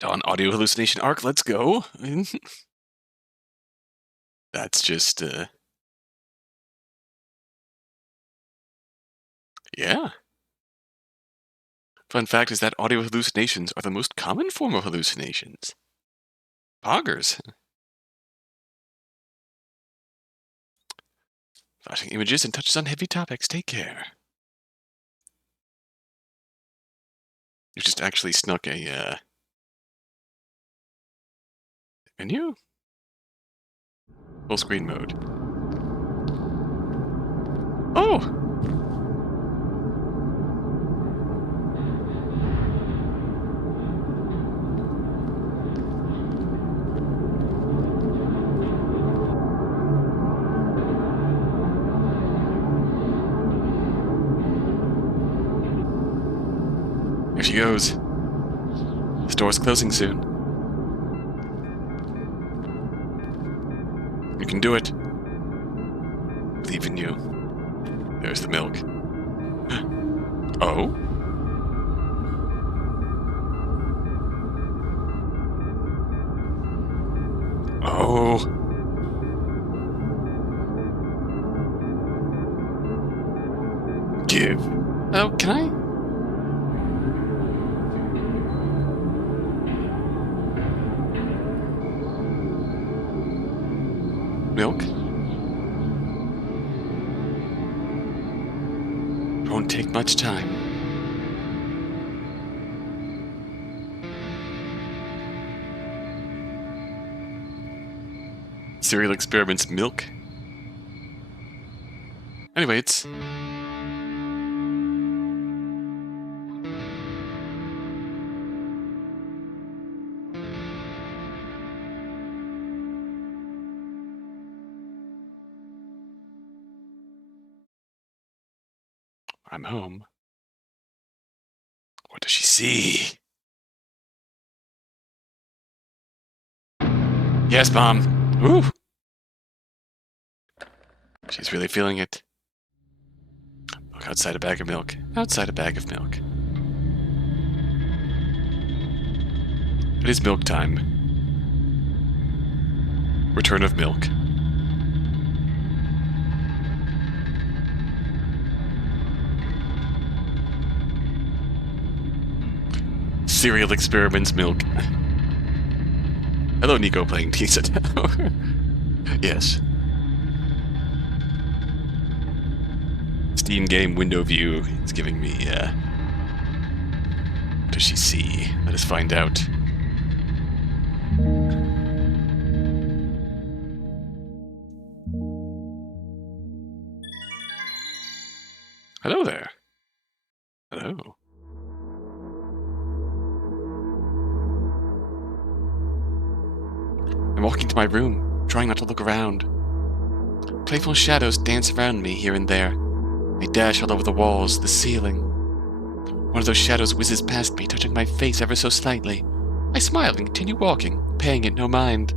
Dawn audio hallucination arc, let's go. That's just, yeah. Fun fact is that audio hallucinations are the most common form of hallucinations. Poggers. Flashing images and touches on heavy topics, take care. You just actually snuck a, menu? Full screen mode. Oh! Here she goes. The store's closing soon. You can do it. Believe in you. There's the milk. Oh? Oh. Give. Oh, can I? Milk? It won't take much time. Surreal experiments milk? Anyway, it's... I'm home. What does she see? Yes, Mom. Ooh. She's really feeling it. Look, outside a bag of milk. Outside a bag of milk. It is milk time. Return of milk. Serial experiments milk. Hello, Nico playing Pizza Tower. Yes. Steam game window view is giving me, what does she see? Let us find out. Hello there. Hello. I'm walking to my room, trying not to look around. Playful shadows dance around me here and there. They dash all over the walls, the ceiling. One of those shadows whizzes past me, touching my face ever so slightly. I smile and continue walking, paying it no mind.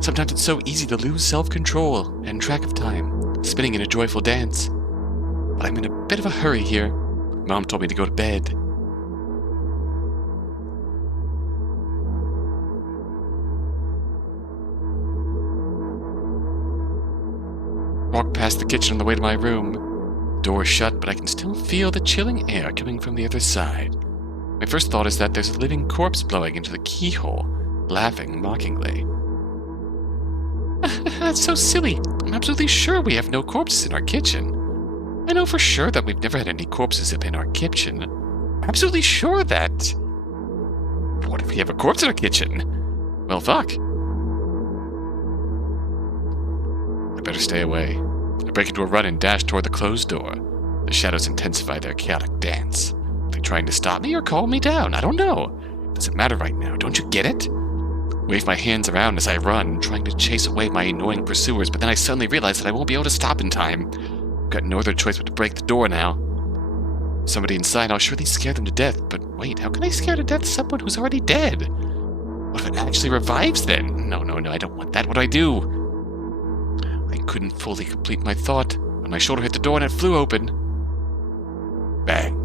Sometimes it's so easy to lose self-control and track of time, spinning in a joyful dance. But I'm in a bit of a hurry here. Mom told me to go to bed. Walk past the kitchen on the way to my room. Door shut, but I can still feel the chilling air coming from the other side. My first thought is that there's a living corpse blowing into the keyhole, laughing mockingly. That's so silly. I'm absolutely sure we have no corpses in our kitchen. I know for sure that we've never had any corpses up in our kitchen. I'm absolutely sure that... What if we have a corpse in our kitchen? Well, fuck. I better stay away. I break into a run and dash toward the closed door. The shadows intensify their chaotic dance. Are they trying to stop me or calm me down? I don't know. It doesn't matter right now. Don't you get it? Wave my hands around as I run, trying to chase away my annoying pursuers, but then I suddenly realize that I won't be able to stop in time. I've got no other choice but to break the door now. If somebody inside, I'll surely scare them to death, but wait, how can I scare to death someone who's already dead? What if it actually revives then? No, I don't want that. What do I do? I couldn't fully complete my thought when my shoulder hit the door and it flew open. Bang.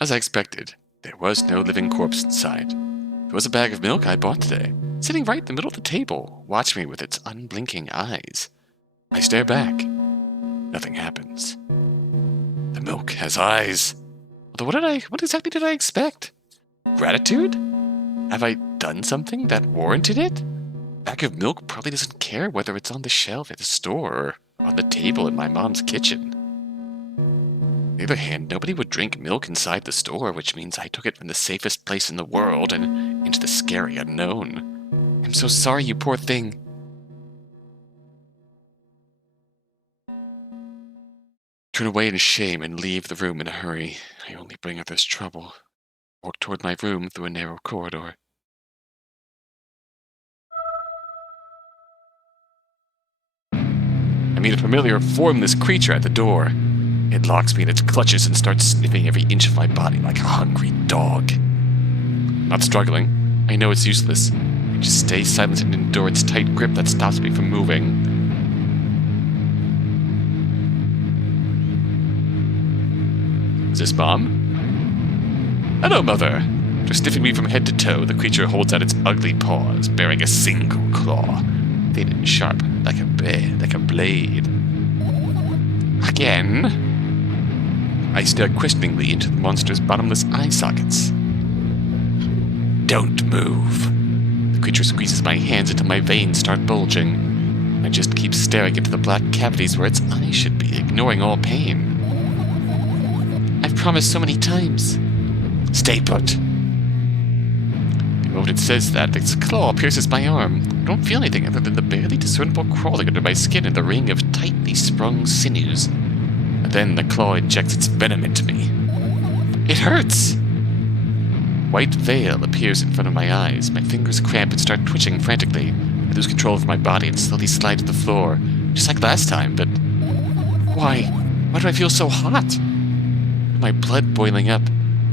As I expected, there was no living corpse inside. There was a bag of milk I bought today, sitting right in the middle of the table, watching me with its unblinking eyes. I stare back. Nothing happens. The milk has eyes. Although what exactly did I expect? Gratitude? Have I done something that warranted it? A bag of milk probably doesn't care whether it's on the shelf at the store or on the table in my mom's kitchen. On the other hand, nobody would drink milk inside the store, which means I took it from the safest place in the world and into the scary unknown. I'm so sorry, you poor thing. Turn away in shame and leave the room in a hurry. I only bring others trouble. Walk toward my room through a narrow corridor. I meet a familiar, formless creature at the door. It locks me in its clutches and starts sniffing every inch of my body like a hungry dog. Not struggling. I know it's useless. I just stay silent and endure its tight grip that stops me from moving. Is this Mom? Hello, Mother. After sniffing me from head to toe, the creature holds out its ugly paws, bearing a single claw, thin and sharp, like a blade. Again? I stare questioningly into the monster's bottomless eye sockets. Don't move. The creature squeezes my hands until my veins start bulging. I just keep staring into the black cavities where its eyes should be, ignoring all pain. I've promised so many times. Stay put. The moment it says that, its claw pierces my arm. I don't feel anything other than the barely discernible crawling under my skin and the ring of tightly sprung sinews. And then the claw injects its venom into me. It hurts! White veil appears in front of my eyes. My fingers cramp and start twitching frantically. I lose control of my body and slowly slide to the floor, just like last time, but... Why? Why do I feel so hot? My blood boiling up.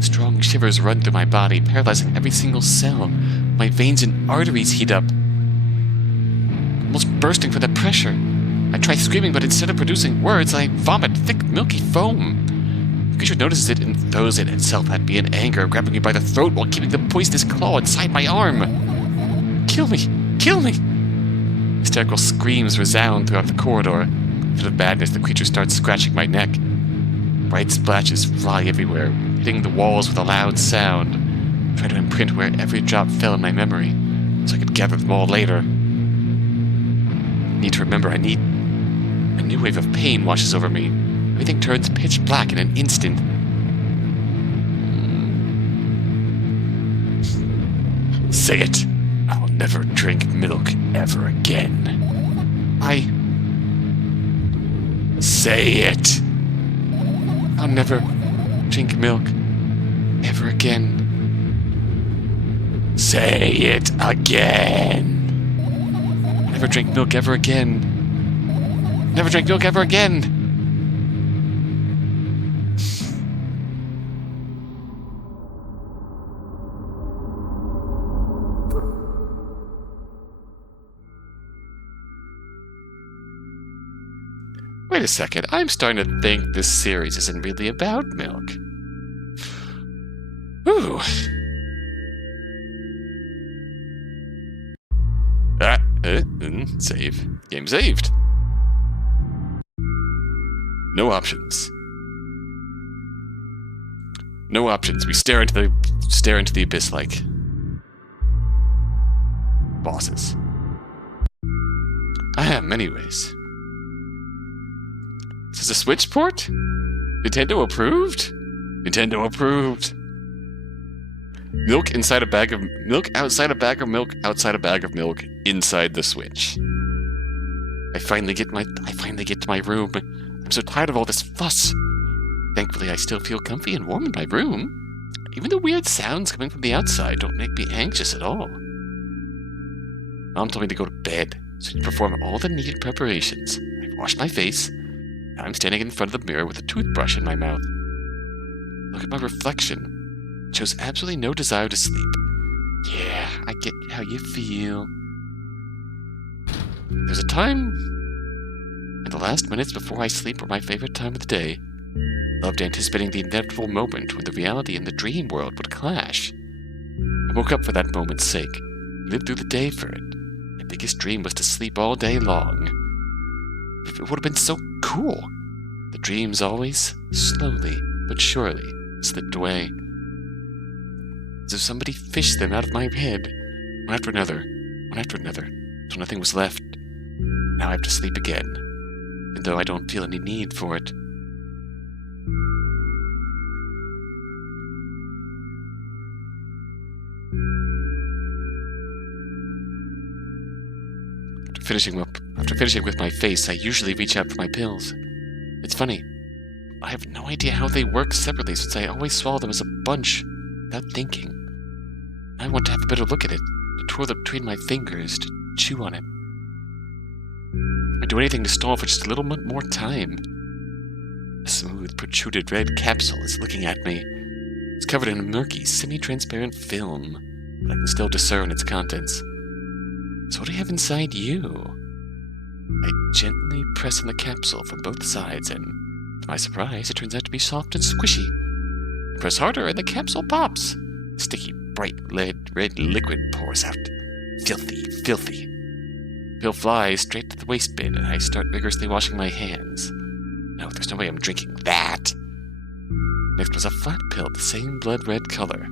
Strong shivers run through my body, paralyzing every single cell. My veins and arteries heat up. Almost bursting from the pressure. I try screaming, but instead of producing words, I vomit thick, milky foam. The creature notices it and throws it itself at me in anger, grabbing me by the throat while keeping the poisonous claw inside my arm. Kill me! Kill me! Hysterical screams resound throughout the corridor. Full of madness, the creature starts scratching my neck. Bright splashes fly everywhere, hitting the walls with a loud sound. I try to imprint where every drop fell in my memory, so I could gather them all later. I need to remember, a new wave of pain washes over me. Everything turns pitch black in an instant. Say it. I'll never drink milk ever again. Say it. I'll never drink milk ever again. Say it again. Never drink milk ever again. Never drink milk ever again. Wait a second, I'm starting to think this series isn't really about milk. Ooh. Save. Game saved. No options. No options. We stare into the abyss like bosses. Anyways. Is this a Switch port? Nintendo approved? Nintendo approved. Milk inside a bag of milk, outside a bag of milk, outside a bag of milk, inside the Switch. I finally get to my room. I'm so tired of all this fuss. Thankfully, I still feel comfy and warm in my room. Even the weird sounds coming from the outside don't make me anxious at all. Mom told me to go to bed, so to perform all the needed preparations. I've washed my face. Now I'm standing in front of the mirror with a toothbrush in my mouth. Look at my reflection. It shows absolutely no desire to sleep. Yeah, I get how you feel. There's a time, and the last minutes before I sleep are my favorite time of the day. Loved anticipating the inevitable moment when the reality and the dream world would clash. I woke up for that moment's sake, lived through the day for it. My biggest dream was to sleep all day long. It would have been so cool. The dreams always, slowly but surely, slipped away. As if somebody fished them out of my head, one after another, till nothing was left. Now I have to sleep again, even though I don't feel any need for it. After finishing with my face, I usually reach out for my pills. It's funny. I have no idea how they work separately since I always swallow them as a bunch without thinking. I want to have a better look at it, to twirl it between my fingers, to chew on it. I'd do anything to stall for just a little more time. A smooth, protruded red capsule is looking at me. It's covered in a murky, semi-transparent film, but I can still discern its contents. So what do you have inside you? I gently press on the capsule from both sides, and to my surprise, it turns out to be soft and squishy. I press harder, and the capsule pops. Sticky, bright red liquid pours out. Filthy, filthy. The pill flies straight to the waste bin, and I start vigorously washing my hands. No, there's no way I'm drinking that. Next was a flat pill, the same blood red color.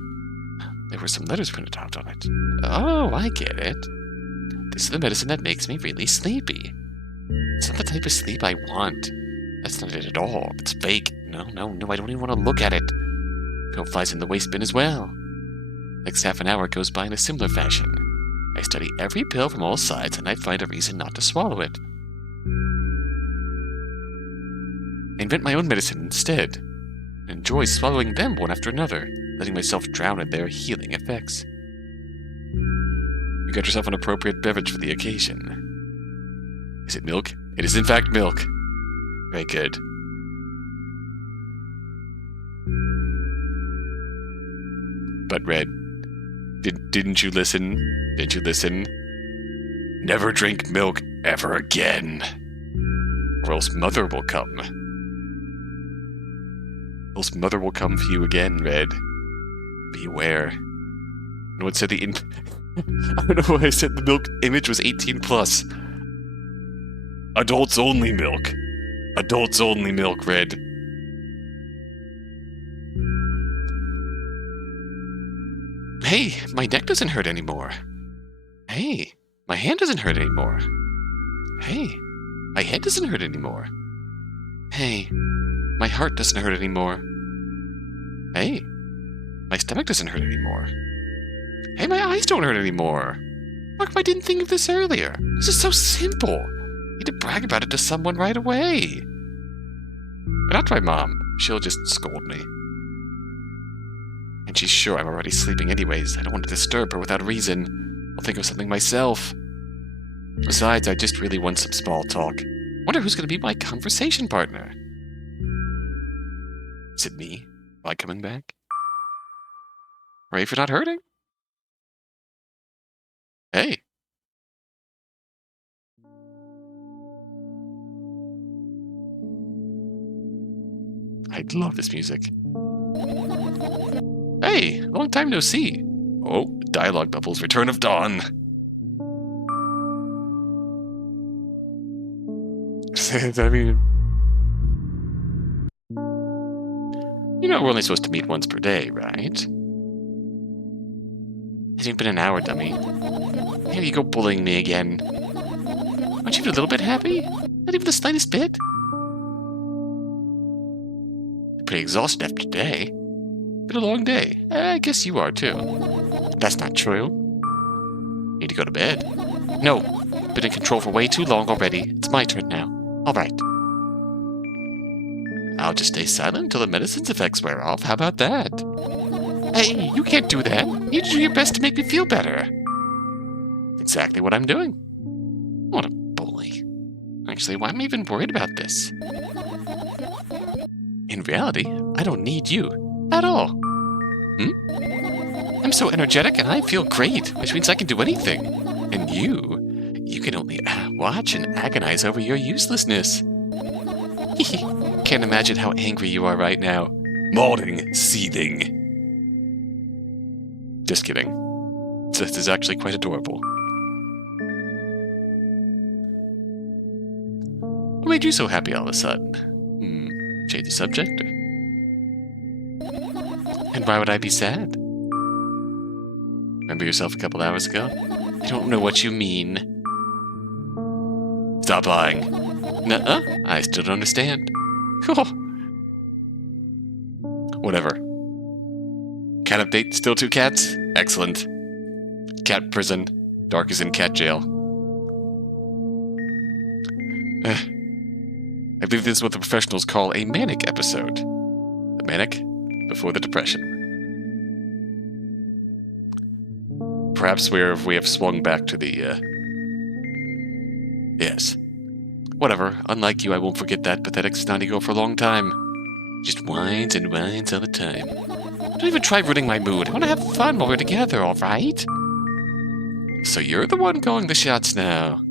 There were some letters printed out on it. Oh, I get it. This is the medicine that makes me really sleepy. It's not the type of sleep I want. That's not it at all. It's fake. No, I don't even want to look at it. Pill flies in the waste bin as well. Next half an hour goes by in a similar fashion. I study every pill from all sides, and I find a reason not to swallow it. I invent my own medicine instead, and enjoy swallowing them one after another, letting myself drown in their healing effects. You got yourself an appropriate beverage for the occasion. Is it milk? It is in fact milk. Very good. But Red, didn't you listen? Didn't you listen? Never drink milk ever again, or else Mother will come. Or else Mother will come for you again, Red. Beware. No one said the I don't know why I said the milk image was 18 plus. Adults only milk. Adults only milk, Red. Hey, my neck doesn't hurt anymore. Hey, my hand doesn't hurt anymore. Hey, my head doesn't hurt anymore. Hey, my heart doesn't hurt anymore. Hey, my stomach doesn't hurt anymore. Hey, my eyes don't hurt anymore. How come I didn't think of this earlier? This is so simple. I need to brag about it to someone right away. But not to my mom. She'll just scold me. And she's sure I'm already sleeping anyways. I don't want to disturb her without a reason. I'll think of something myself. Besides, I just really want some small talk. Wonder who's going to be my conversation partner. Is it me? Am I coming back? Hooray if you're not hurting. Hey. I love this music. Hey, long time no see. Oh, dialogue bubbles, Return of Dawn. I mean, you know we're only supposed to meet once per day, right? Hasn't even been an hour, dummy. Here you go bullying me again. Aren't you a little bit happy? Not even the slightest bit? You're pretty exhausted after today. Been a long day. I guess you are too. That's not true. Need to go to bed. No, been in control for way too long already. It's my turn now. Alright. I'll just stay silent until the medicine's effects wear off. How about that? Hey, you can't do that. You need to do your best to make me feel better. Exactly what I'm doing. What a bully. Actually, why am I even worried about this? In reality, I don't need you at all. I'm so energetic and I feel great, which means I can do anything. And you can only watch and agonize over your uselessness. Can't can't imagine how angry you are right now. Molding, seething. Just kidding. This is actually quite adorable. What made you so happy all of a sudden? Change the subject? And why would I be sad? Remember yourself a couple hours ago? I don't know what you mean. Stop lying. Nuh-uh, I still don't understand. Cool. Whatever. Cat update, still 2 cats? Excellent. Cat prison. Dark is in cat jail. I believe this is what the professionals call a manic episode. The manic before the depression. Perhaps we have swung back to the, Yes. Whatever. Unlike you, I won't forget that pathetic snotty girl for a long time. Just whines and whines all the time. Don't even try ruining my mood. I want to have fun while we're together, alright? So you're the one calling the shots now.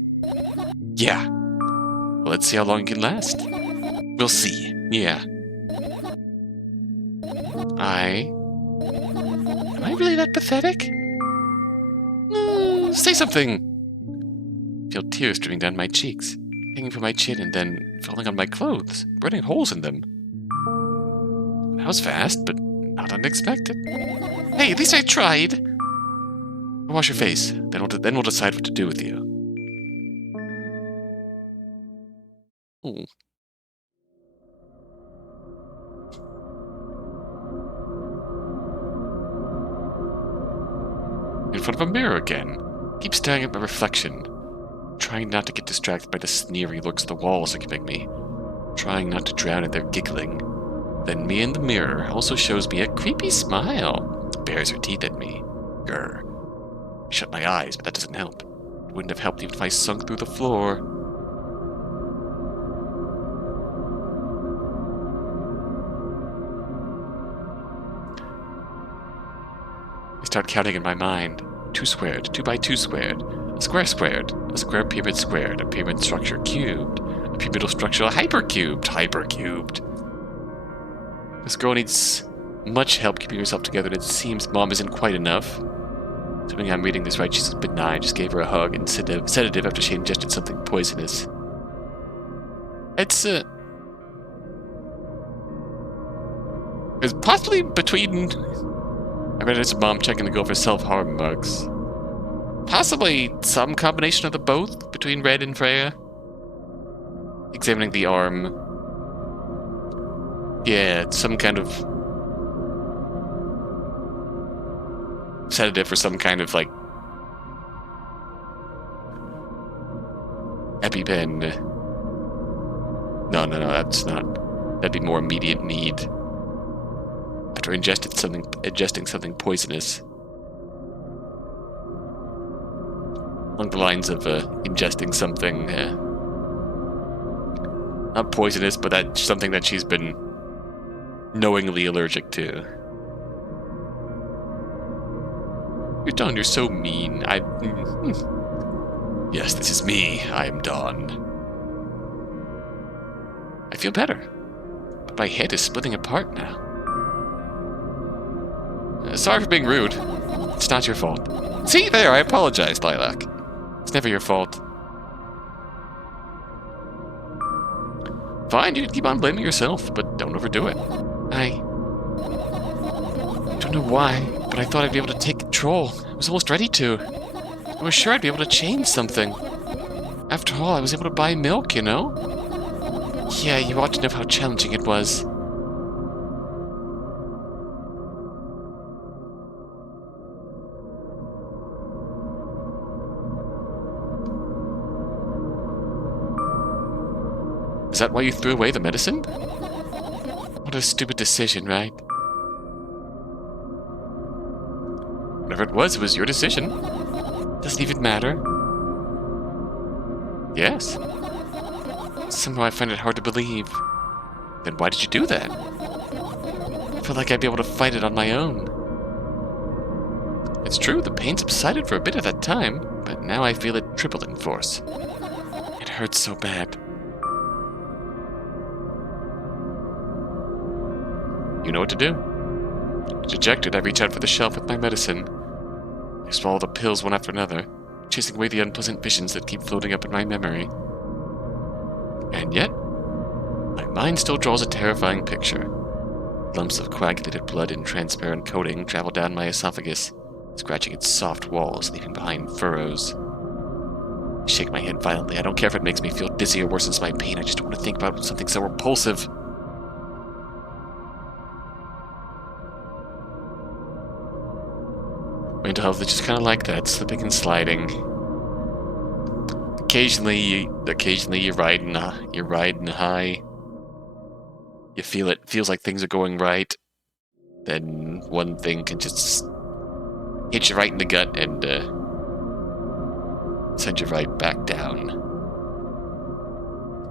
Yeah. Well, let's see how long it can last. We'll see. Yeah. Am I really that pathetic? Say something! I feel tears streaming down my cheeks, hanging from my chin and then falling on my clothes, burning holes in them. That was fast, but not unexpected. Hey, at least I tried! Wash your face, then we'll decide what to do with you. Ooh. In front of a mirror again. Keep staring at my reflection. Trying not to get distracted by the sneery looks the walls are giving me. Trying not to drown in their giggling. Then me in the mirror also shows me a creepy smile. Bares her teeth at me. Grr. I shut my eyes, but that doesn't help. It wouldn't have helped even if I sunk through the floor. I start counting in my mind. 2 squared, 2 by 2 squared, a square squared, a square pyramid squared, a pyramid structure cubed, a pyramidal structure hypercubed, hypercubed. This girl needs much help keeping herself together, and it seems Mom isn't quite enough. Assuming I'm reading this right, she's benign, just gave her a hug and sedative after she ingested something poisonous. It's possibly between... I read it's Mom checking the girl for self-harm marks. Possibly some combination of the both between Red and Freya. Examining the arm. Yeah, it's some kind of sedative or some kind of, like, EpiPen. No, that's not. That'd be more immediate need. After ingesting something poisonous. Along the lines of ingesting something not poisonous, but that's something that she's been knowingly allergic to. Dawn, you're so mean. Yes, this is me. I am Dawn. I feel better, but my head is splitting apart now. Sorry for being rude. It's not your fault. See, there, I apologize, Lilac. It's never your fault. Fine, you can keep on blaming yourself, but don't overdo it. I don't know why, but I thought I'd be able to take control. I was almost ready to. I was sure I'd be able to change something. After all, I was able to buy milk, you know? Yeah, you ought to know how challenging it was. Is that why you threw away the medicine? What a stupid decision, right? Whatever it was your decision. Doesn't even matter. Yes. Somehow I find it hard to believe. Then why did you do that? I felt like I'd be able to fight it on my own. It's true, the pain subsided for a bit at that time, but now I feel it tripled in force. It hurts so bad. You know what to do. Dejected, I reach out for the shelf with my medicine. I swallow the pills one after another, chasing away the unpleasant visions that keep floating up in my memory. And yet, my mind still draws a terrifying picture. Lumps of coagulated blood in transparent coating travel down my esophagus, scratching its soft walls, leaving behind furrows. I shake my head violently. I don't care if it makes me feel dizzy or worsens my pain. I just don't want to think about something so repulsive. Mental health is just kind of like that, slipping and sliding. Occasionally you're riding high. You feel it. Feels like things are going right. Then one thing can just hit you right in the gut and send you right back down.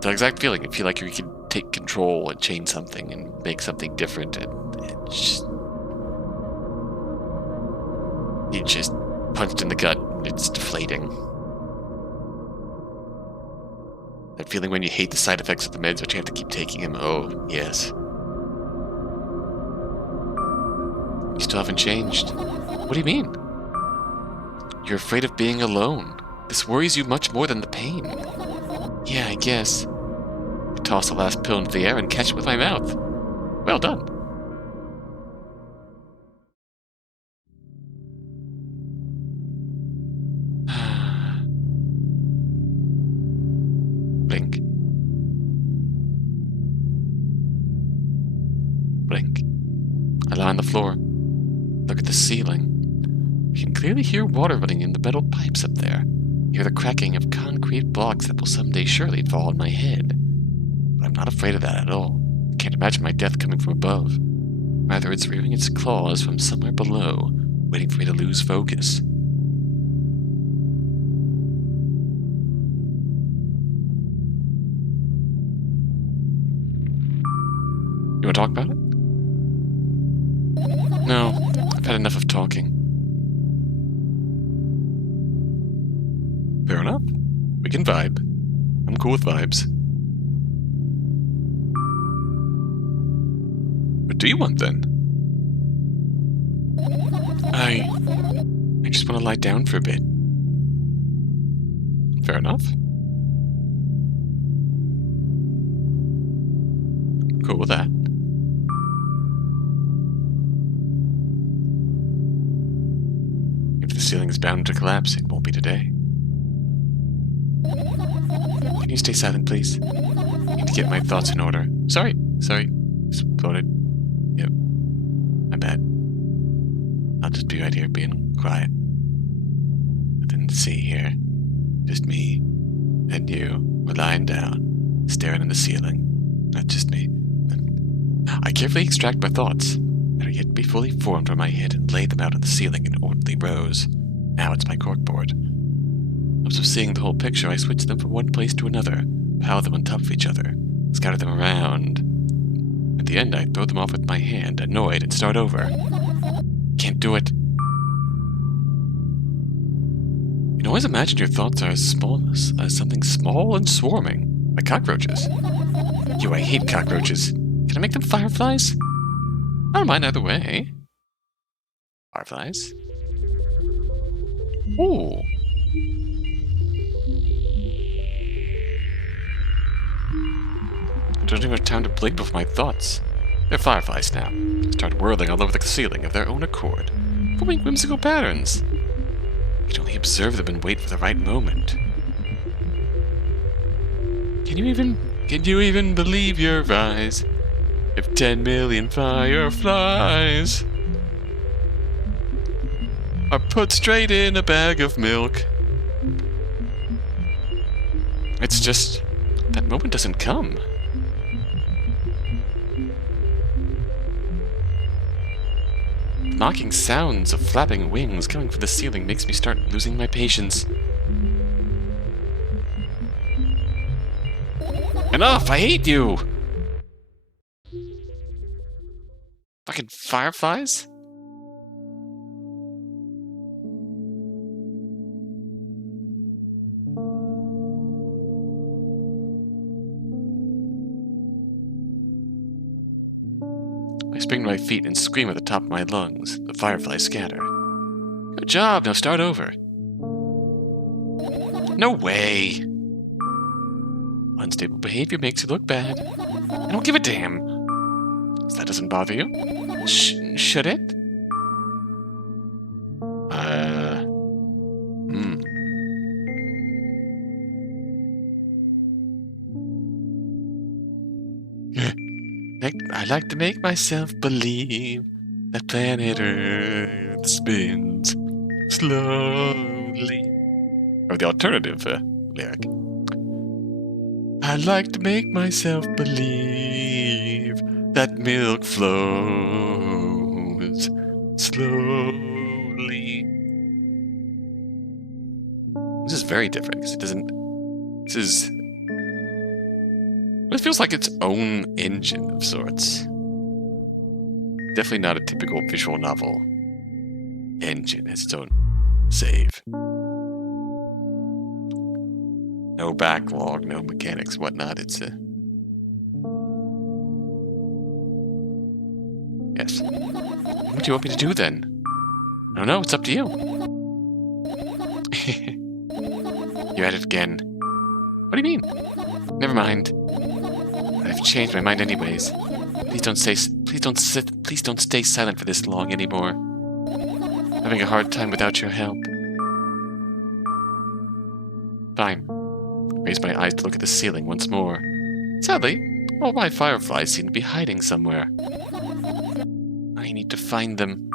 The exact feeling. I feel like you can take control and change something and make something different, and you just punched in the gut and it's deflating. That feeling when you hate the side effects of the meds but you have to keep taking them. Oh, yes. You still haven't changed. What do you mean? You're afraid of being alone. This worries you much more than the pain. Yeah, I guess. I toss the last pill into the air and catch it with my mouth. Well done. Blink. Blink. I lie on the floor. Look at the ceiling. You can clearly hear water running in the metal pipes up there. Hear the cracking of concrete blocks that will someday surely fall on my head. But I'm not afraid of that at all. I can't imagine my death coming from above. Rather, it's rearing its claws from somewhere below, waiting for me to lose focus. You want to talk about it? No, I've had enough of talking. Fair enough. We can vibe. I'm cool with vibes. What do you want then? I just want to lie down for a bit. Fair enough. Cool with that. If the ceiling is bound to collapse, it won't be today. Can you stay silent, please? I need to get my thoughts in order. Sorry. Exploded. Yep. My bad. I'll just be right here being quiet. Nothing to see here. Just me and you. We're lying down, staring at the ceiling. Not just me. I carefully extract my thoughts that are yet to be fully formed from my head and lay them out on the ceiling in orderly rows. Now it's my corkboard. After seeing the whole picture, I switch them from one place to another, pile them on top of each other, scatter them around. At the end, I throw them off with my hand, annoyed, and start over. Can't do it. You can always imagine your thoughts are as small as something small and swarming, like cockroaches. I hate cockroaches. Can I make them fireflies? I don't mind either way. Fireflies? Ooh. I don't even have time to blink before my thoughts. They're fireflies now. They start whirling all over the ceiling of their own accord, forming whimsical patterns. You can only observe them and wait for the right moment. Can you even believe your eyes? If 10 million fireflies are put straight in a bag of milk. It's just, that moment doesn't come. The mocking sounds of flapping wings coming from the ceiling makes me start losing my patience. Enough! I hate you! Fucking fireflies? spring to my feet and scream at the top of my lungs. The fireflies scatter. Good job, now start over. No way! Unstable behavior makes you look bad. I don't give a damn. So that doesn't bother you? Should it? I like to make myself believe that planet Earth spins slowly. Or the alternative lyric. I like to make myself believe that milk flows slowly. This is very different because it doesn't. It feels like its own engine of sorts. Definitely not a typical visual novel engine. It's its own save. No backlog, no mechanics, whatnot. It's a... Yes. What do you want me to do then? I don't know, it's up to you. You're at it again. What do you mean? Never mind. I've changed my mind anyways. Please don't stay silent for this long anymore. I'm having a hard time without your help. Fine. Raise my eyes to look at the ceiling once more. Sadly, all my fireflies seem to be hiding somewhere. I need to find them.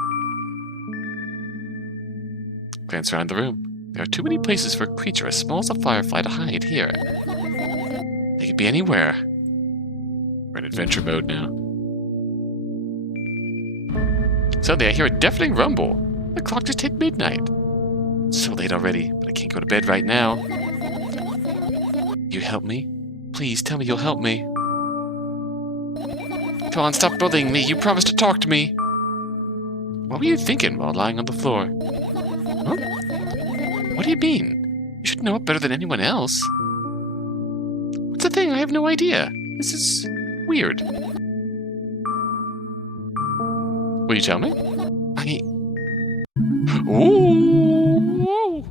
Glance around the room. There are too many places for a creature as small as a firefly to hide here. They could be anywhere. We're in adventure mode now. Suddenly I hear a deafening rumble. The clock just hit midnight. It's so late already, but I can't go to bed right now. You help me? Please tell me you'll help me. Come on, stop bullying me. You promised to talk to me. What were you thinking while lying on the floor? Huh? What do you mean? You should know it better than anyone else. What's the thing? I have no idea. This is weird. Will you tell me? Ooh!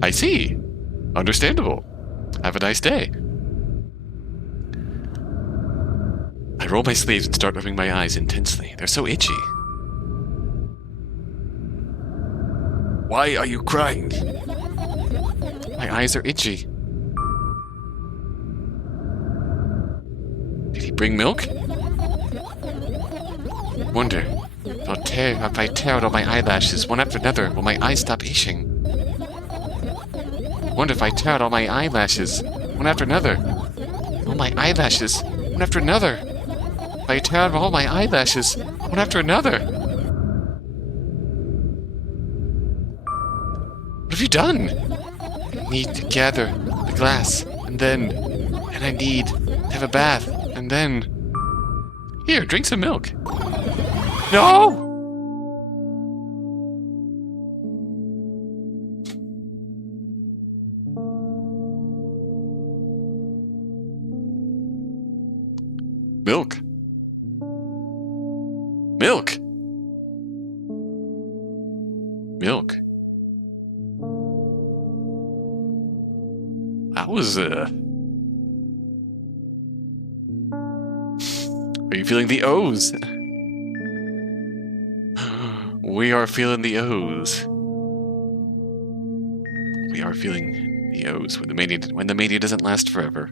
I see. Understandable. Have a nice day. I roll my sleeves and start rubbing my eyes intensely. They're so itchy. Why are you crying? My eyes are itchy. Did he bring milk? Wonder, if I tear out all my eyelashes one after another, will my eyes stop itching? Wonder if I tear out all my eyelashes one after another. All my eyelashes one after another. If I tear out all my eyelashes one after another. What have you done? I need to gather the glass, and I need to have a bath, and then... Here, drink some milk. No! Milk. Milk! Milk. That was, Are you feeling the O's? We are feeling the O's. We are feeling the O's when the mania doesn't last forever.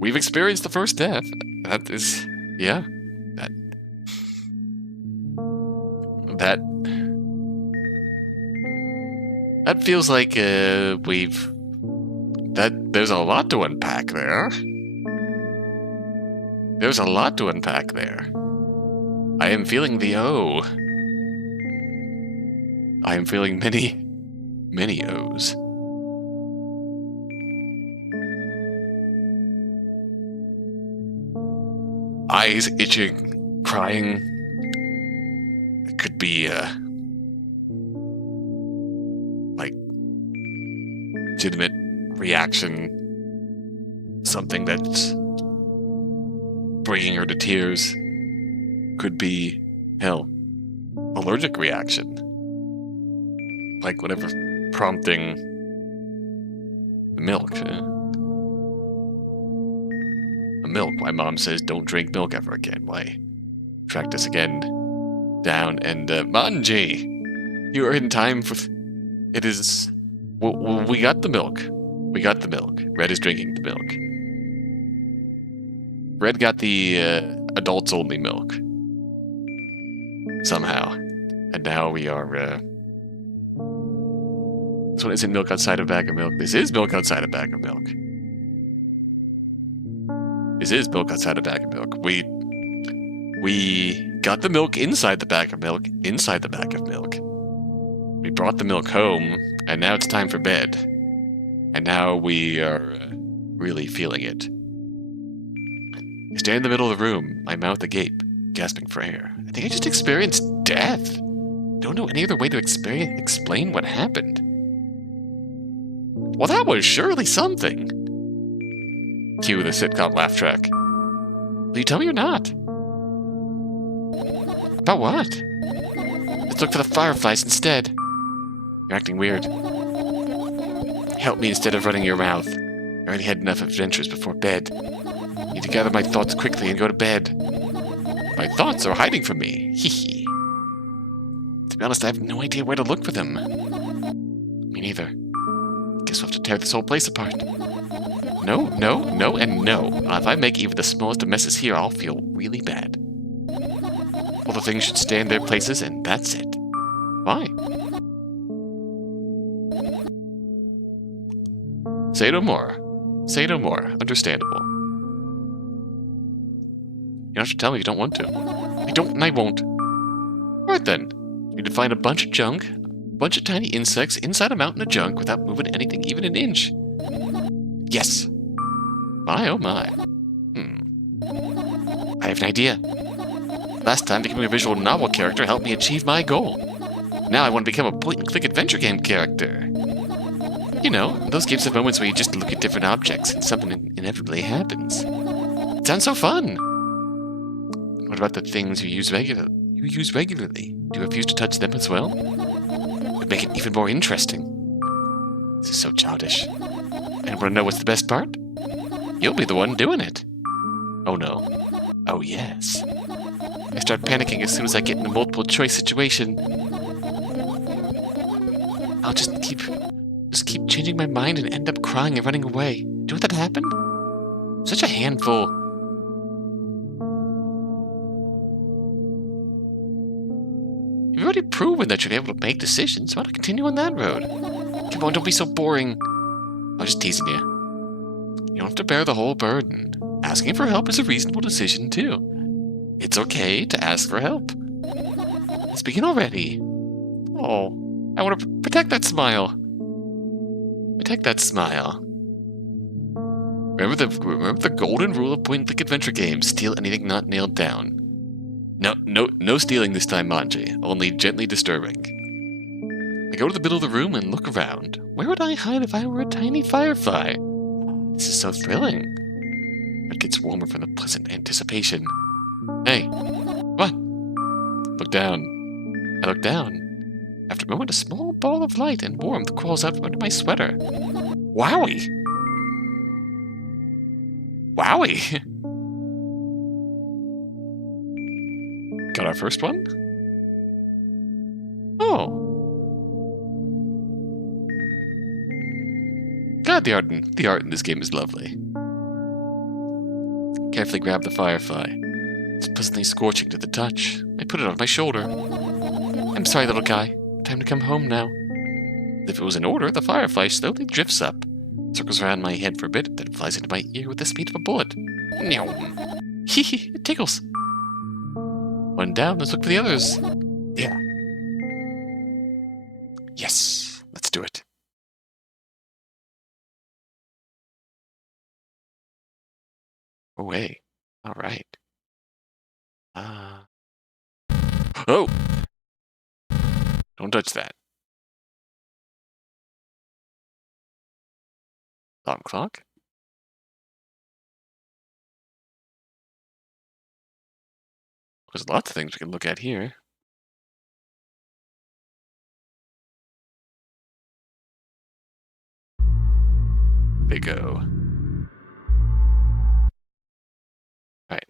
We've experienced the first death. That is, yeah. That feels like there's a lot to unpack there. There's a lot to unpack there. I am feeling the O. I am feeling many, many O's. Eyes itching, crying. It could be, legitimate reaction, something that's bringing her to tears, could be, hell, allergic reaction. Like whatever prompting milk. Milk. My mom says don't drink milk ever again. Why? Track this again down and Manji, you are in time for. It is. We got the milk. We got the milk. Red is drinking the milk. Red got the adults only milk somehow, and now we are. This one isn't milk outside a bag of milk. This is milk outside a bag of milk. This is milk outside a bag of milk. We got the milk inside the bag of milk, inside the bag of milk. We brought the milk home, and now it's time for bed. And now we are really feeling it. I stand in the middle of the room, my mouth agape, gasping for air. I think I just experienced death. Don't know any other way to explain what happened. Well, that was surely something. Cue the sitcom laugh track. Will you tell me or not? About what? Let's look for the fireflies instead. You're acting weird. Help me instead of running your mouth. I already had enough adventures before bed. I need to gather my thoughts quickly and go to bed. My thoughts are hiding from me. Hee hee. To be honest, I have no idea where to look for them. Me neither. Guess we'll have to tear this whole place apart. No, no, no, and no. If I make even the smallest of messes here, I'll feel really bad. All the things should stay in their places, and that's it. Why? Say no more. Say no more. Understandable. You don't have to tell me if you don't want to. I don't, and I won't. Alright then. You need to find a bunch of junk, a bunch of tiny insects inside a mountain of junk without moving anything even an inch. Yes. My oh my. I have an idea. Last time, becoming a visual novel character helped me achieve my goal. Now I want to become a point-and-click adventure game character. You know, those games have moments where you just look at different objects and something inevitably happens. It sounds so fun. What about the things you use regularly? Do you refuse to touch them as well? It would make it even more interesting. This is so childish. And want to know what's the best part? You'll be the one doing it. Oh no. Oh yes. I start panicking as soon as I get in a multiple choice situation. I'll just keep changing my mind and end up crying and running away. Do you want that to happen? Such a handful. You've already proven that you're able to make decisions. Why not continue on that road? Come on, don't be so boring. I'm just teasing you. You don't have to bear the whole burden. Asking for help is a reasonable decision, too. It's okay to ask for help. Let's begin already. Oh, I want to protect that smile. Protect that smile. Remember the golden rule of point-and-click adventure games. Steal anything not nailed down. No stealing this time, Manji. Only gently disturbing. I go to the middle of the room and look around. Where would I hide if I were a tiny firefly? This is so thrilling. It gets warmer from the pleasant anticipation. Hey, what? Look down. I look down. After a moment, a small ball of light and warmth crawls out from under my sweater. Wowie! Wowie! Got our first one? Oh. God, the art in this game is lovely. Carefully grab the firefly. It's pleasantly scorching to the touch. I put it on my shoulder. I'm sorry, little guy. Time to come home now. If it was in order, the firefly slowly drifts up, circles around my head for a bit, then flies into my ear with the speed of a bullet. Hee hee, it tickles. One down, let's look for the others. Yeah. Yes, let's do it. Away. All right. Oh! Don't touch that. Alarm clock? There's lots of things we can look at here. They go. Right.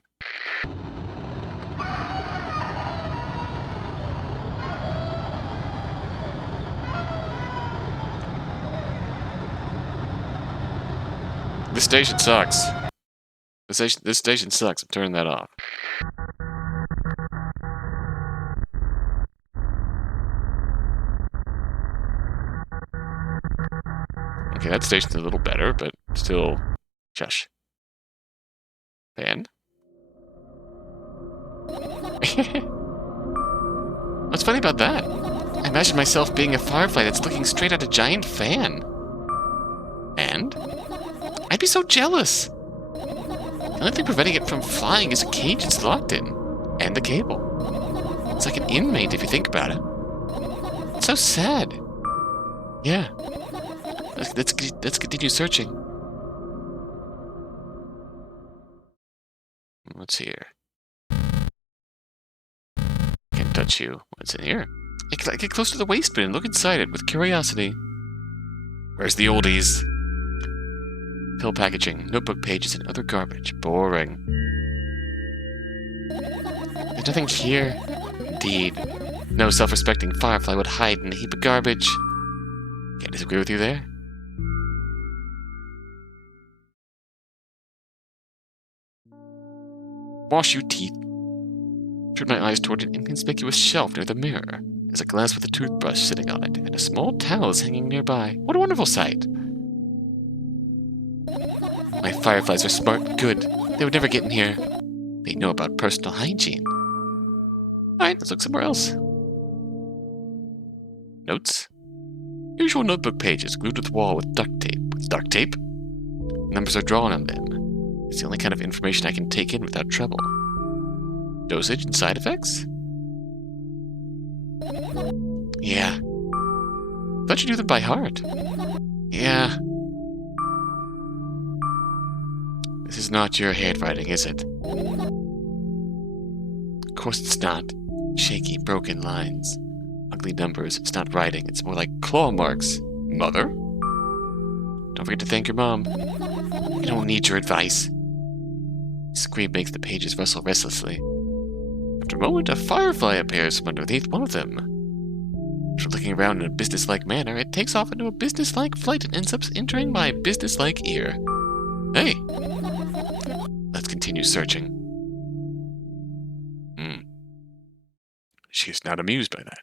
This station sucks. This station sucks. I'm turning that off. Okay, that station's a little better, but still... Shush. Fan? What's funny about that? I imagine myself being a firefly that's looking straight at a giant fan. And? I'd be so jealous! The only thing preventing it from flying is a cage it's locked in. And the cable. It's like an inmate if you think about it. It's so sad. Yeah. Let's continue searching. What's here? Can't touch you. What's in here? I get close to the waste bin and look inside it with curiosity. Where's the oldies? Pill packaging, notebook pages, and other garbage. Boring. There's nothing here. Indeed. No self-respecting firefly would hide in a heap of garbage. Can't disagree with you there. Wash your teeth. Turned my eyes toward an inconspicuous shelf near the mirror. There's a glass with a toothbrush sitting on it, and a small towel is hanging nearby. What a wonderful sight! My fireflies are smart and good. They would never get in here. They know about personal hygiene. Alright, let's look somewhere else. Notes. Usual notebook pages glued to the wall with duct tape. With duct tape? Numbers are drawn on them. It's the only kind of information I can take in without trouble. Dosage and side effects? Yeah. Thought you knew them by heart. Yeah. This is not your handwriting, is it? Of course it's not. Shaky, broken lines. Ugly numbers. It's not writing. It's more like claw marks. Mother? Don't forget to thank your mom. I don't need your advice. The scream makes the pages rustle restlessly. After a moment, a firefly appears from underneath one of them. After looking around in a businesslike manner, it takes off into a businesslike flight and ends up entering my businesslike ear. Hey! Let's continue searching. She is not amused by that.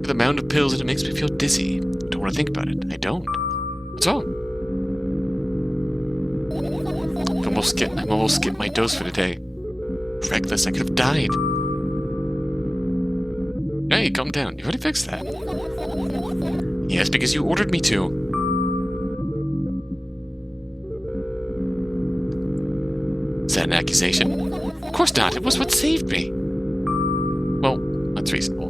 With a mound of pills, it makes me feel dizzy. I don't want to think about it. I don't. What's wrong? I almost skipped my dose for today. Reckless, I could have died. Hey, calm down. You already fixed that. Yes, because you ordered me to. Is that an accusation? Of course not. It was what saved me. Well, that's reasonable.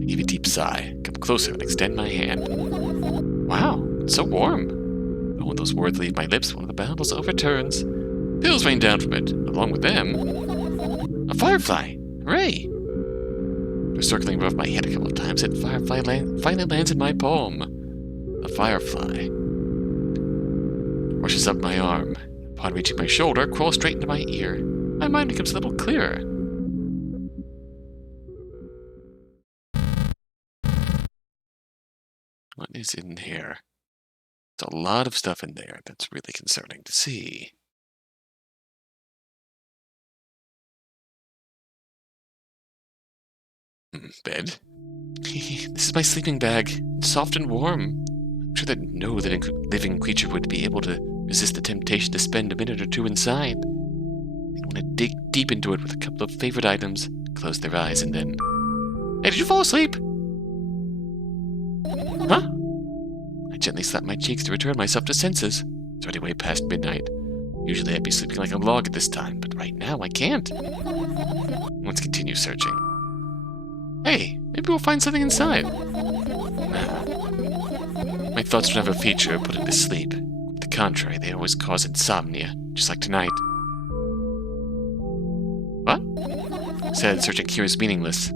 I give a deep sigh, come closer and extend my hand. Wow, it's so warm. But when those words leave my lips, one of the bottles overturns. Pills rain down from it, along with them. A firefly! Hooray! After circling above my head a couple of times, that firefly finally lands in my palm. The firefly rushes up my arm. Upon reaching my shoulder, crawls straight into my ear. My mind becomes a little clearer. What is in here? There's a lot of stuff in there that's really concerning to see. Bed. This is my sleeping bag. It's soft and warm. I'm sure that no living creature would be able to resist the temptation to spend a minute or two inside. They want to dig deep into it with a couple of favorite items, close their eyes, and then... Hey, did you fall asleep? Huh? I gently slap my cheeks to return myself to senses. It's already way past midnight. Usually I'd be sleeping like a log at this time, but right now I can't. Let's continue searching. Hey, maybe we'll find something inside. Nah. My If thoughts don't have a feature, put it to sleep. The contrary, they always cause insomnia, just like tonight. What? Said, searching curious, meaningless.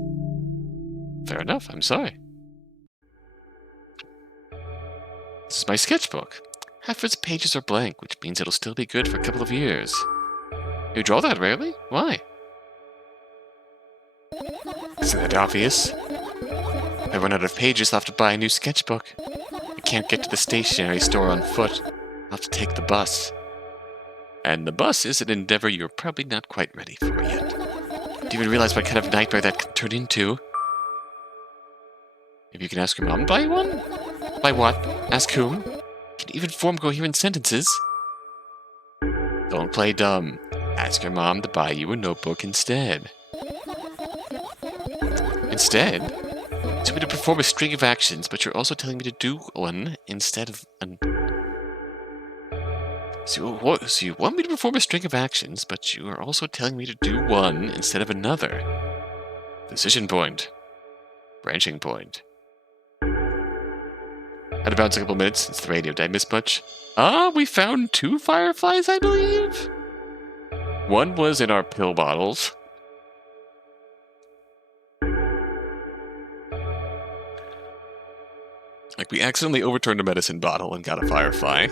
Fair enough, I'm sorry. This is my sketchbook. Half of its pages are blank, which means it'll still be good for a couple of years. You draw that rarely? Why? Isn't that obvious? If I run out of pages, I'll have to buy a new sketchbook. I can't get to the stationery store on foot. I'll have to take the bus. And the bus is an endeavor you're probably not quite ready for yet. Do you even realize what kind of nightmare that could turn into? If you can ask your mom to buy you one? Buy what? Ask whom? Can you even form coherent sentences? Don't play dumb. Ask your mom to buy you a notebook instead. Instead? So we to perform a string of actions, but you're also telling me to do one instead of an... So you want me to perform a string of actions, but you are also telling me to do one instead of another. Decision point. Branching point. Had about a couple minutes since the radio. Did I miss much? We found 2 fireflies, I believe? One was in our pill bottles. Like, we accidentally overturned a medicine bottle and got a firefly.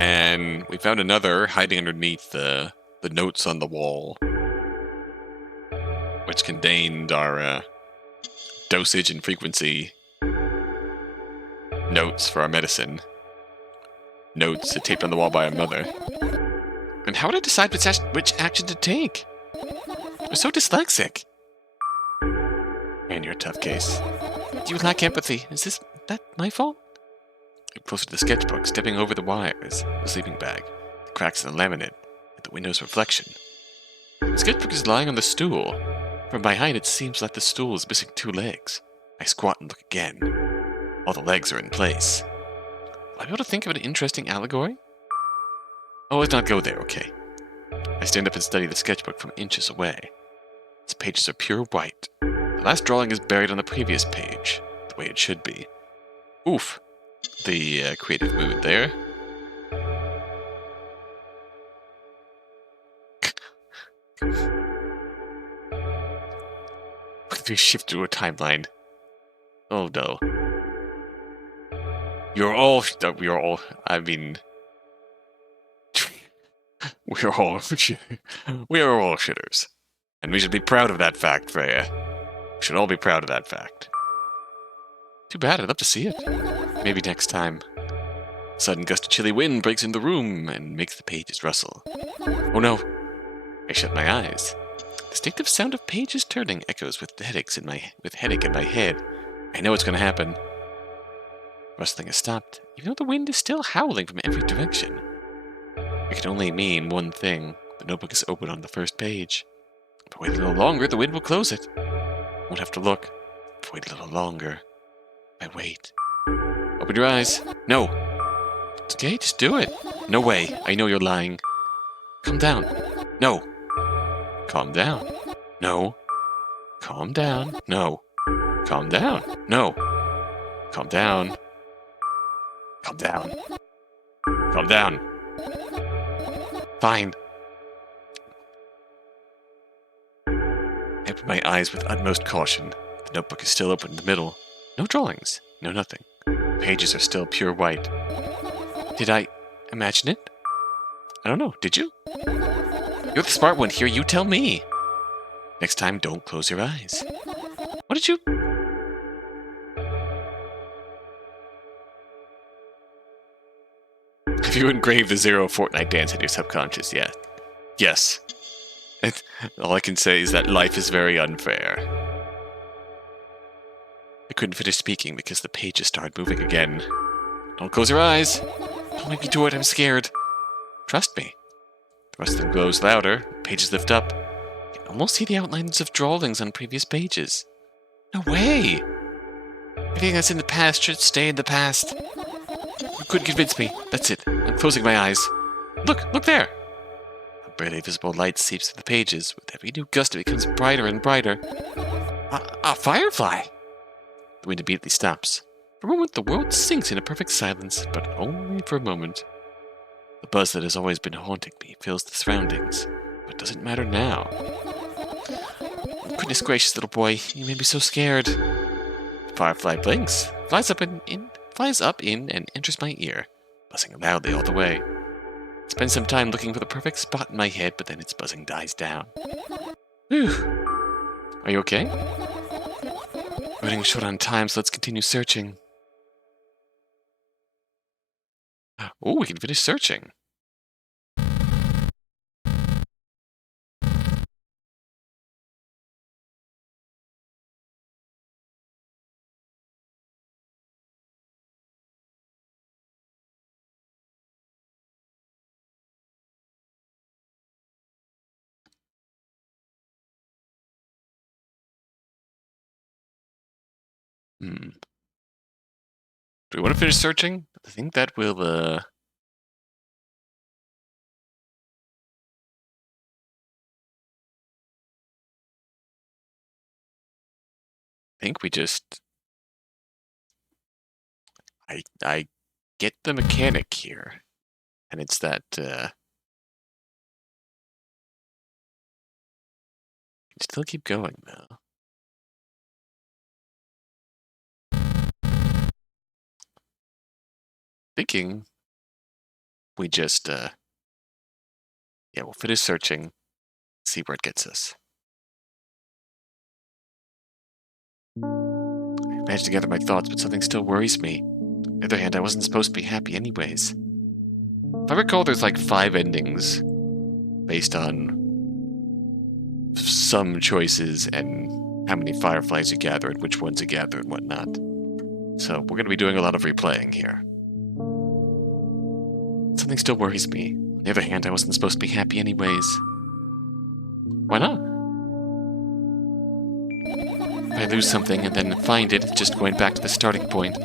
And we found another hiding underneath the notes on the wall, which contained our dosage and frequency notes for our medicine. Notes taped on the wall by our mother. And how would I decide which action to take? I'm so dyslexic. Man, you're a tough case. You lack empathy. Is that my fault? I'm closer to the sketchbook, stepping over the wires, the sleeping bag, the cracks in the laminate, and the window's reflection. The sketchbook is lying on the stool. From behind, it seems like the stool is missing 2 legs. I squat and look again. All the legs are in place. Will I be able to think of an interesting allegory? Oh, let's not go there, okay. I stand up and study the sketchbook from inches away. Its pages are pure white. The last drawing is buried on the previous page, the way it should be. Oof. The creative mood there. We shift to a timeline. Oh no. We are all, I mean... we are all shitters. And we should be proud of that fact, Freya. We should all be proud of that fact. Too bad, I'd love to see it. Maybe next time. A sudden gust of chilly wind breaks into the room and makes the pages rustle. Oh no! I shut my eyes. The distinctive sound of pages turning echoes with headache in my head. I know it's going to happen. Rustling has stopped, even though the wind is still howling from every direction. It can only mean one thing. The notebook is open on the first page. If I wait a little longer, the wind will close it. I won't have to look. If I wait a little longer. I wait. Open your eyes. No. It's okay, just do it. No way. I know you're lying. Calm down. No. Calm down. No. Calm down. No. Calm down. No. Calm down. Calm down. Calm down. Fine. I open my eyes with utmost caution. The notebook is still open in the middle. No drawings. No nothing. The pages are still pure white. Did I imagine it? I don't know. Did you? You're the smart one here. You tell me. Next time, don't close your eyes. What did you... Have you engraved the Zero Fortnite dance in your subconscious yet? Yes. All I can say is that life is very unfair. I couldn't finish speaking because the pages started moving again. Don't close your eyes. Don't make me do it. I'm scared. Trust me. The rustling grows louder. Pages lift up. You can almost see the outlines of drawings on previous pages. No way! Everything that's in the past should stay in the past. You couldn't convince me. That's it. I'm closing my eyes. Look there! A barely visible light seeps through the pages. With every new gust, it becomes brighter and brighter. A firefly! The wind immediately stops. For a moment, the world sinks into perfect silence, but only for a moment. The buzz that has always been haunting me fills the surroundings, but doesn't matter now. Oh, goodness gracious, little boy, you made me so scared. Firefly blinks, flies up in and enters my ear, buzzing loudly all the way. Spend some time looking for the perfect spot in my head, but then its buzzing dies down. Whew. Are you okay? We're running short on time, so let's continue searching. Oh, we can finish searching. Hmm. Do we want to finish searching? I think that will, I think we just... I get the mechanic here. And it's that, still keep going, though. Thinking we just, yeah, we'll finish searching, see where it gets us. I managed to gather my thoughts, but something still worries me. On the other hand, I wasn't supposed to be happy anyways. If I recall, there's like 5 endings based on some choices and how many fireflies you gather and which ones you gather and whatnot. So we're going to be doing a lot of replaying here. Something still worries me. On the other hand, I wasn't supposed to be happy anyways. Why not? If I lose something and then find it, just going back to the starting point.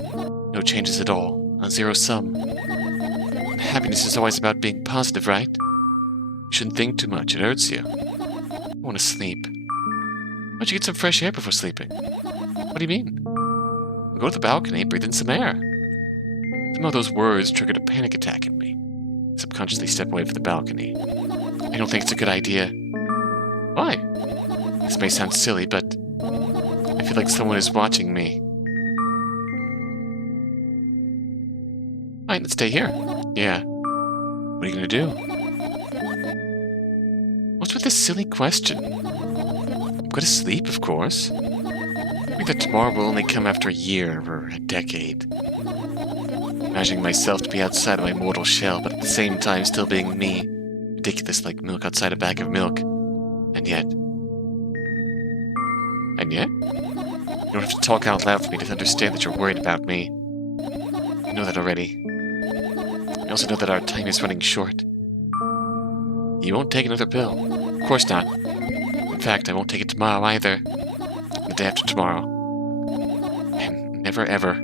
No changes at all. A zero sum. Happiness is always about being positive, right? You shouldn't think too much. It hurts you. I want to sleep. Why don't you get some fresh air before sleeping? What do you mean? I'll go to the balcony, breathe in some air. Some of those words triggered a panic attack in me. I subconsciously step away from the balcony. I don't think it's a good idea. Why? This may sound silly, but I feel like someone is watching me. Alright, let's stay here. Yeah. What are you gonna do? What's with this silly question? I'm gonna sleep, of course. Maybe that tomorrow will only come after a year or a decade. Imagining myself to be outside of my mortal shell, but at the same time still being me. Ridiculous like milk outside a bag of milk. And yet... You don't have to talk out loud for me to understand that you're worried about me. I know that already. I also know that our time is running short. You won't take another pill. Of course not. In fact, I won't take it tomorrow either. The day after tomorrow. And never ever.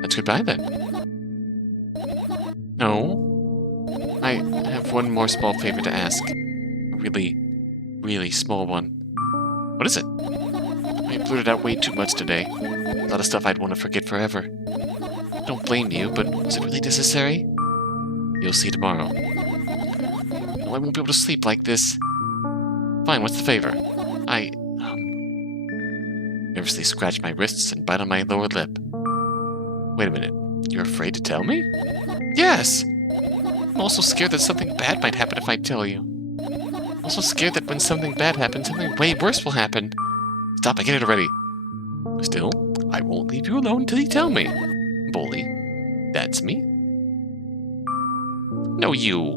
That's goodbye then. No. I have one more small favor to ask. A really, really small one. What is it? I blurted out way too much today. A lot of stuff I'd want to forget forever. I don't blame you, but was it really necessary? You'll see tomorrow. No, I won't be able to sleep like this. Fine, what's the favor? I nervously scratch my wrists and bite on my lower lip. Wait a minute. You're afraid to tell me? Yes! I'm also scared that something bad might happen if I tell you. I'm also scared that when something bad happens, something way worse will happen. Stop, I get it already. Still, I won't leave you alone until you tell me. Bully. That's me. No, you.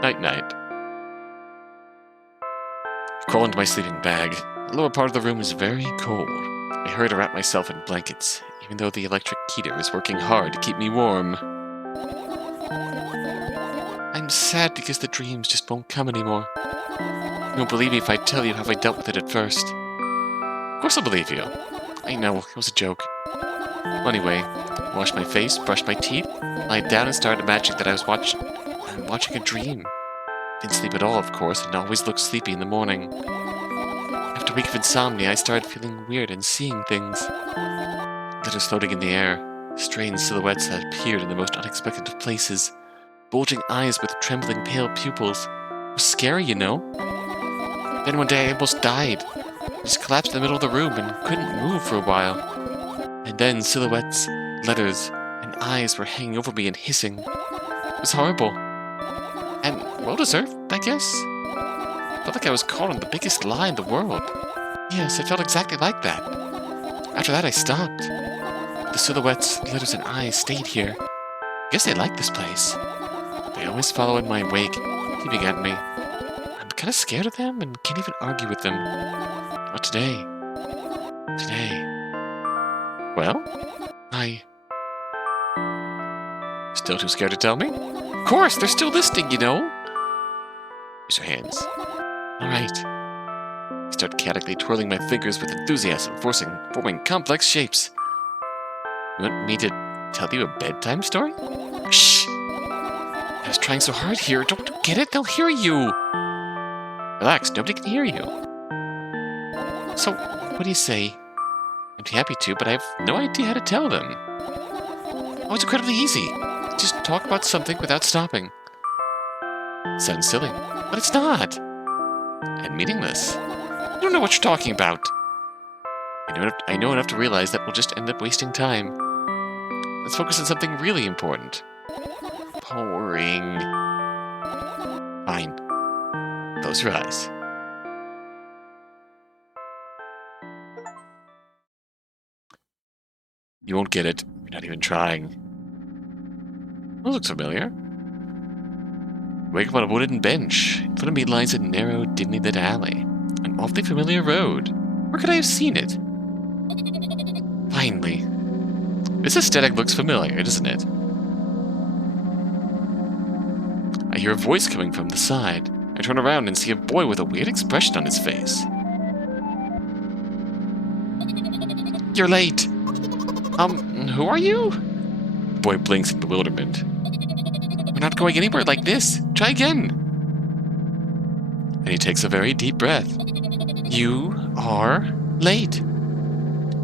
Night-night. I crawl into my sleeping bag. The lower part of the room is very cold. I hurry to wrap myself in blankets, even though the electric heater is working hard to keep me warm. I'm sad because the dreams just won't come anymore. You won't believe me if I tell you how I dealt with it at first. Of course I'll believe you. I know, it was a joke. Well, anyway, I washed my face, brushed my teeth, lied down and started imagining that I'm watching a dream. Didn't sleep at all, of course, and always looked sleepy in the morning. After a week of insomnia, I started feeling weird and seeing things. Letters floating in the air, strange silhouettes that appeared in the most unexpected of places, bulging eyes with trembling pale pupils. It was scary, you know. Then one day I almost died. I just collapsed in the middle of the room and couldn't move for a while. And then silhouettes, letters, and eyes were hanging over me and hissing. It was horrible. And well-deserved, I guess. Felt like I was caught on the biggest lie in the world. Yes, it felt exactly like that. After that, I stopped. The silhouettes, letters, and eyes stayed here. I guess they like this place. They always follow in my wake, peeping at me. I'm kind of scared of them and can't even argue with them. Not today. Today. Well, Still too scared to tell me? Of course, they're still listening, you know. Use your hands. All right. I start chaotically twirling my fingers with enthusiasm, forming complex shapes. You want me to tell you a bedtime story? Shh! I was trying so hard here. Don't get it? They'll hear you. Relax, nobody can hear you. So, what do you say? I'd be happy to, but I have no idea how to tell them. Oh, it's incredibly easy. Just talk about something without stopping. Sounds silly, but it's not. And meaningless. I don't know what you're talking about. I know enough to realize that we'll just end up wasting time. Let's focus on something really important. Boring. Fine. Close your eyes. You won't get it. You're not even trying. That looks familiar. Wake up on a wooden bench. In front of me lies a narrow, dimly lit alley. An awfully familiar road. Where could I have seen it? Finally. This aesthetic looks familiar, doesn't it? I hear a voice coming from the side. I turn around and see a boy with a weird expression on his face. You're late. Who are you? The boy blinks in bewilderment. We're not going anywhere like this. Try again. And he takes a very deep breath. You are late.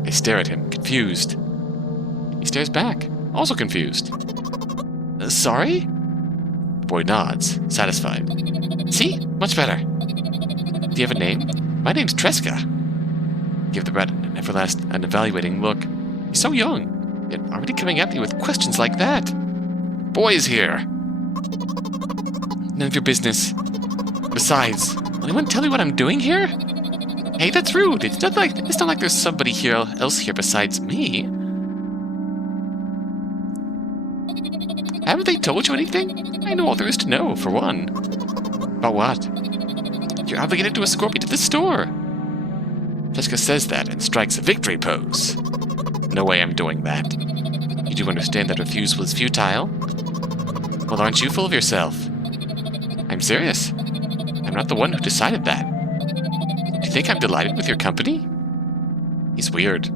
I stare at him, confused. He stares back, also confused. Sorry? The boy nods, satisfied. See? Much better. Do you have a name? My name's Tresca. Give the rat an evaluating look. He's so young, yet already coming at me with questions like that. Boy's here. None of your business. Besides, will anyone tell me what I'm doing here? Hey, that's rude. It's not like there's somebody else here besides me. Haven't they told you anything? I know all there is to know, for one. About what? You're obligated to escort me to the store. Jessica says that and strikes a victory pose. No way I'm doing that. You do understand that refusal is futile? Well, aren't you full of yourself? I'm serious. I'm not the one who decided that. Do you think I'm delighted with your company? He's weird.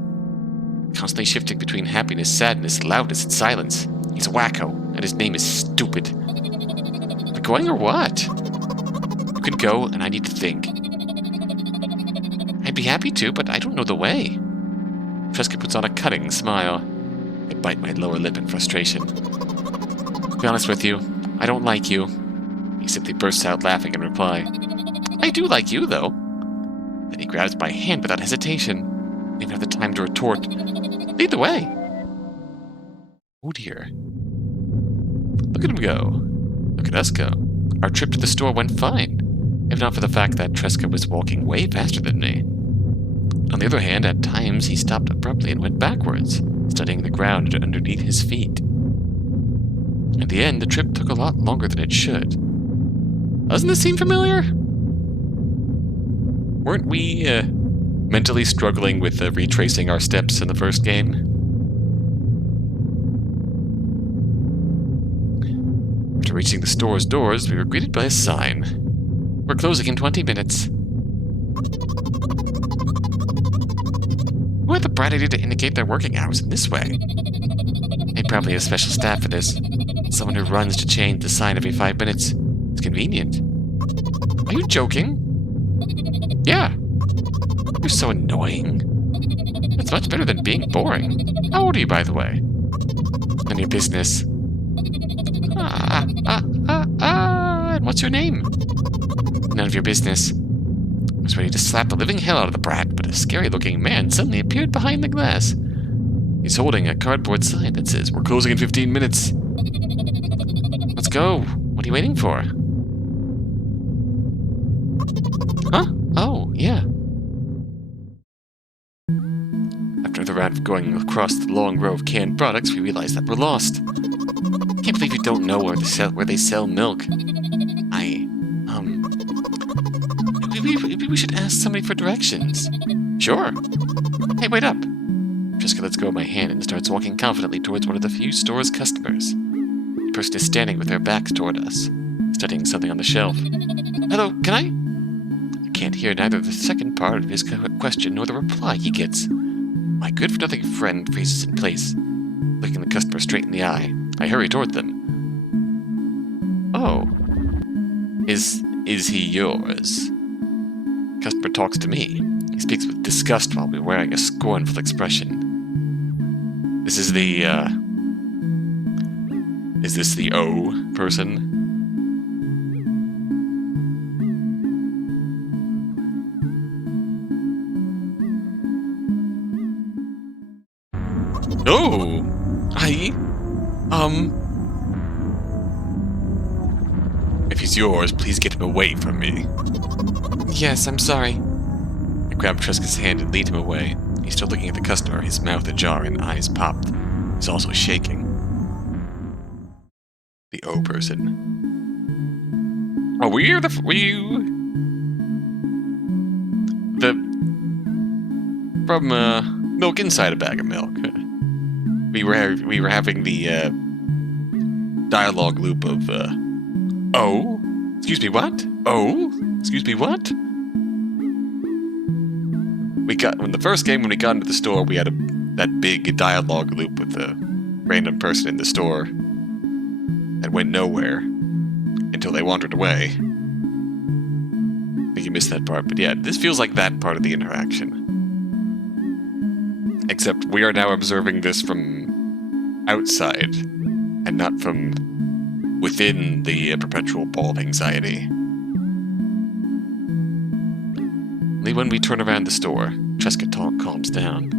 Constantly shifting between happiness, sadness, loudness, and silence. He's a wacko, and his name is stupid. We're going or what? You can go, and I need to think. I'd be happy to, but I don't know the way. Tresca puts on a cutting smile. I bite my lower lip in frustration. To be honest with you, I don't like you. He simply bursts out laughing in reply. I do like you, though. Then he grabs my hand without hesitation. I even have the time to retort. Lead the way. Oh dear. Look at him go. Look at us go. Our trip to the store went fine, if not for the fact that Tresca was walking way faster than me. On the other hand, at times he stopped abruptly and went backwards, studying the ground underneath his feet. In the end, the trip took a lot longer than it should. Doesn't this seem familiar? Weren't we, mentally struggling with retracing our steps in the first game? After reaching the store's doors, we were greeted by a sign. We're closing in 20 minutes. Who had the bright idea to indicate their working hours in this way? They probably have special staff for this. Someone who runs to change the sign every 5 minutes. It's convenient. Are you joking? Yeah. You're so annoying. That's much better than being boring. How old are you, by the way? None of your business. And what's your name? None of your business. I was ready to slap the living hell out of the brat, but a scary-looking man suddenly appeared behind the glass. He's holding a cardboard sign that says, "We're closing in 15 minutes. Let's go. What are you waiting for?" Huh? Oh, yeah. After the rat going across the long row of canned products, we realize that we're lost. Can't believe you don't know where they sell milk. We should ask somebody for directions. Sure. Hey, wait up. Tresca lets go of my hand and starts walking confidently towards one of the few store's customers. The person is standing with their backs toward us, studying something on the shelf. Hello, can I can't hear neither the second part of his question nor the reply he gets. My good-for-nothing friend freezes in place, looking the customer straight in the eye. I hurry toward them. Oh. Is he yours? Customer talks to me. He speaks with disgust while we're wearing a scornful expression. Is this the O person? Oh! If he's yours, please get him away from me. Yes, I'm sorry. I grabbed Tresca's hand and lead him away. He's still looking at the customer, his mouth ajar and eyes popped. He's also shaking. The O person. Oh, were you from Milk Inside a Bag of Milk? We were having the dialogue loop of oh, excuse me, what? Oh, excuse me, what? In the first game when we got into the store, we had that big dialogue loop with a random person in the store that went nowhere until they wandered away. I think you missed that part, but yeah, this feels like that part of the interaction. Except we are now observing this from outside, and not from within the perpetual ball of anxiety. Only when we turn around the store, Tresca calms down.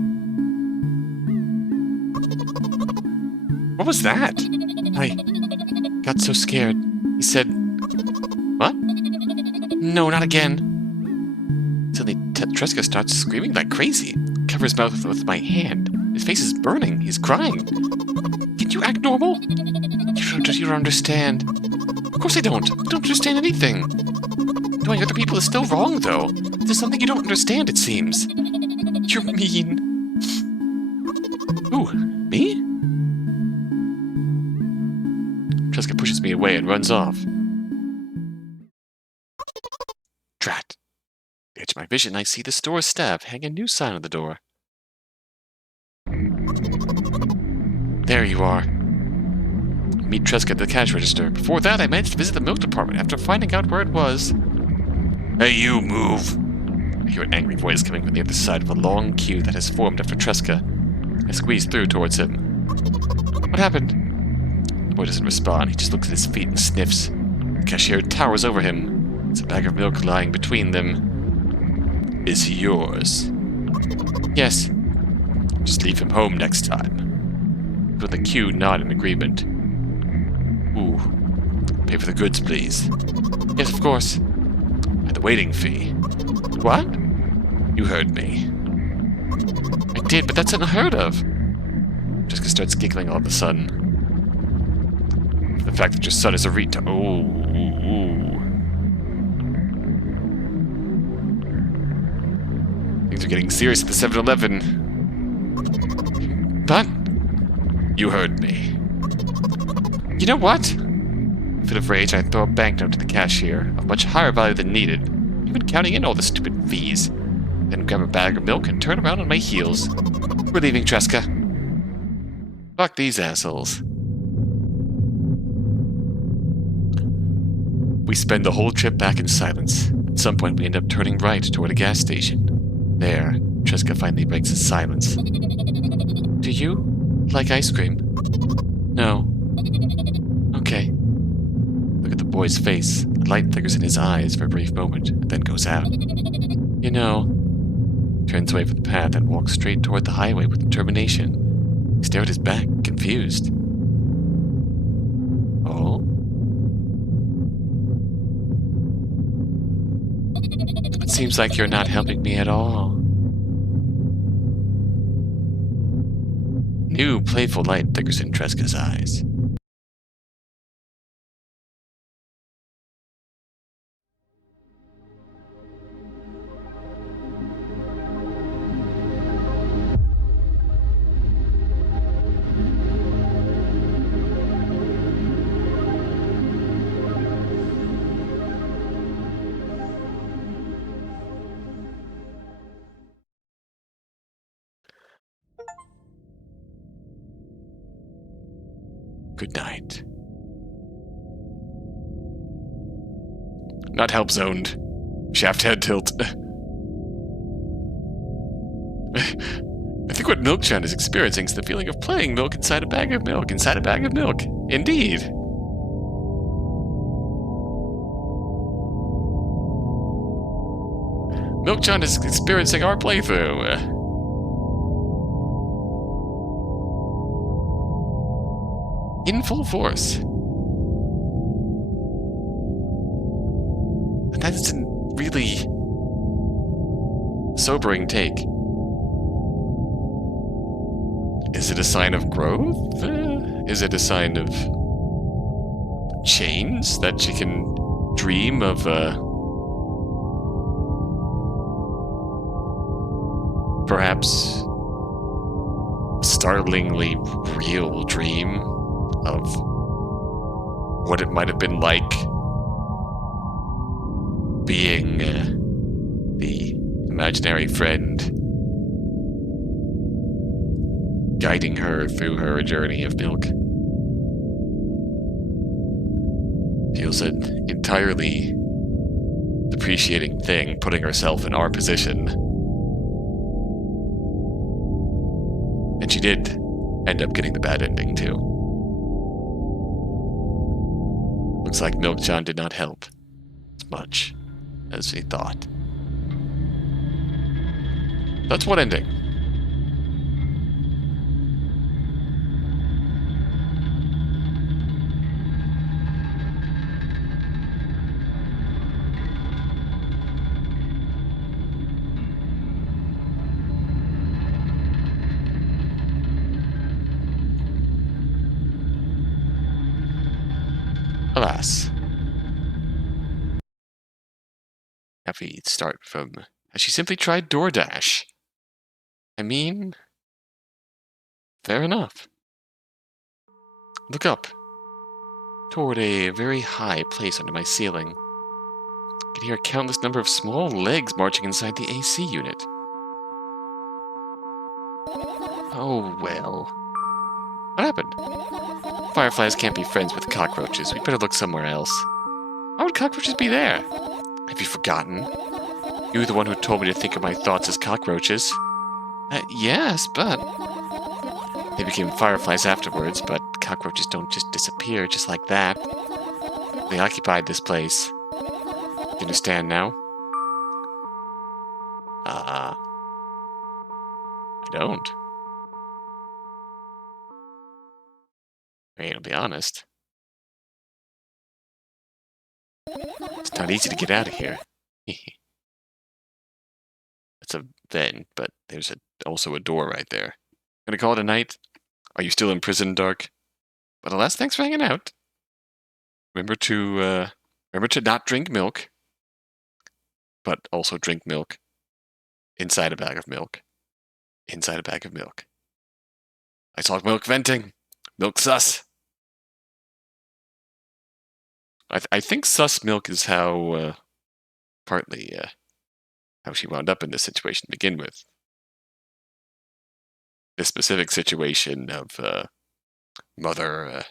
What was that? I got so scared. He said, "What? No, not again." Suddenly, Tresca starts screaming like crazy. Covers his mouth with my hand. His face is burning. He's crying. Can you act normal? You don't understand. Of course I don't. I don't understand anything. Doing other people is still wrong, though. There's something you don't understand, it seems. You're mean. Ooh, me? Tresca pushes me away and runs off. Drat. Edge my vision, I see the store staff hang a new sign on the door. There you are. Meet Tresca at the cash register. Before that, I managed to visit the milk department after finding out where it was. Hey, you, move! I hear an angry voice coming from the other side of a long queue that has formed after Tresca. I squeeze through towards him. What happened? The boy doesn't respond. He just looks at his feet and sniffs. The cashier towers over him. There's a bag of milk lying between them. Is he yours? Yes. Just leave him home next time. With the queue nod in agreement. Ooh. Pay for the goods, please. Yes, of course. And the waiting fee. What? You heard me. I did, but that's unheard of. Jessica starts giggling all of a sudden. The fact that your son is a retard. Ooh. Things are getting serious at the 7-Eleven. But you heard me. You know what? Fit of rage, I throw a banknote to the cashier, of much higher value than needed, even counting in all the stupid fees. Then grab a bag of milk and turn around on my heels. We're leaving, Tresca. Fuck these assholes. We spend the whole trip back in silence. At some point, we end up turning right toward a gas station. There, Tresca finally breaks his silence. Do you like ice cream? No. Okay. Look at the boy's face. A light flickers in his eyes for a brief moment, and then goes out. You know, turns away from the path and walks straight toward the highway with determination. He stared at his back, confused. Oh? It seems like you're not helping me at all. New, playful light flickers in Tresca's eyes. Good night. Not help zoned. Shaft head tilt. I think what Milkchan is experiencing is the feeling of playing milk inside a bag of milk. Inside a bag of milk. Indeed. Milkchan is experiencing our playthrough. In full force. And that is a really sobering take. Is it a sign of growth? Is it a sign of change? That she can dream of perhaps a startlingly real dream of what it might have been like being the imaginary friend guiding her through her journey of milk. Feels an entirely depreciating thing, putting herself in our position. And she did end up getting the bad ending, too. Looks like Milkchan did not help as much as we thought. That's one ending. Alas. Happy start from... Has she simply tried DoorDash? I mean... Fair enough. Look up. Toward a very high place under my ceiling. I can hear a countless number of small legs marching inside the AC unit. Oh, well. What happened? Fireflies can't be friends with cockroaches. We better look somewhere else. Why would cockroaches be there? Have you forgotten? You were the one who told me to think of my thoughts as cockroaches. Yes, but... They became fireflies afterwards, but cockroaches don't just disappear just like that. They occupied this place. You understand now? I don't. I mean, I'll be honest. It's not easy to get out of here. It's a vent, but there's also a door right there. Gonna call it a night? Are you still imprisoned, Dark? But alas, thanks for hanging out. Remember to not drink milk, but also drink milk inside a bag of milk. Inside a bag of milk. I saw milk venting. Milk sus. I think sus milk is how, partly, how she wound up in this situation to begin with. This specific situation of mother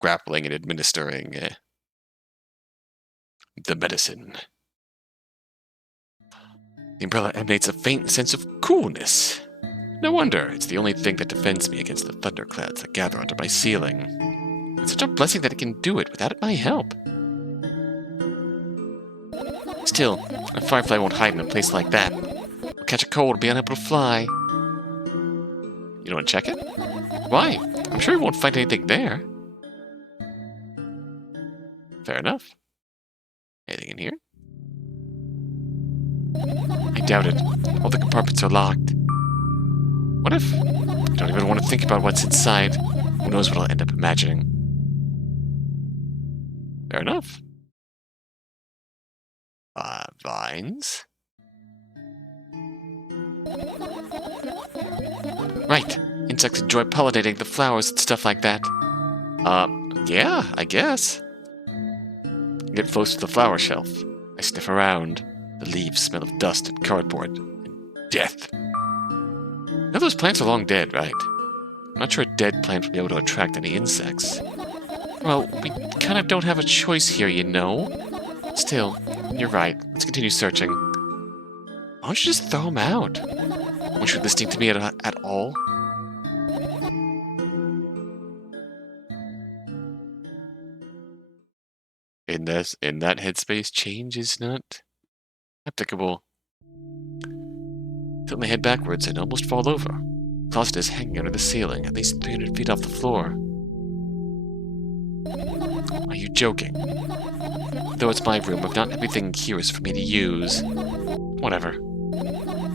grappling and administering The medicine. The umbrella emanates a faint sense of coolness. No wonder, it's the only thing that defends me against the thunderclouds that gather under my ceiling. It's such a blessing that it can do it without my help. Still, a firefly won't hide in a place like that. We'll catch a cold and be unable to fly. You don't want to check it? Why? I'm sure you won't find anything there. Fair enough. Anything in here? I doubt it. All the compartments are locked. What if? I don't even want to think about what's inside. Who knows what I'll end up imagining. Fair enough. Vines? Right. Insects enjoy pollinating the flowers and stuff like that. Yeah, I guess. I get close to the flower shelf. I sniff around. The leaves smell of dust and cardboard. And death. Now those plants are long dead, right? I'm not sure a dead plant would be able to attract any insects. Well, we kind of don't have a choice here, you know. Still, you're right. Let's continue searching. Why don't you just throw them out? Weren't you listening to me at all? In that headspace, change is not applicable. Tilt my head backwards and almost fall over. The closet is hanging under the ceiling, at least 300 feet off the floor. Are you joking? Though it's my room, if not everything here is for me to use. Whatever.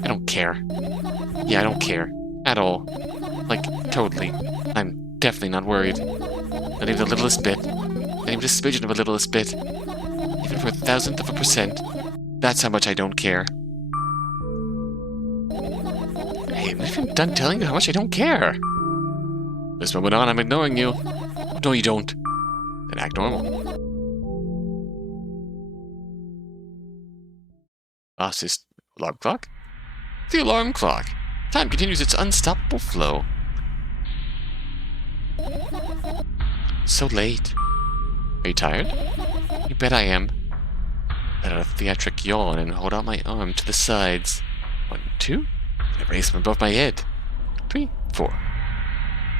I don't care. Yeah, I don't care. At all. Like, totally. I'm definitely not worried. Not even the littlest bit. Not even a smidgen of a littlest bit. Even for 1,000th of a percent. That's how much I don't care. Hey, I'm not even done telling you how much I don't care. This moment on, I'm ignoring you. No, you don't. Then act normal. Assist alarm clock? The alarm clock. Time continues its unstoppable flow. So late. Are you tired? You bet I am. Let out a theatric yawn and hold out my arm to the sides. 1, 2. I raise them above my head. 3, 4.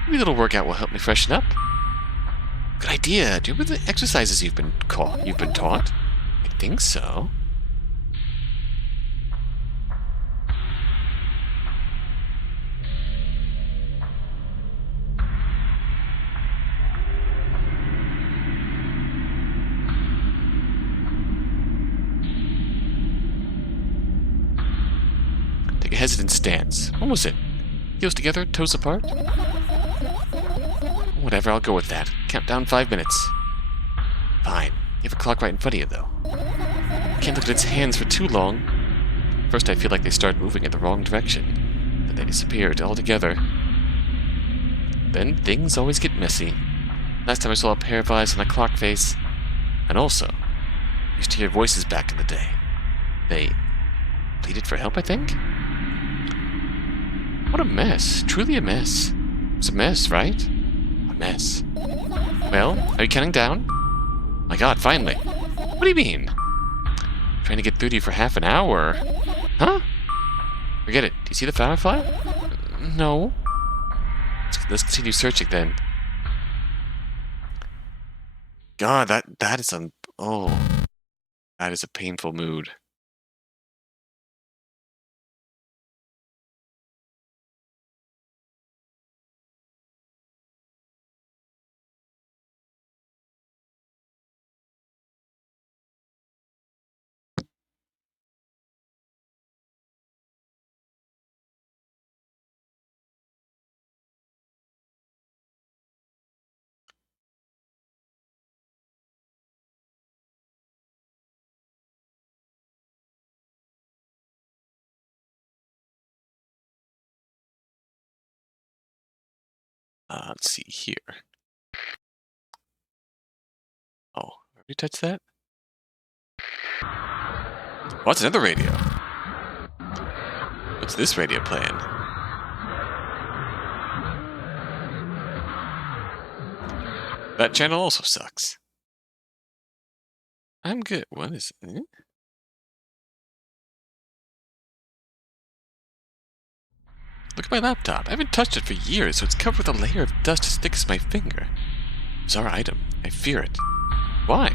Maybe a little workout will help me freshen up. Good idea. Do you remember the exercises you've been taught? I think so. Take a hesitant stance. When was it? Heels together, toes apart? Whatever, I'll go with that. Count down 5 minutes. Fine. You have a clock right in front of you, though. Can't look at its hands for too long. First, I feel like they start moving in the wrong direction. Then they disappeared altogether. Then things always get messy. Last time I saw a pair of eyes on a clock face. And also, I used to hear voices back in the day. They pleaded for help, I think? What a mess. Truly a mess. It's a mess, right? A mess. Well, are you counting down? My god, finally. What do you mean? Trying to get through to you for half an hour. Huh? Forget it. Do you see the firefly? No. Let's continue searching then. God, that is that is a painful mood. Let's see here. Oh, have you touched that? What's another radio? What's this radio playing? That channel also sucks. I'm good. What is it? Look at my laptop. I haven't touched it for years, so it's covered with a layer of dust as thick as my finger. Bizarre item. I fear it. Why?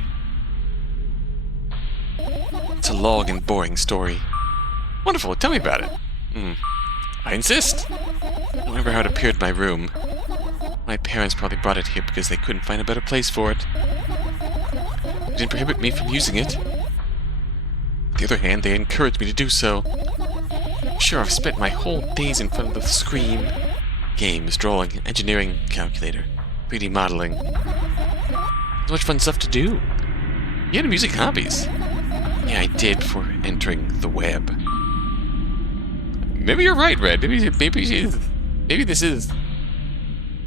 It's a long and boring story. Wonderful. Tell me about it. I insist. I remember how it appeared in my room. My parents probably brought it here because they couldn't find a better place for it. They didn't prohibit me from using it. On the other hand, they encouraged me to do so. Sure, I've spent my whole days in front of the screen. Games, drawing, engineering, calculator, 3D modeling. So much fun stuff to do. You had amusing hobbies. Yeah, I did before entering the web. Maybe you're right, Red. Maybe this is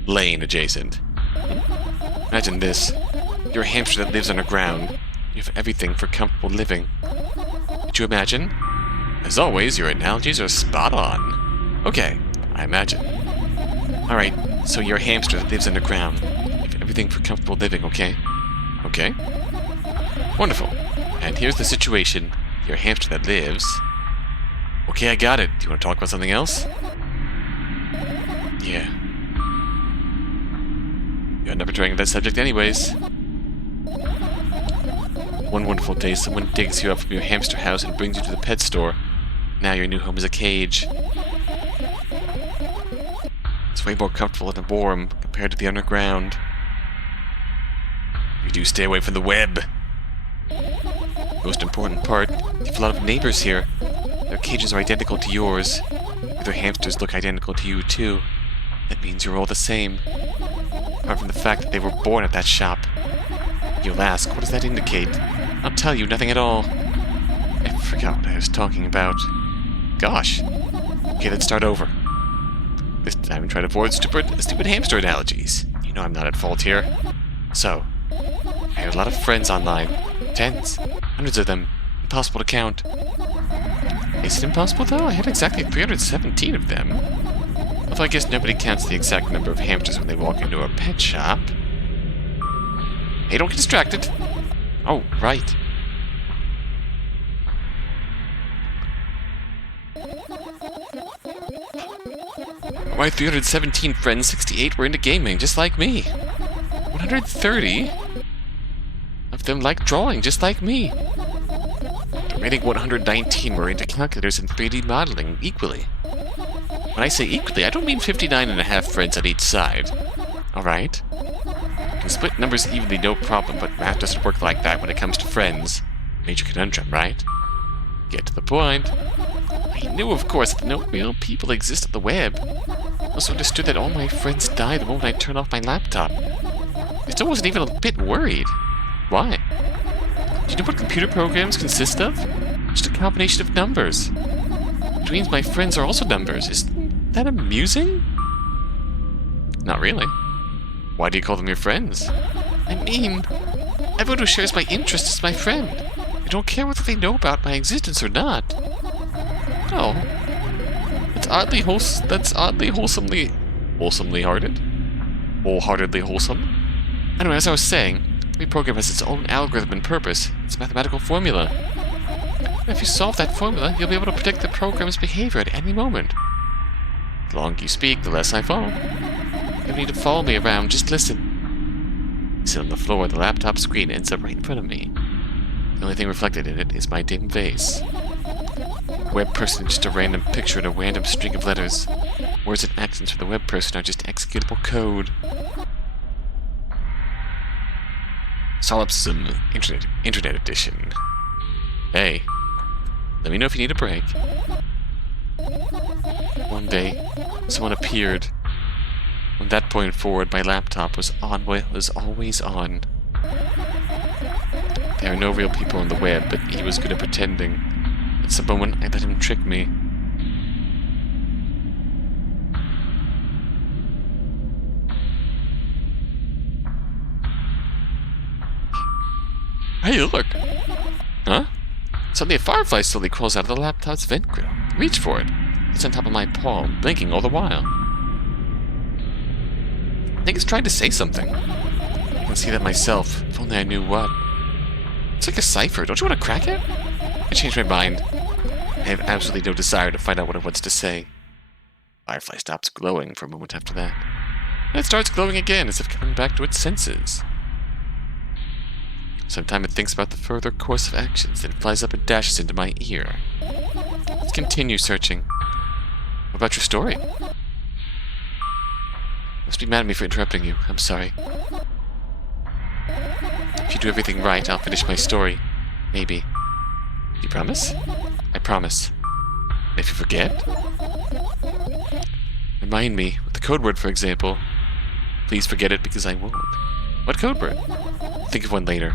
lane adjacent. Imagine this. You're a hamster that lives underground. You have everything for comfortable living. Did you imagine? As always, your analogies are spot on. Okay, I imagine. Alright, so you're a hamster that lives underground. You have everything for comfortable living, okay? Okay. Wonderful. And here's the situation. You're a hamster that lives... Okay, I got it. Do you want to talk about something else? Yeah. You're never trying that subject anyways. One wonderful day, someone digs you up from your hamster house and brings you to the pet store. Now your new home is a cage. It's way more comfortable and warm compared to the underground. You do stay away from the web. Most important part, you have a lot of neighbors here. Their cages are identical to yours. Their hamsters look identical to you too. That means you're all the same. Apart from the fact that they were born at that shop. You'll ask, what does that indicate? I'll tell you, nothing at all. I forgot what I was talking about. Gosh. Okay, let's start over. This time try to avoid stupid hamster analogies. You know I'm not at fault here. So, I have a lot of friends online. Tens. Hundreds of them. Impossible to count. Is it impossible, though? I had exactly 317 of them. Although I guess nobody counts the exact number of hamsters when they walk into a pet shop. Hey, don't get distracted. Oh, right. My 317 friends, 68 were into gaming, just like me. 130 of them like drawing, just like me. The remaining 119 were into calculators and 3D modeling, equally. When I say equally, I don't mean 59 and a half friends on each side. Alright? You can split numbers evenly, no problem, but math doesn't work like that when it comes to friends. Major conundrum, right? Get to the point. I knew, of course, that no real people exist on the web. I also understood that all my friends die the moment I turn off my laptop. I still wasn't even a bit worried. Why? Do you know what computer programs consist of? Just a combination of numbers. Which means my friends are also numbers. Isn't that amusing? Not really. Why do you call them your friends? I mean, everyone who shares my interest is my friend. I don't care whether they know about my existence or not. Oh. That's oddly wholesomely hearted. Wholeheartedly wholesome. Anyway, as I was saying, every program has its own algorithm and purpose, its mathematical formula. And if you solve that formula, you'll be able to predict the program's behavior at any moment. The longer you speak, the less I follow. You don't need to follow me around, just listen. I sit on the floor, the laptop screen ends up right in front of me. The only thing reflected in it is my dim face. Web person is just a random picture in a random string of letters. Words and accents for the web person are just executable code. Solipsism Internet Edition. Hey, let me know if you need a break. One day, someone appeared. From that point forward, my laptop was always on. There are no real people on the web, but he was good at pretending. At some moment, I let him trick me. Hey, look! Huh? Suddenly a firefly slowly crawls out of the laptop's vent grill. Reach for it. It's on top of my palm, blinking all the while. I think it's trying to say something. I can see that myself, if only I knew what. It's like a cipher. Don't you want to crack it? I changed my mind. I have absolutely no desire to find out what it wants to say. Firefly stops glowing for a moment after that. And it starts glowing again, as if coming back to its senses. Sometime it thinks about the further course of actions, then flies up and dashes into my ear. Let's continue searching. What about your story? Must be mad at me for interrupting you. I'm sorry. If you do everything right, I'll finish my story. Maybe. You promise? I promise. And if you forget? Remind me, with the code word, for example. Please forget it because I won't. What code word? Think of one later.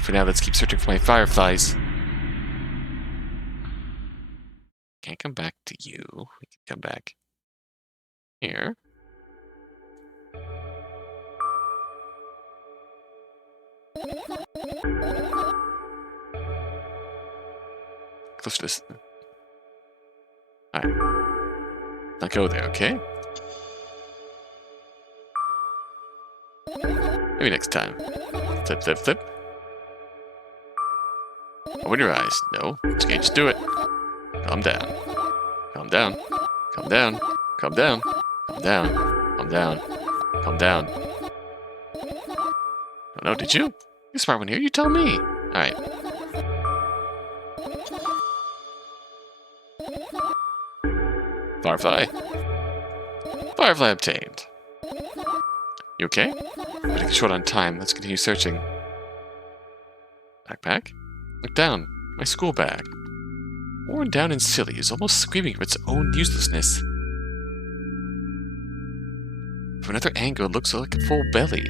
For now, let's keep searching for my fireflies. Can't come back to you. We can come back here. Close to this. Alright. Not go there, okay? Maybe next time. Flip, flip, flip. Open your eyes. No. Just do it. Calm down. Calm down. Calm down. Calm down. Calm down. Calm down. Calm down. Oh no, did you? You smart one here, you tell me. Alright. Firefly. Firefly obtained. You okay? We're getting short on time. Let's continue searching. Backpack? Look down. My school bag. Worn down and silly, is almost screaming of its own uselessness. From another angle, it looks like a full belly.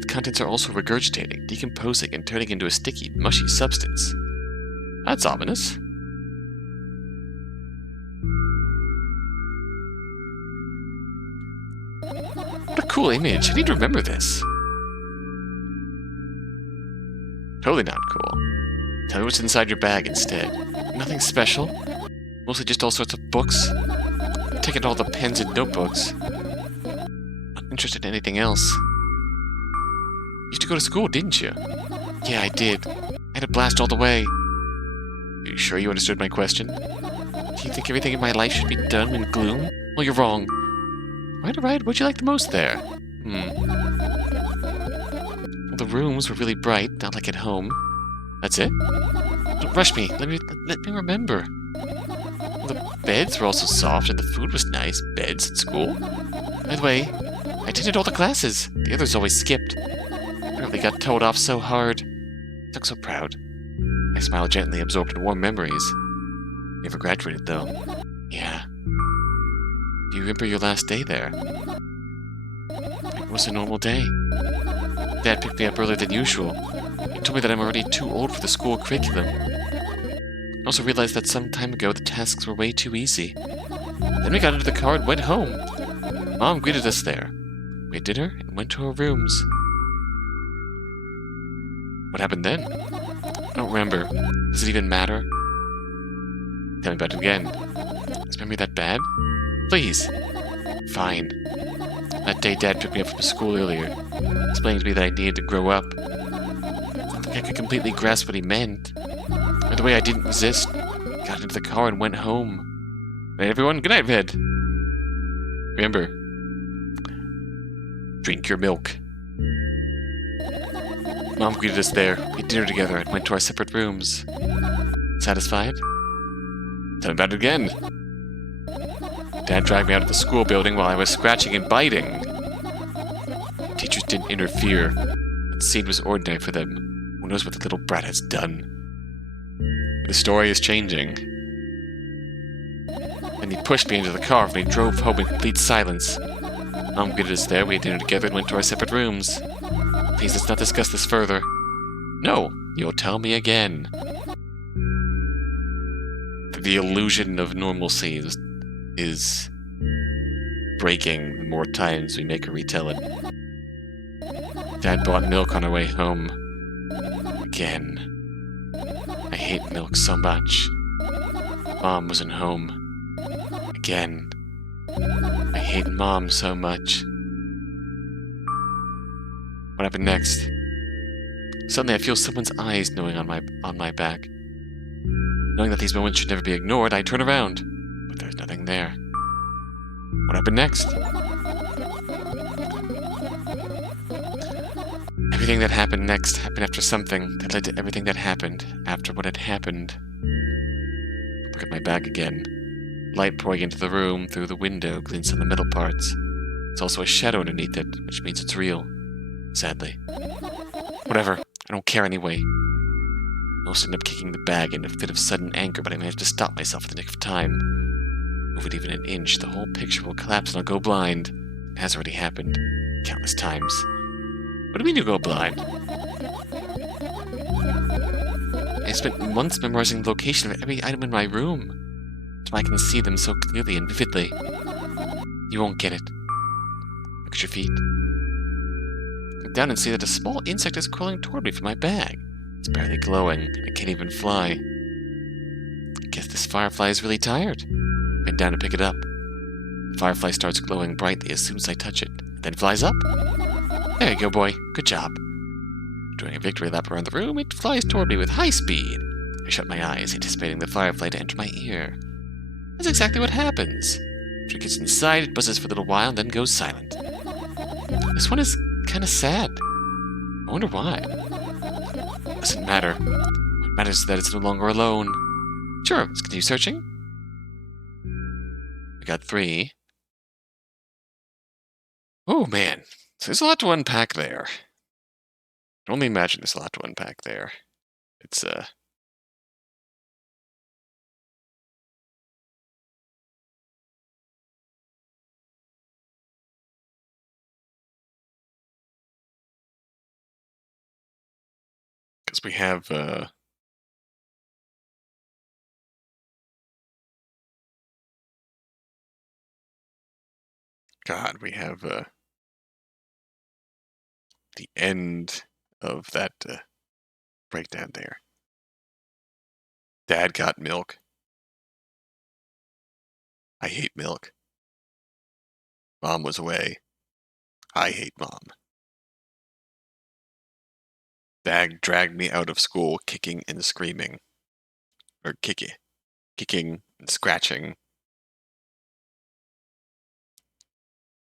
The contents are also regurgitating, decomposing, and turning into a sticky, mushy substance. That's ominous. What a cool image. I need to remember this. Totally not cool. Tell me what's inside your bag instead. Nothing special. Mostly just all sorts of books. I'm taking all the pens and notebooks. Not interested in anything else. You used to go to school, didn't you? Yeah, I did. I had a blast all the way. Are you sure you understood my question? Do you think everything in my life should be done in gloom? Well, you're wrong. Right. What'd you like the most there? Well, the rooms were really bright, not like at home. That's it? Don't rush me. Let me remember. Well, the beds were also soft, and the food was nice. Beds at school? By the way, I attended all the classes. The others always skipped. Apparently got told off so hard. I look so proud. I smiled gently, absorbed in warm memories. Never graduated, though. Yeah. Do you remember your last day there? It was a normal day. Dad picked me up earlier than usual. He told me that I'm already too old for the school curriculum. I also realized that some time ago the tasks were way too easy. Then we got into the car and went home. Mom greeted us there. We had dinner and went to our rooms. What happened then? I don't remember. Does it even matter? Tell me about it again. Is memory that bad? Please. Fine. That day Dad picked me up from school earlier, explaining to me that I needed to grow up. I don't think I could completely grasp what he meant. By the way, I didn't resist. Got into the car and went home. Right, everyone? Good night, Red. Remember, drink your milk. Mom greeted us there. We had dinner together and went to our separate rooms. Satisfied? Tell me about it again. Dad dragged me out of the school building while I was scratching and biting. Teachers didn't interfere. That scene was ordinary for them. Who knows what the little brat has done? The story is changing. And he pushed me into the car and he drove home in complete silence. Mom greeted us there, we had dinner together and went to our separate rooms. Please, let's not discuss this further. No, you'll tell me again. The illusion of normalcy is breaking the more times we make her retell it. Dad bought milk on our way home. Again. I hate milk so much. Mom wasn't home. Again. I hate Mom so much. What happened next? Suddenly I feel someone's eyes gnawing on my back. Knowing that these moments should never be ignored, I turn around, but there's nothing there. What happened next? Everything that happened next happened after something that led to everything that happened after what had happened. Look at my bag again. Light pouring into the room through the window glints on the metal parts. There's also a shadow underneath it, which means it's real. Sadly. Whatever. I don't care anyway. I almost ended up kicking the bag in a fit of sudden anger, but I managed to stop myself in the nick of time. Move it even an inch, the whole picture will collapse and I'll go blind. It has already happened. Countless times. What do you mean you go blind? I spent months memorizing the location of every item in my room. So I can see them so clearly and vividly. You won't get it. Look at your feet. Look down and see that a small insect is crawling toward me from my bag. It's barely glowing, and it can't even fly. I guess this firefly is really tired. I bend down to pick it up. The firefly starts glowing brightly as soon as I touch it, and then flies up. There you go, boy. Good job. Doing a victory lap around the room, it flies toward me with high speed. I shut my eyes, anticipating the firefly to enter my ear. That's exactly what happens. After it gets inside, it buzzes for a little while and then goes silent. This one is kind of sad. I wonder why. Doesn't matter. What matters is that it's no longer alone. Sure, let's continue searching. We got 3. Oh, man. So there's a lot to unpack there. I can only imagine there's a lot to unpack there. It's, because we have, God, we have, the end of that, breakdown there. Dad got milk. I hate milk. Mom was away. I hate Mom. Dad dragged me out of school kicking and screaming. Or kicking and scratching.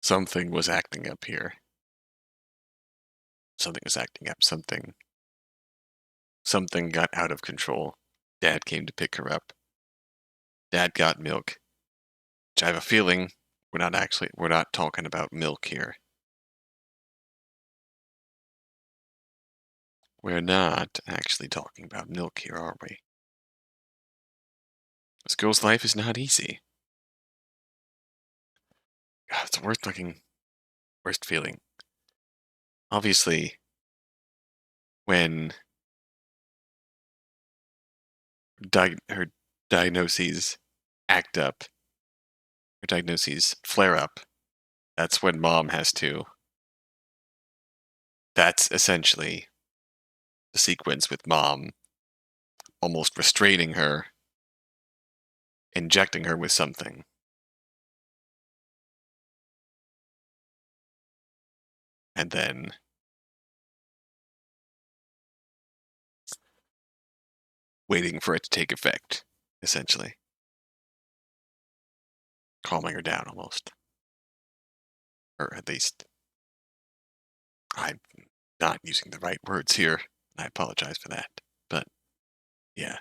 Something was acting up here. Something was acting up. Something got out of control. Dad came to pick her up. Dad got milk. Which I have a feeling we're not talking about milk here. We're not actually talking about milk here, are we? This girl's life is not easy. God, it's the worst feeling. Obviously, when her diagnoses act up, her diagnoses flare up, that's when Mom has to. That's essentially the sequence with Mom almost restraining her, injecting her with something. And then waiting for it to take effect, essentially. Calming her down almost. Or at least, I'm not using the right words here. I apologize for that. But, yeah.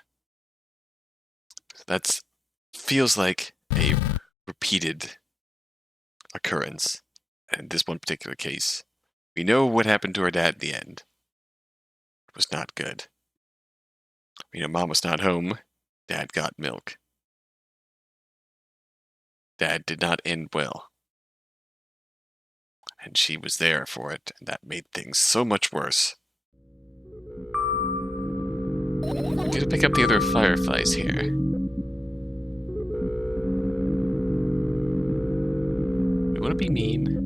That feels like a repeated occurrence. In this one particular case, we know what happened to her dad at the end. It was not good. We know Mom was not home. Dad got milk. Dad did not end well. And she was there for it, and that made things so much worse. We need to pick up the other fireflies here. We want to be mean.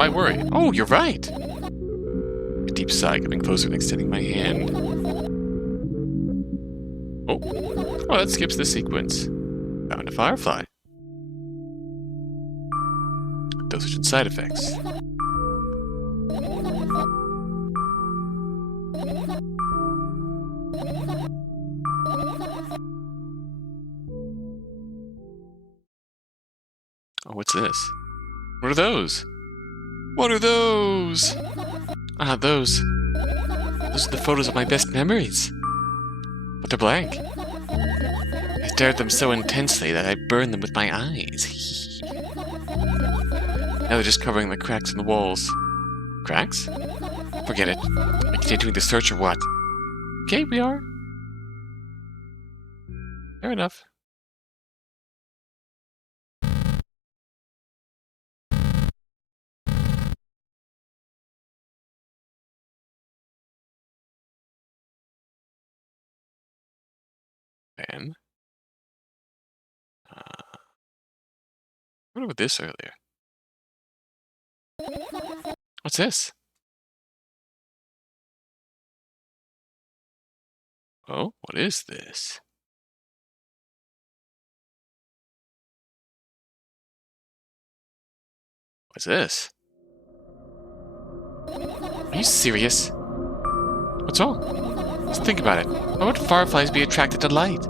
Why worry? Oh, you're right! A deep sigh, coming closer and extending my hand. Oh, that skips the sequence. Found a firefly. Dosage and side effects. Oh, what's this? What are those? What are those? Ah, those. Those are the photos of my best memories. But they're blank. I stared at them so intensely that I burned them with my eyes. Now they're just covering the cracks in the walls. Cracks? Forget it. Are you continuing the search or what? Okay, we are. Fair enough. Man. I went over this earlier. What's this? Oh, what is this? What's this? Are you serious? What's wrong? Just think about it. Why would fireflies be attracted to light?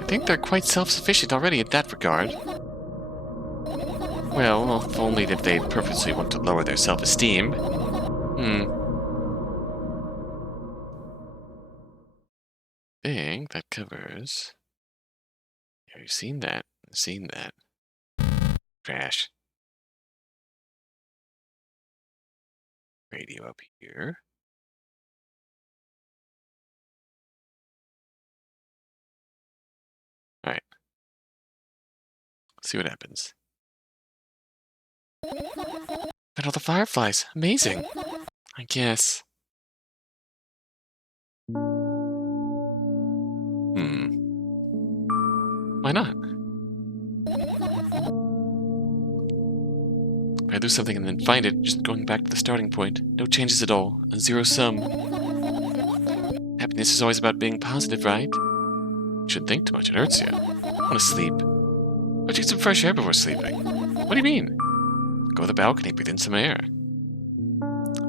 I think they're quite self-sufficient already in that regard. Well, if only if they purposely want to lower their self-esteem. Thing that covers... Have you seen that? I've seen that. Trash. Radio up here. Alright. See what happens. But all the fireflies. Amazing. I guess. Why not? If I lose something and then find it, just going back to the starting point. No changes at all. A zero sum. Happiness is always about being positive, right? You shouldn't think too much. It hurts you. I want to sleep. Go take some fresh air before sleeping. What do you mean? Go to the balcony, breathe in some air.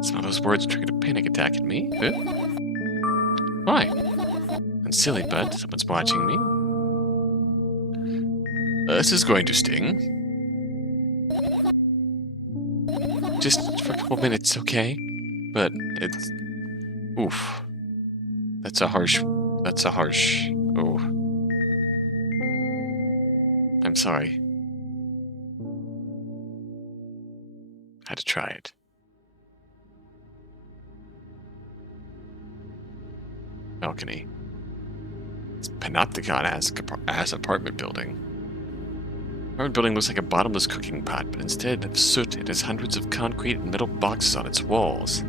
Some of those words triggered a panic attack in me. Huh? Why? That's silly, bud. Someone's watching me. This is going to sting. Just for a couple minutes, okay? But it's... Oof. That's a harsh... Oh. I'm sorry. Had to try it. Balcony. It's Panopticon as apartment building. Apartment building looks like a bottomless cooking pot, but instead of soot, it has hundreds of concrete and metal boxes on its walls.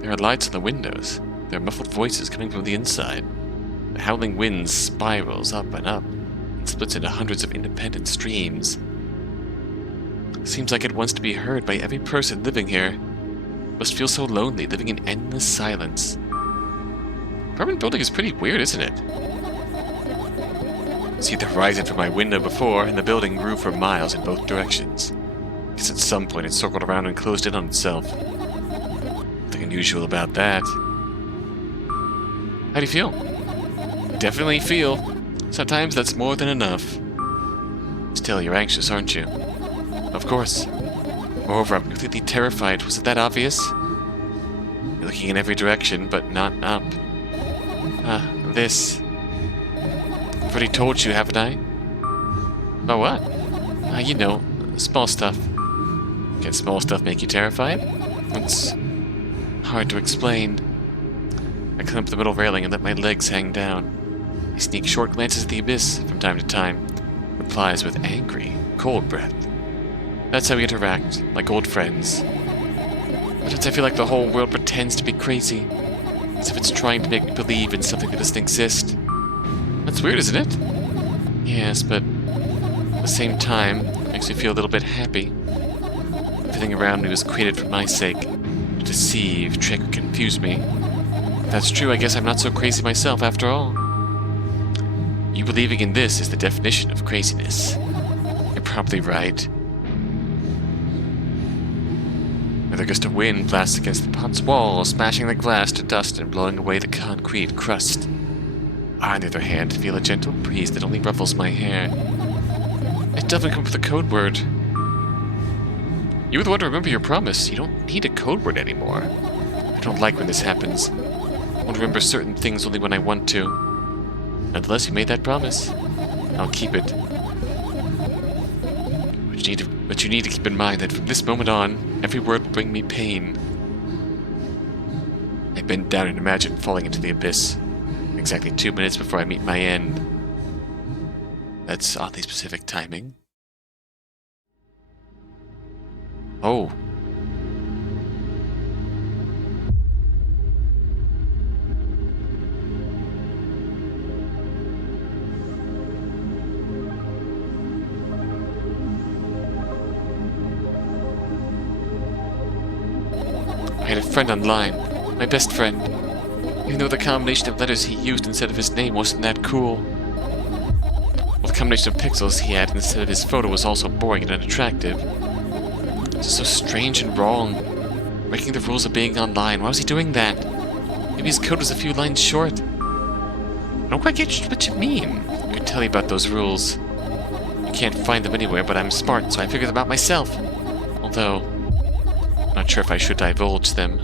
There are lights in the windows. There are muffled voices coming from the inside. The howling wind spirals up and splits into hundreds of independent streams. Seems like it wants to be heard by every person living here. Must feel so lonely, living in endless silence. Apartment building is pretty weird, isn't it? See the horizon from my window before, and the building grew for miles in both directions. Guess at some point it circled around and closed in on itself. Nothing unusual about that. How do you feel? Definitely feel. Sometimes that's more than enough. Still, you're anxious, aren't you? Of course. Moreover, I'm completely terrified. Was it that obvious? You're looking in every direction, but not up. This. I've already told you, haven't I? About what? You know, small stuff. Can small stuff make you terrified? It's hard to explain. I climb up the middle railing and let my legs hang down. I sneak short glances at the abyss from time to time. Replies with angry, cold breath. That's how we interact, like old friends. Sometimes I feel like the whole world pretends to be crazy, as if it's trying to make me believe in something that doesn't exist. That's weird, isn't it? Yes, but at the same time, makes me feel a little bit happy. Everything around me was created for my sake. To deceive, trick, or confuse me. If that's true, I guess I'm not so crazy myself after all. You believing in this is the definition of craziness. You're probably right. Whether gust of wind blasts against the pot's wall, smashing the glass to dust and blowing away the concrete crust. I, on the other hand, feel a gentle breeze that only ruffles my hair. It doesn't come with a code word. You were the one to remember your promise. You don't need a code word anymore. I don't like when this happens. I want to remember certain things only when I want to. Nonetheless, you made that promise. I'll keep it. But you need to keep in mind that from this moment on, every word will bring me pain. I bend down and imagine falling into the abyss. Exactly 2 minutes before I meet my end. That's oddly specific timing. Oh. I had a friend online, my best friend. Even though the combination of letters he used instead of his name wasn't that cool. Well, the combination of pixels he had instead of his photo was also boring and unattractive. This is so strange and wrong. Breaking the rules of being online. Why was he doing that? Maybe his code was a few lines short. I don't quite get what you mean. You could tell me about those rules. You can't find them anywhere, but I'm smart, so I figured them out myself. Although, I'm not sure if I should divulge them.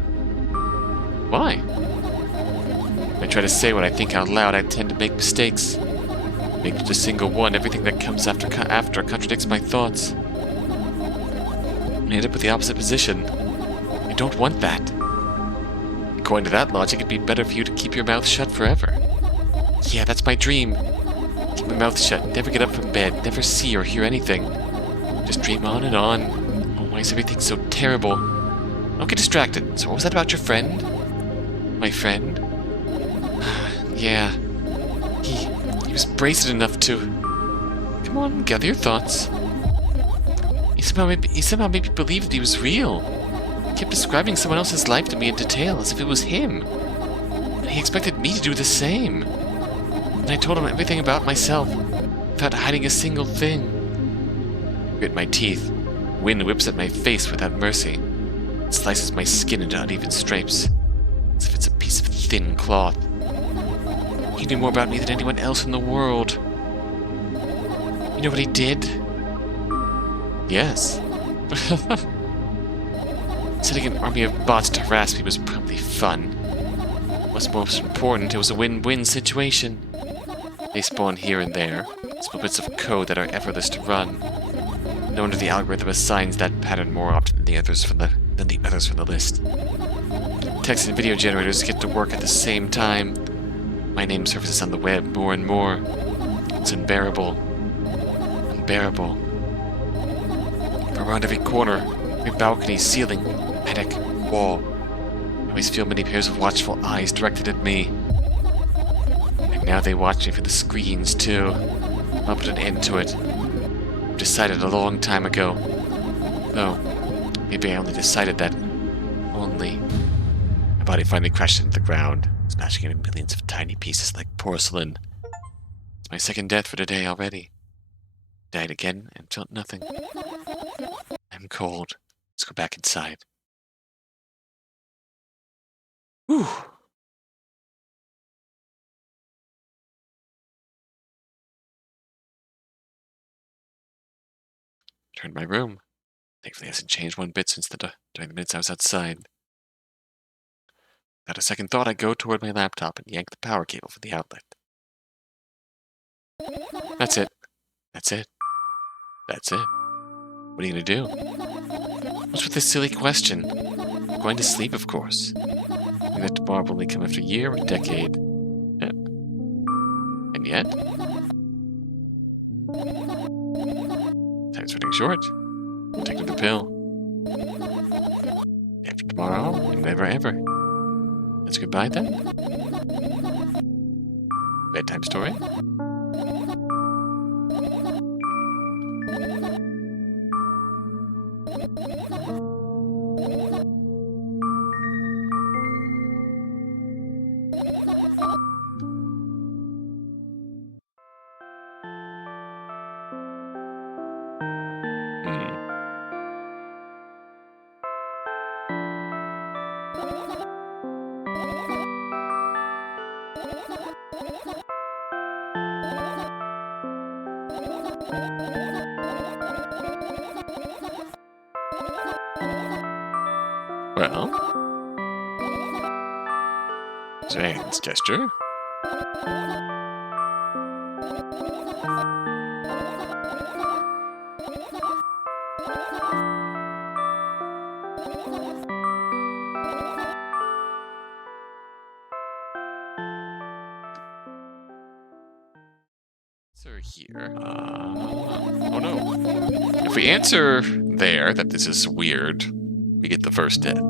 Why? When I try to say what I think out loud, I tend to make mistakes. Make just a single one. Everything that comes after contradicts my thoughts. I end up with the opposite position. I don't want that. According to that logic, it'd be better for you to keep your mouth shut forever. Yeah, that's my dream. Keep my mouth shut, never get up from bed, never see or hear anything. Just dream on and on. Oh, why is everything so terrible? Don't get distracted. So what was that about your friend? My friend? Yeah. He was brazen enough to... Come on, gather your thoughts. He somehow made me believe that he was real. He kept describing someone else's life to me in detail, as if it was him. And he expected me to do the same. And I told him everything about myself, without hiding a single thing. I grit my teeth. Wind whips at my face without mercy. It slices my skin into uneven stripes, as if it's a piece of thin cloth. He knew more about me than anyone else in the world. You know what he did? Yes. Setting an army of bots to harass me was probably fun. What's most important, it was a win-win situation. They spawn here and there, small bits of code that are effortless to run. No wonder the algorithm assigns that pattern more often than the others from the list. Text and video generators get to work at the same time. My name surfaces on the web more and more. It's unbearable. Unbearable. Around every corner, every balcony, ceiling, attic, wall, I always feel many pairs of watchful eyes directed at me. And now they watch me from the screens, too. I'll put an end to it. I've decided a long time ago. Oh, maybe I only decided that. Only. My body finally crashed into the ground, smashing into millions of tiny pieces like porcelain. It's my second death for today already. Died again and felt nothing. I'm cold. Let's go back inside. Whew. Returned to my room. Thankfully, it hasn't changed one bit since during the minutes I was outside. Without a second thought, I go toward my laptop and yank the power cable from the outlet. That's it. That's it. That's it. What are you gonna do? What's with this silly question? I'm going to sleep, of course. And that tomorrow will only come after a year or a decade. And yet? Time's running short. I'll take another pill. After tomorrow, and never ever. That's goodbye then? Bedtime story? Well, there's a hand's gesture. Answer here. Oh no. If we answer there that this is weird, we get the first death.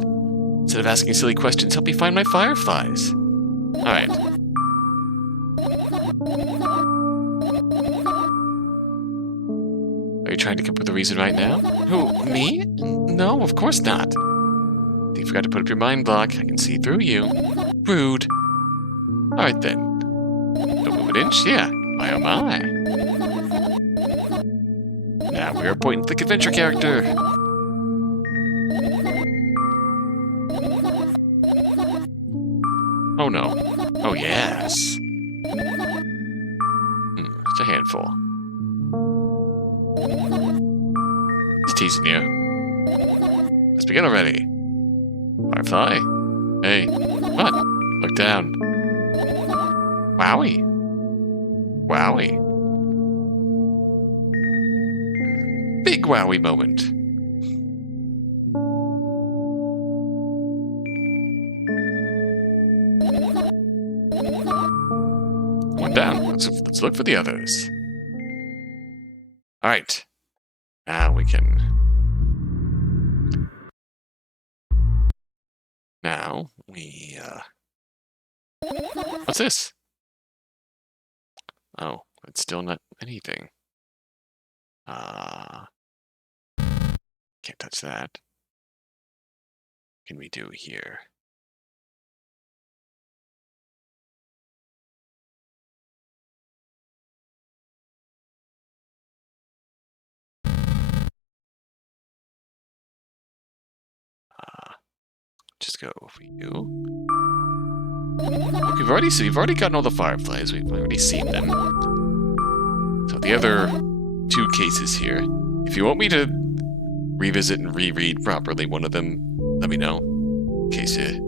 Instead of asking silly questions, help me find my fireflies. Alright. Are you trying to come up with a reason right now? Who, me? No, of course not. You forgot to put up your mind block. I can see through you. Rude. Alright then. Don't move an inch? Yeah. My oh my. Now we are pointing to the adventure character. Oh no. Oh yes. It's a handful. It's teasing you. Let's begin already. Firefly? Hey. What? Look down. Wowie. Wowie. Big wowie moment. One down. Let's look for the others. Alright. Now we can... Now we, What's this? Oh, it's still not anything. Can't touch that. What can we do here? Just go for you. Look, we've already gotten all the fireflies. We've already seen them. So the other two cases here. If you want me to revisit and reread properly one of them, let me know. In case you...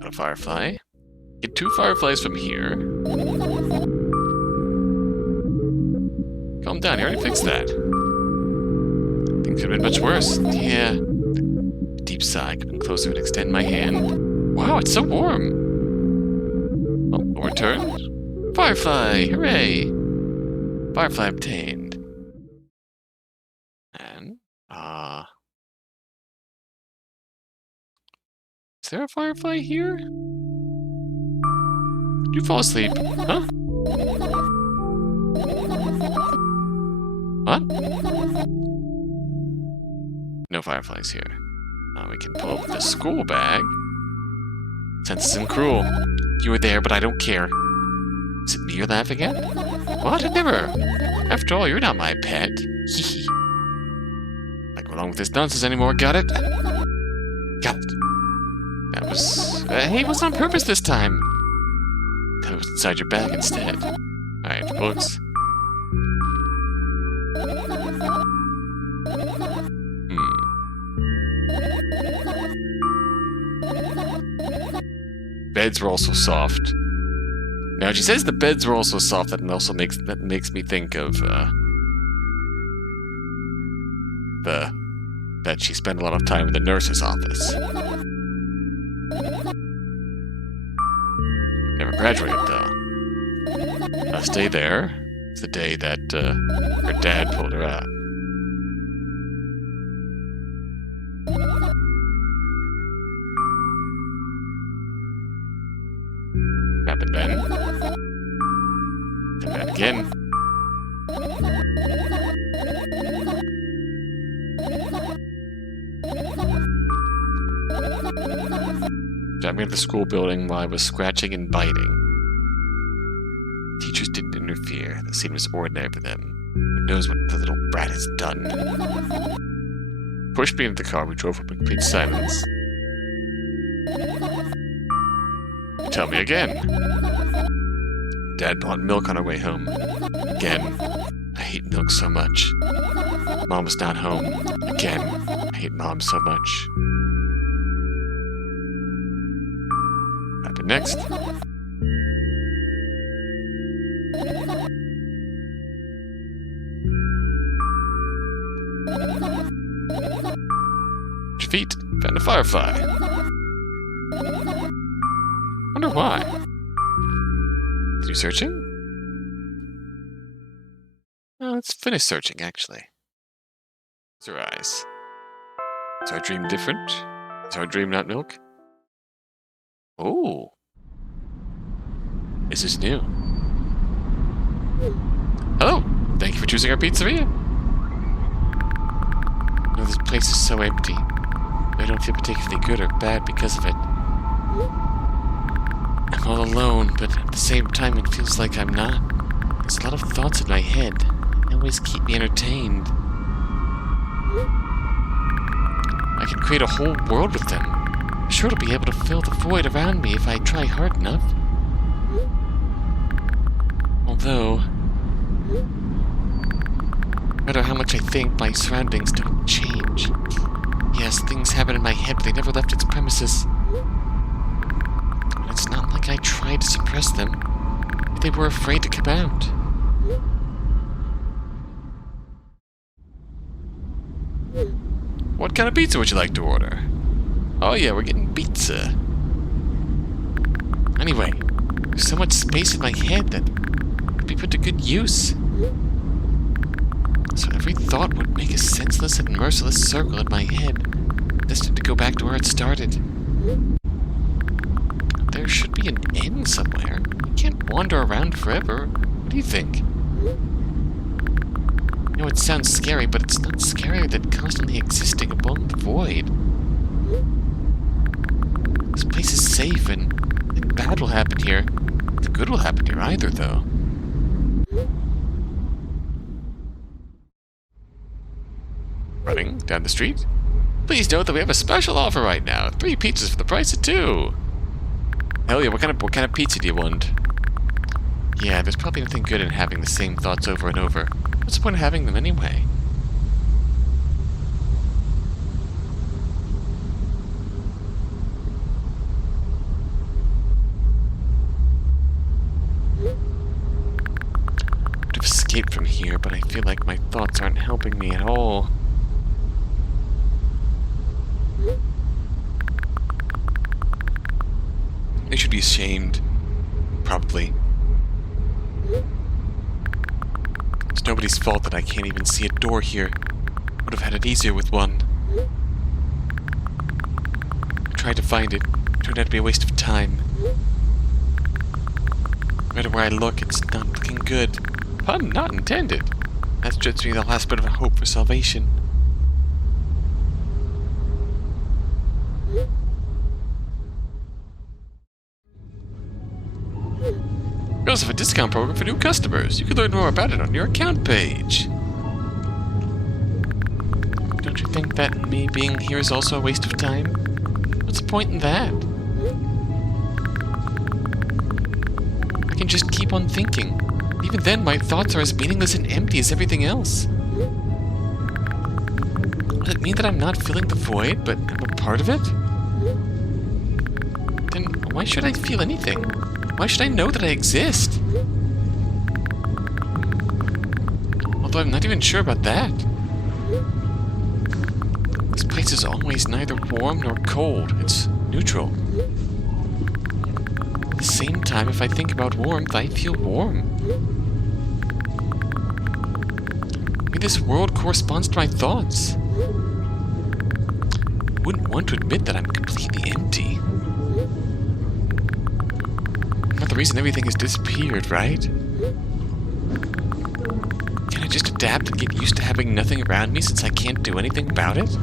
Got a firefly. Get 2 fireflies from here. Calm down, you already fixed that. Things could have been much worse. Yeah. A deep sigh, coming closer and extend my hand. Wow, it's so warm. Oh, overturned. Firefly, hooray! Firefly obtained. And, is there a firefly here? Did you fall asleep? Huh? What? No fireflies here. We can pull up the school bag. Senseless and cruel. You were there, but I don't care. Is it me you're laughing at? What? Never. After all, you're not my pet. Hee. Not go along with this nonsense anymore. Got it? Got it. That was... hey, it was on purpose this time. That was inside your bag instead. Alright, books. Beds were also soft. Now, she says the beds were also soft. That also makes me think of that she spent a lot of time in the nurse's office. Never graduated though. Stay there. It's the day that her dad pulled her out. Happened then. And then again. Driving into the school building while I was scratching and biting. Teachers didn't interfere. The scene was ordinary for them. Who knows what the little brat is done. Pushed me into the car. We drove up in complete silence. Tell me again. Dad bought milk on our way home. Again. I hate milk so much. Mom was not home. Again. I hate Mom so much. What happened next? At your feet. Found a firefly. Wonder why. Continue searching? Let's finish searching, actually. Close your eyes. Is our dream different? Is our dream not milk? Oh. This is new. Hello. Thank you for choosing our pizzeria. No, this place is so empty. I don't feel particularly good or bad because of it. I'm all alone, but at the same time it feels like I'm not. There's a lot of thoughts in my head. They always keep me entertained. I can create a whole world with them. I'm sure to be able to fill the void around me if I try hard enough. Although, no matter how much I think, my surroundings don't change. Yes, things happen in my head, but they never left its premises. And it's not like I tried to suppress them. They were afraid to come out. What kind of pizza would you like to order? Oh yeah, we're getting pizza. Anyway, there's so much space in my head that could be put to good use. So every thought would make a senseless and merciless circle in my head, destined to go back to where it started. There should be an end somewhere. I can't wander around forever. What do you think? I know it sounds scary, but it's not scarier than constantly existing among the void. This place is safe, and nothing bad will happen here. Nothing good will happen here either, though. Running down the street? Please note that we have a special offer right now. 3 pizzas for the price of 2. Hell yeah, what kind of pizza do you want? Yeah, there's probably nothing good in having the same thoughts over and over. What's the point of having them anyway? I'd have escaped from here, but I feel like my thoughts aren't helping me at all. They should be ashamed. Probably. It's nobody's fault that I can't even see a door here. Would have had it easier with one. I tried to find it. It turned out to be a waste of time. No matter where I look, it's not looking good. Pun not intended. That strips me the last bit of hope for salvation. We also have a discount program for new customers. You can learn more about it on your account page. Don't you think that me being here is also a waste of time? What's the point in that? I can just keep on thinking. Even then, my thoughts are as meaningless and empty as everything else. Does it mean that I'm not filling the void, but I'm a part of it? Then why should I feel anything? Why should I know that I exist? Although I'm not even sure about that. This place is always neither warm nor cold. It's neutral. At the same time, if I think about warmth, I feel warm. Maybe this world corresponds to my thoughts. I wouldn't want to admit that I'm completely empty. Not the reason everything has disappeared, right? Can I just adapt and get used to having nothing around me since I can't do anything about it?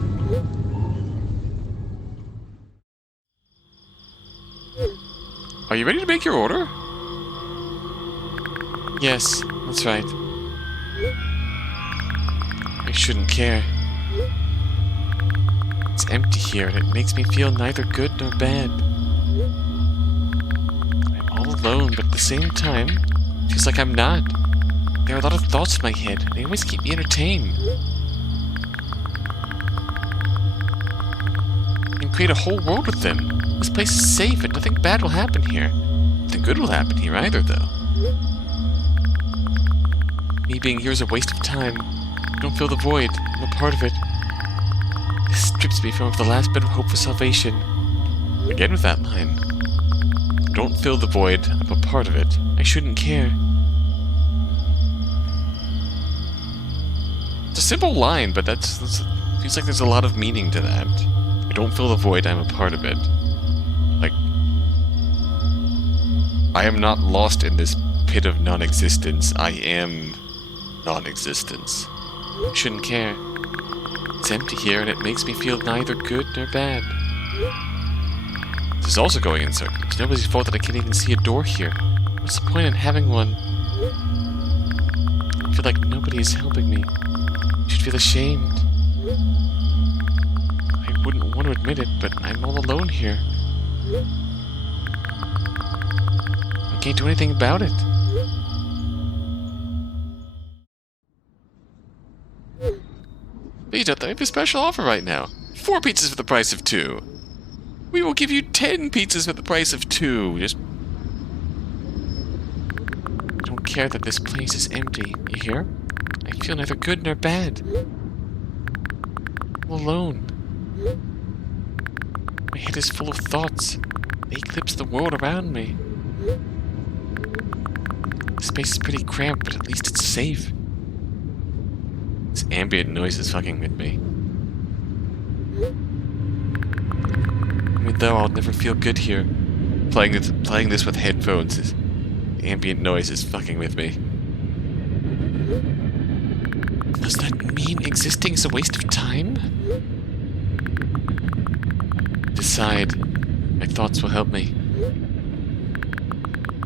Are you ready to make your order? Yes, that's right. I shouldn't care. It's empty here, and it makes me feel neither good nor bad. I'm all alone, but at the same time, it feels like I'm not. There are a lot of thoughts in my head. They always keep me entertained. I can create a whole world with them. This place is safe, and nothing bad will happen here. Nothing good will happen here either, though. Me being here is a waste of time. I don't feel the void. I'm a part of it. This strips me from the last bit of hope for salvation. Again with that line. Don't fill the void. I'm a part of it. I shouldn't care. It's a simple line, but that's feels like there's a lot of meaning to that. I don't fill the void. I'm a part of it. Like, I am not lost in this pit of non-existence. I am non-existence. I shouldn't care. It's empty here, and it makes me feel neither good nor bad. This is also going in circles. It's nobody's fault that I can't even see a door here. What's the point in having one? I feel like nobody is helping me. I should feel ashamed. I wouldn't want to admit it, but I'm all alone here. I can't do anything about it. Please don't, I have a special offer right now. 4 pizzas for the price of 2. We will give you 10 pizzas for the price of 2. Just... I don't care that this place is empty, you hear? I feel neither good nor bad. I'm alone. My head is full of thoughts. They eclipse the world around me. This space is pretty cramped, but at least it's safe. This ambient noise is fucking with me. Even though I'll never feel good here, playing this with headphones, the ambient noise is fucking with me. Does that mean existing is a waste of time? Decide. My thoughts will help me.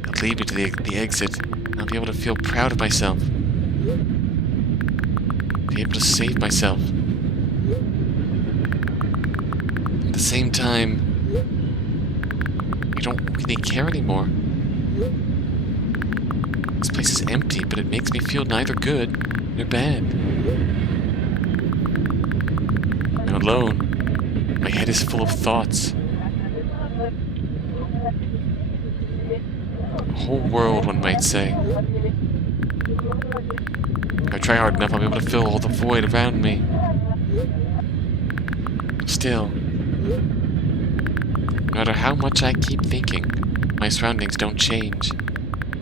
They'll lead me to the exit, and I'll be able to feel proud of myself. Be able to save myself. At the same time, I don't really care anymore. This place is empty, but it makes me feel neither good nor bad. I'm alone. My head is full of thoughts. A whole world, one might say. If I try hard enough, I'll be able to fill all the void around me. Still, no matter how much I keep thinking, my surroundings don't change.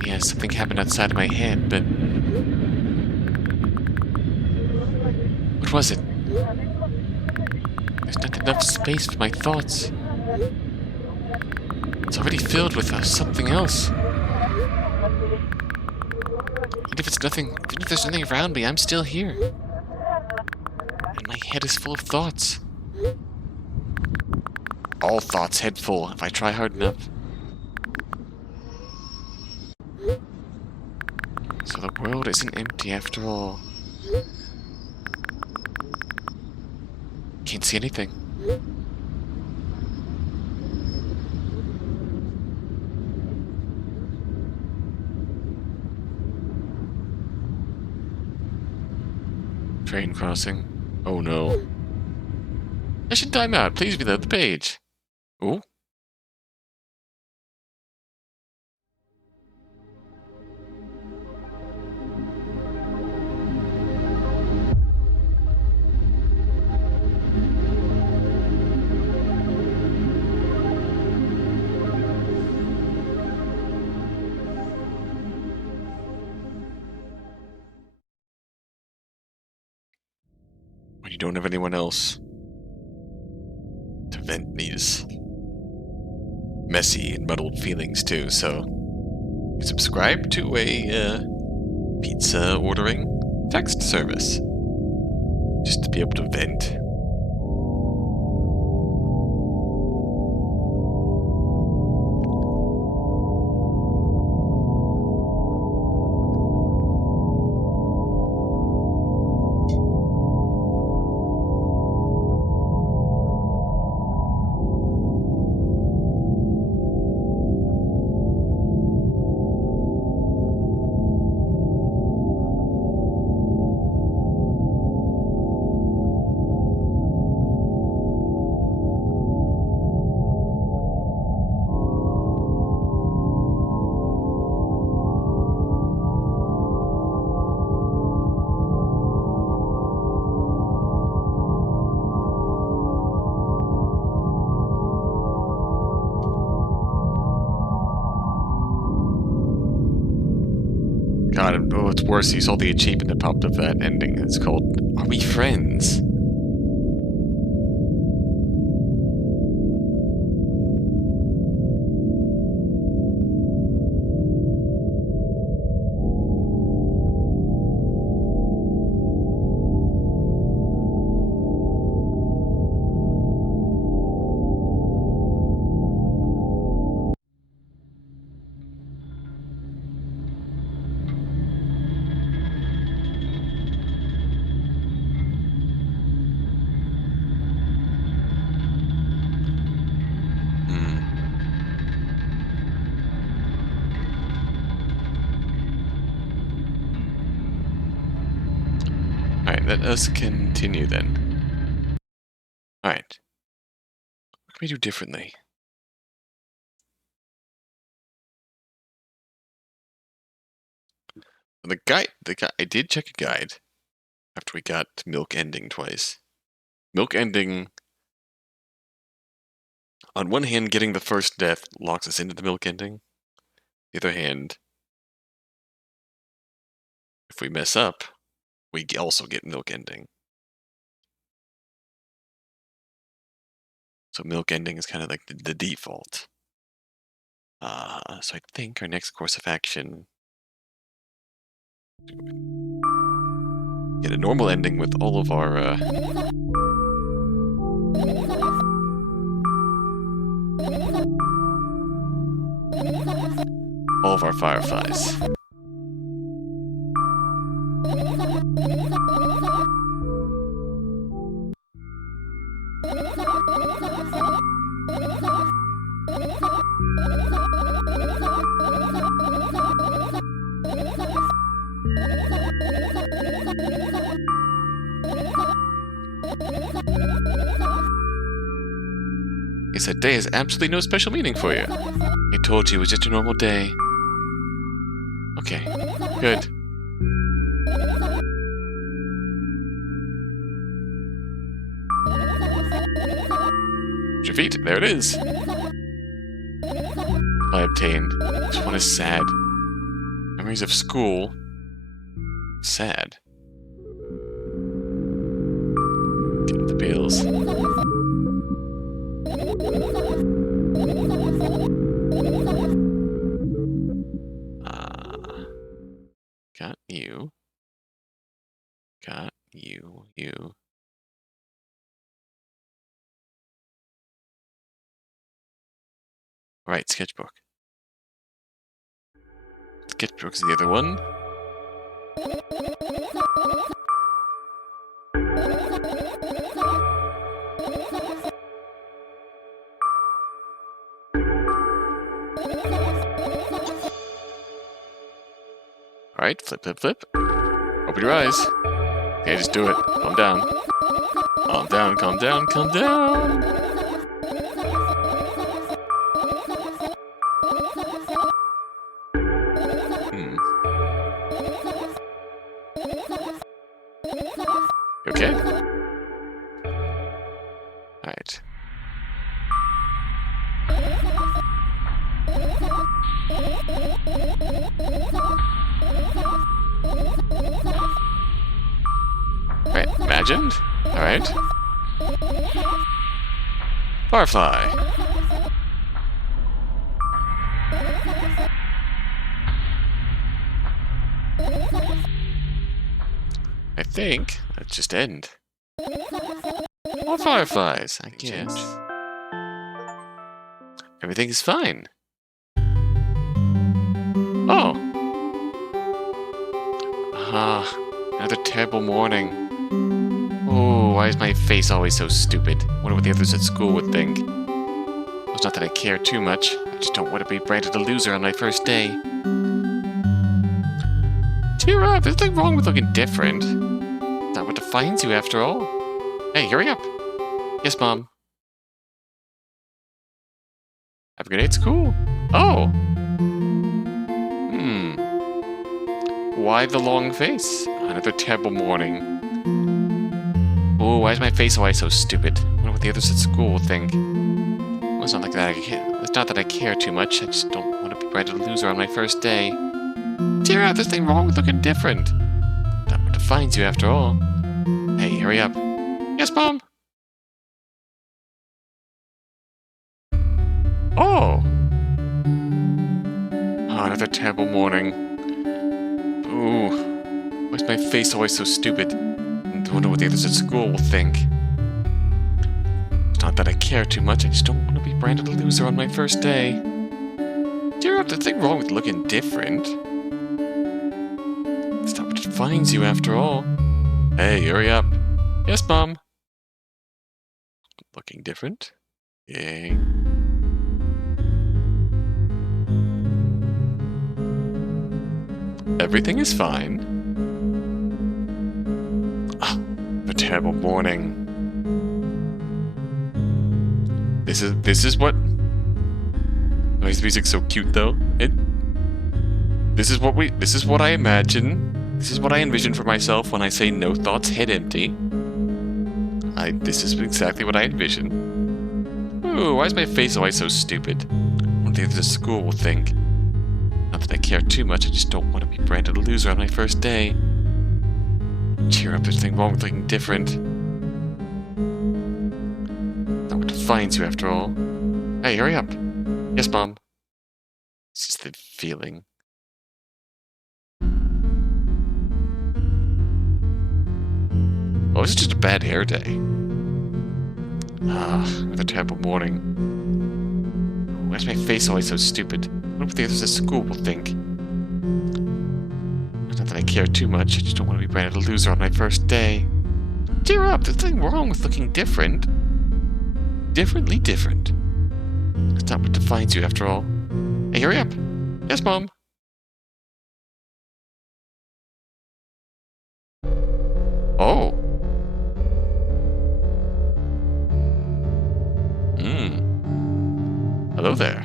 Yes, something happened outside of my head, but... what was it? There's not enough space for my thoughts. It's already filled with something else. Even if there's nothing around me, I'm still here. And my head is full of thoughts. All thoughts head full if I try hard enough. So the world isn't empty after all. Can't see anything. Train crossing. Oh no. I should time out. Please reload the page. Oh? When you don't have anyone else to vent these messy and muddled feelings to, so you subscribe to a pizza ordering text service just to be able to vent. worse, you saw the achievement that popped up that ending. It's called Are We Friends? Alright, let us continue then. Alright. What can we do differently? The guide, I did check a guide after we got milk ending twice. Milk ending, on one hand, getting the first death locks us into the milk ending. The other hand, if we mess up, we also get milk ending. So milk ending is kind of like the default. So I think our next course of action, get a normal ending with all of our fireflies. Guess that day has absolutely no special meaning for you. I told you it was just a normal day. Okay, good. Your feet, there it is. I obtained. This one is sad. Memories of school. Sad. Get the bills. Got you. Got you. You. Right, sketchbook. Sketchbook's the other one. Alright, flip, flip, flip. Open your eyes. Okay, just do it. Calm down. Calm down, calm down, calm down! Okay. Alright. Right, imagined. Alright. Firefly. I think let's just end. More fireflies, I guess. Everything is fine. Oh. Another terrible morning. Oh, why is my face always so stupid? Wonder what the others at school would think. It's not that I care too much. I just don't want to be branded a loser on my first day. Cheer up, there's nothing wrong with looking different. It's not what defines you after all. Hey, hurry up. Yes, Mom. Have a good day at school. Oh. Why the long face? Another terrible morning. Oh, why is my face always so stupid? I wonder what the others at school will think. Well, it's not like that. It's not that I care too much. I just don't want to be branded a loser on my first day. Cheer up, there's nothing wrong with looking different. Not what defines you after all. Hey, hurry up. Yes, Mom? Oh! Oh, another terrible morning. Ooh. Why's my face always so stupid? I wonder what the others at school will think. It's not that I care too much, I just don't want to be branded a loser on my first day. Cheer up, there's nothing wrong with looking different. It's not what defines you after all. Hey, hurry up. Yes, Mom. Looking different? Yay. Everything is fine. Oh, a terrible morning. This is what. Oh, his music's so cute though. This is what I imagine. This is what I envision for myself when I say no thoughts, head empty. This is exactly what I envision. Ooh, why is my face always so stupid? What the others at school will think. Not that I care too much, I just don't want to be branded a loser on my first day. Cheer up, there's nothing wrong with looking different. Not what defines you after all. Hey, hurry up. Yes, Mom. It's just the feeling. Oh, this is just a bad hair day. Another terrible morning. Why is my face always so stupid? What if the others at school will think? Not that I care too much, I just don't want to be branded a loser on my first day. Cheer up, there's nothing wrong with looking different. Differently different. That's not what defines you after all. Hey, hurry up. Yes, Mom. Oh. Hello there.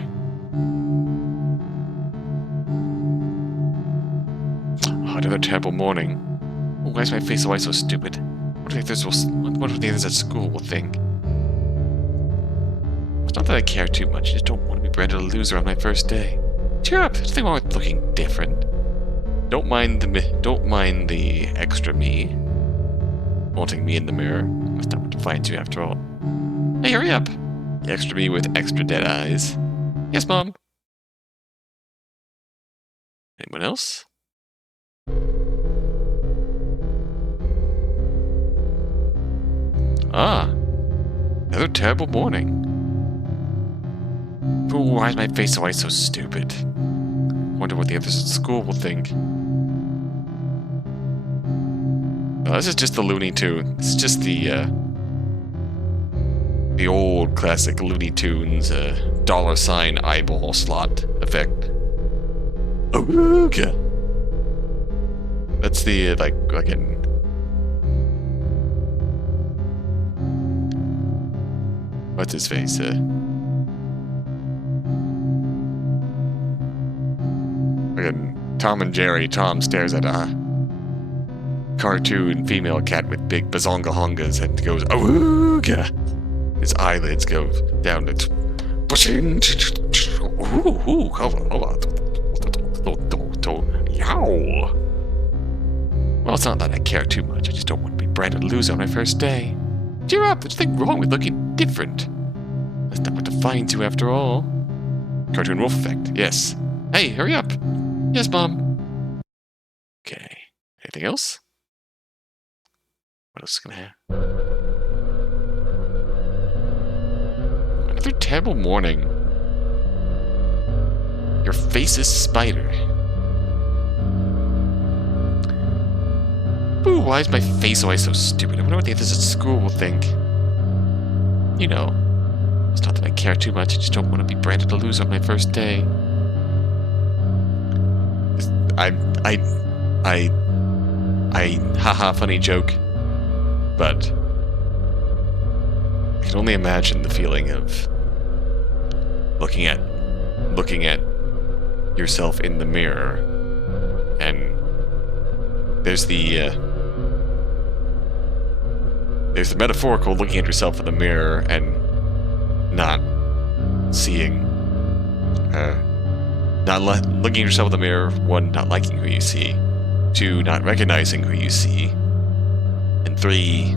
Oh, another terrible morning. Oh, why is my face always so stupid? What if the others at school will think? It's not that I care too much, I just don't want to be branded a loser on my first day. Cheer up, there's nothing wrong with looking different. Don't mind the extra me. Wanting me in the mirror. That's not what defines you after all. Hey, hurry up! The extra me with extra dead eyes. Yes, Mom. Anyone else? Ah, another terrible morning. Ooh, why is my face always so stupid? Wonder what the others at school will think. Oh, this is just the Looney Tune. This is just the old classic Looney Tunes $ eyeball slot effect. Ooga. That's the like in. What's his face? Again, Tom and Jerry. Tom stares at a cartoon female cat with big bazongahongas and goes awooga. His eyelids go down. It's pushing. Ooh, hold on. Yow. Well, it's not that I care too much. I just don't want to be branded a loser on my first day. Cheer up. There's nothing wrong with looking different. That's not what defines you after all. Cartoon wolf effect. Yes. Hey, hurry up. Yes, Mom. Okay. Anything else? What else is gonna happen? Another terrible morning. Your face is spider. Ooh, why is my face always so stupid? I wonder what the others at school will think. You know, it's not that I care too much, I just don't want to be branded a loser on my first day. Haha, funny joke. But I can only imagine the feeling of looking at yourself in the mirror, and there's the metaphorical looking at yourself in the mirror and not seeing Not looking at yourself in the mirror, 1, not liking who you see, 2, not recognizing who you see, and 3,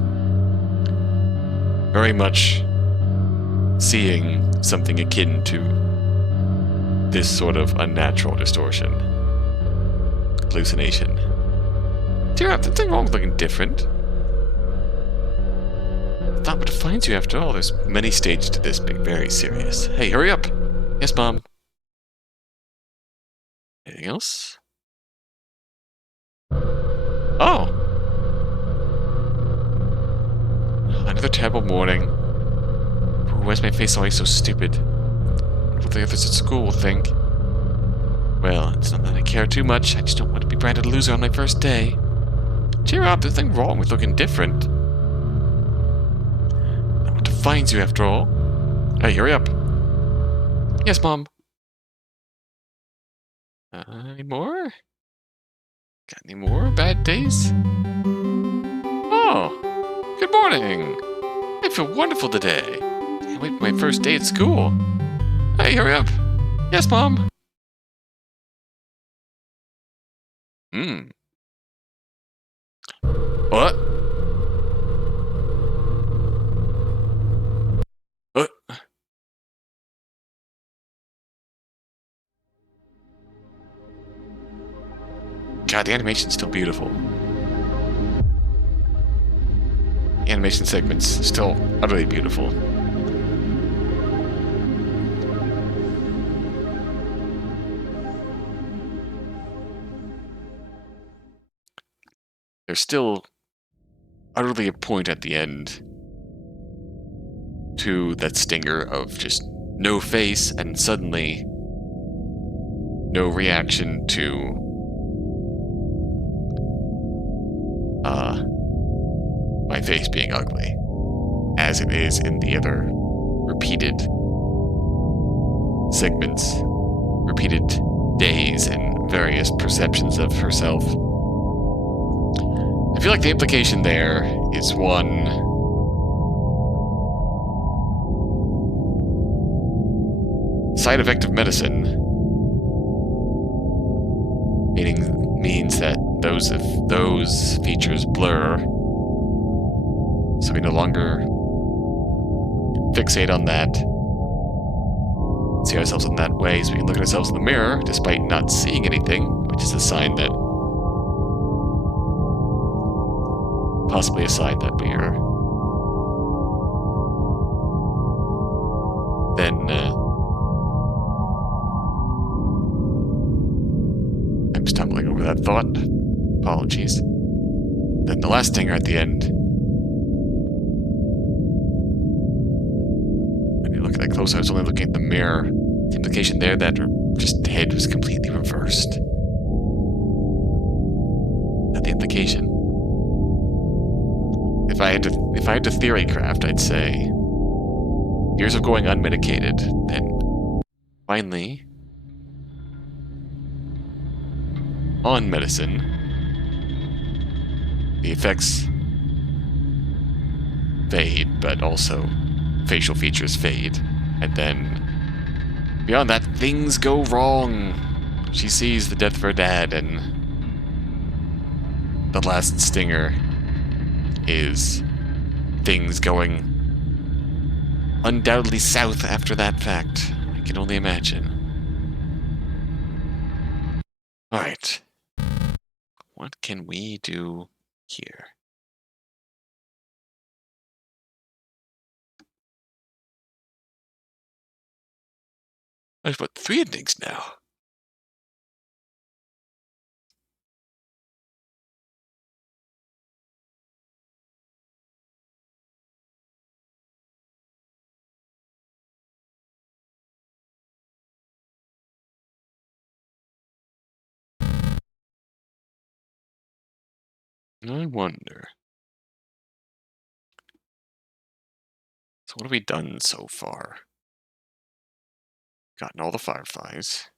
very much seeing something akin to this sort of unnatural distortion. Hallucination. Dear, there's nothing wrong with looking different. It's not what defines you after all. There's many stages to this being very serious. Hey, hurry up! Yes, Mom. Anything else? Oh! Another terrible morning. Ooh, why's my face always so stupid? What the others at school will think. Well, it's not that I care too much. I just don't want to be branded a loser on my first day. Cheer up, there's nothing wrong with looking different. Not what defines you after all. Hey, hurry up. Yes, Mom. Any more? Got any more bad days? Oh, good morning. I feel wonderful today. Can't wait for my first day at school. Hey, hurry up. Yes, Mom. What? What? God, the animation's still beautiful. The animation segment's still utterly beautiful. There's still utterly a point at the end to that stinger of just no face and suddenly no reaction to my face being ugly, as it is in the other repeated segments, repeated days and various perceptions of herself. I feel like the implication there is one side effect of medicine, means that those features blur, so we no longer fixate on that, see ourselves in that way, so we can look at ourselves in the mirror despite not seeing anything, which is a sign that possibly a sign that we are then I'm stumbling over that thought. Apologies. Then the last stinger at the end. When you look at that close, I was only looking at the mirror. The implication there that her just head was completely reversed. That's the implication. If I had to theory craft, I'd say years of going unmedicated, then finally on medicine, the effects fade, but also facial features fade, and then beyond that, things go wrong. She sees the death of her dad, and the last stinger is things going undoubtedly south after that fact. I can only imagine. Alright. What can we do here? There's about 3 endings now. I wonder. So what have we done so far? Gotten all the fireflies.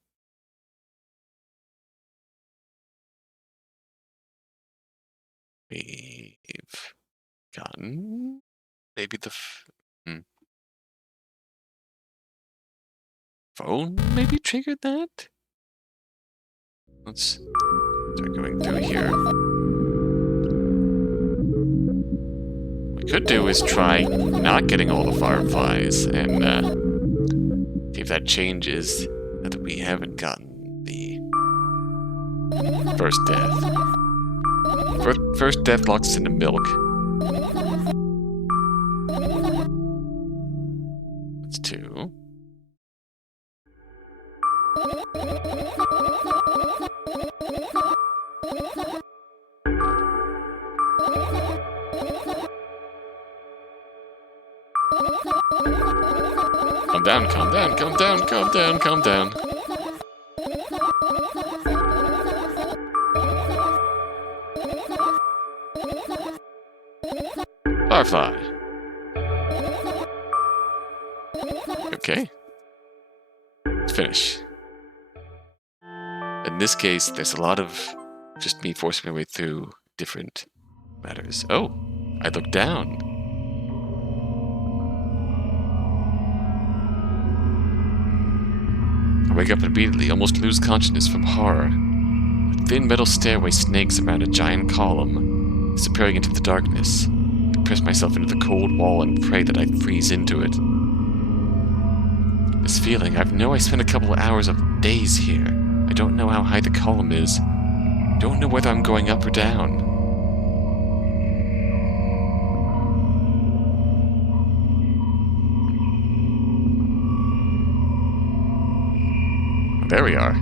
We've gotten maybe the phone maybe triggered that? Let's start going through here. What we could do is try not getting all the fireflies, and see if that changes now that we haven't gotten the first death. First death locks us into milk. That's 2. Calm down, calm down, calm down, calm down, calm down. Firefly. Okay. Let's finish. In this case, there's a lot of just me forcing my way through different matters. Oh, I look down. I wake up immediately, almost lose consciousness from horror. A thin metal stairway snakes around a giant column, disappearing into the darkness. I press myself into the cold wall and pray that I freeze into it. This feeling, I know I spent a couple of hours of days here. I don't know how high the column is. I don't know whether I'm going up or down. There we are.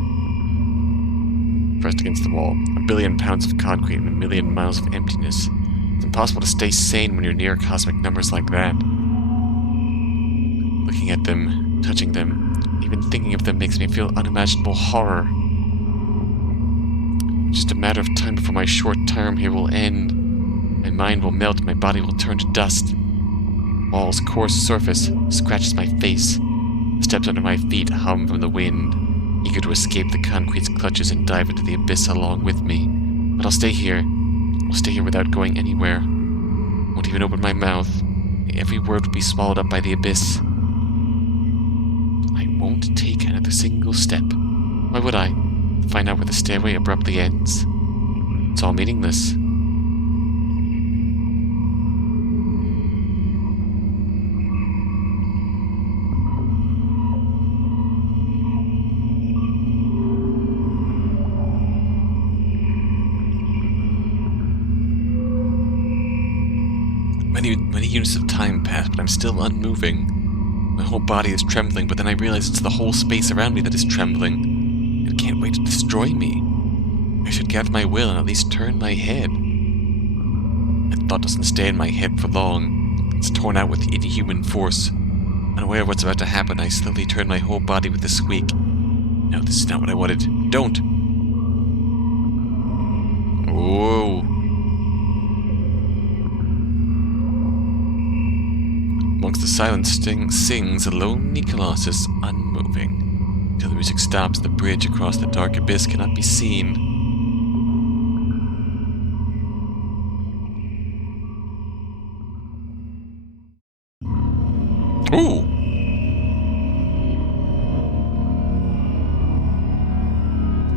Pressed against the wall. 1 billion pounds of concrete and 1 million miles of emptiness. It's impossible to stay sane when you're near cosmic numbers like that. Looking at them, touching them, even thinking of them makes me feel unimaginable horror. It's just a matter of time before my short term here will end. My mind will melt, my body will turn to dust. Wall's coarse surface scratches my face. The steps under my feet hum from the wind, eager to escape the concrete's clutches and dive into the abyss along with me. But I'll stay here. I'll stay here without going anywhere. Won't even open my mouth. Every word will be swallowed up by the abyss. I won't take another single step. Why would I? Find out where the stairway abruptly ends? It's all meaningless. Many units of time pass, but I'm still unmoving. My whole body is trembling, but then I realize it's the whole space around me that is trembling. It can't wait to destroy me. I should gather my will and at least turn my head. That thought doesn't stay in my head for long. It's torn out with inhuman force. Unaware of what's about to happen, I slowly turn my whole body with a squeak. No, this is not what I wanted. Don't! Whoa! Amongst the silence sings a lonely colossus, unmoving. Until the music stops, the bridge across the dark abyss cannot be seen. Ooh!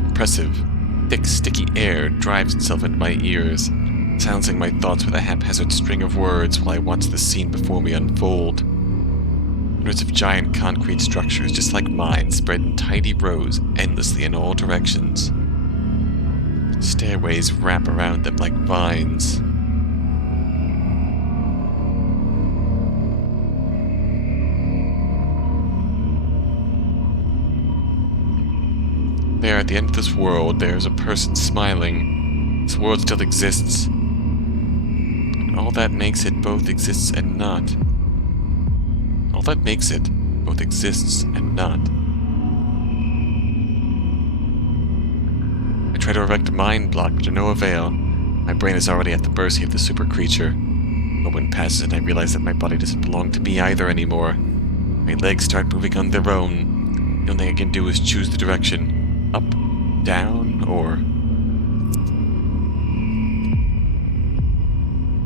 Oppressive, thick, sticky air drives itself into my ears, silencing my thoughts with a haphazard string of words while I watch the scene before me unfold. Hundreds of giant concrete structures, just like mine, spread in tidy rows, endlessly in all directions. Stairways wrap around them like vines. There, at the end of this world, there is a person smiling. This world still exists. And all that makes it both exists and not. All that makes it both exists and not. I try to erect a mind block, but to no avail. My brain is already at the mercy of the super creature. A moment passes and I realize that my body doesn't belong to me either anymore. My legs start moving on their own. The only thing I can do is choose the direction. Up, down, or...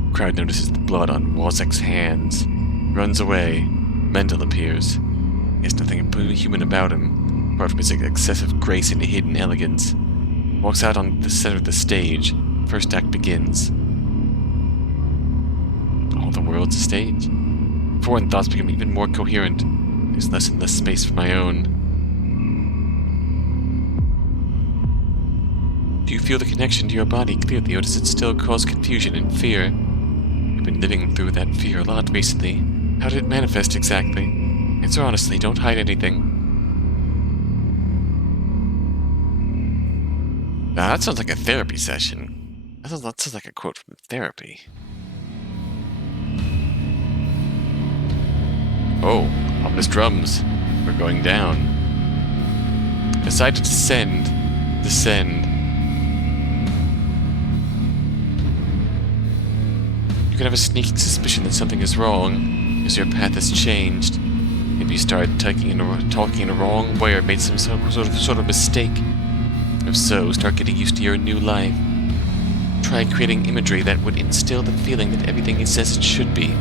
The crowd notices the blood on Wozek's hands. Runs away. Mendel appears. He has nothing human about him, apart from his excessive grace and hidden elegance. walks out on the center of the stage. First act begins. All the world's a stage. Foreign thoughts become even more coherent. There's less and less space for my own. Do you feel the connection to your body clearly, or does it still cause confusion and fear? You've been living through that fear a lot recently. How did it manifest exactly? Answer honestly, don't hide anything. Now, that sounds like a therapy session. That sounds like a quote from therapy. Oh, ominous drums. We're going down. Decide to descend. Descend. You can have a sneaking suspicion that something is wrong, as your path has changed. Maybe you started talking in a wrong way or made some sort of mistake. If so, start getting used to your new life. Try creating imagery that would instill the feeling that everything is as it should be.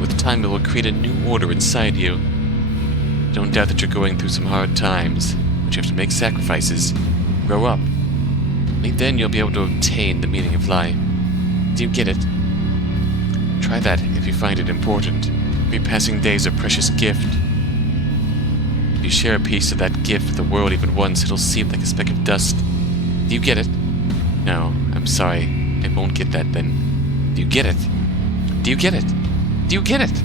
With time, it will create a new order inside you. Don't doubt that you're going through some hard times, but you have to make sacrifices. Grow up. Only then you'll be able to obtain the meaning of life. Do you get it? Try that if you find it important. Every passing day is a precious gift. If you share a piece of that gift with the world even once, it'll seem like a speck of dust. Do you get it? No, I'm sorry. I won't get that then. Do you get it? Do you get it? Do you get it?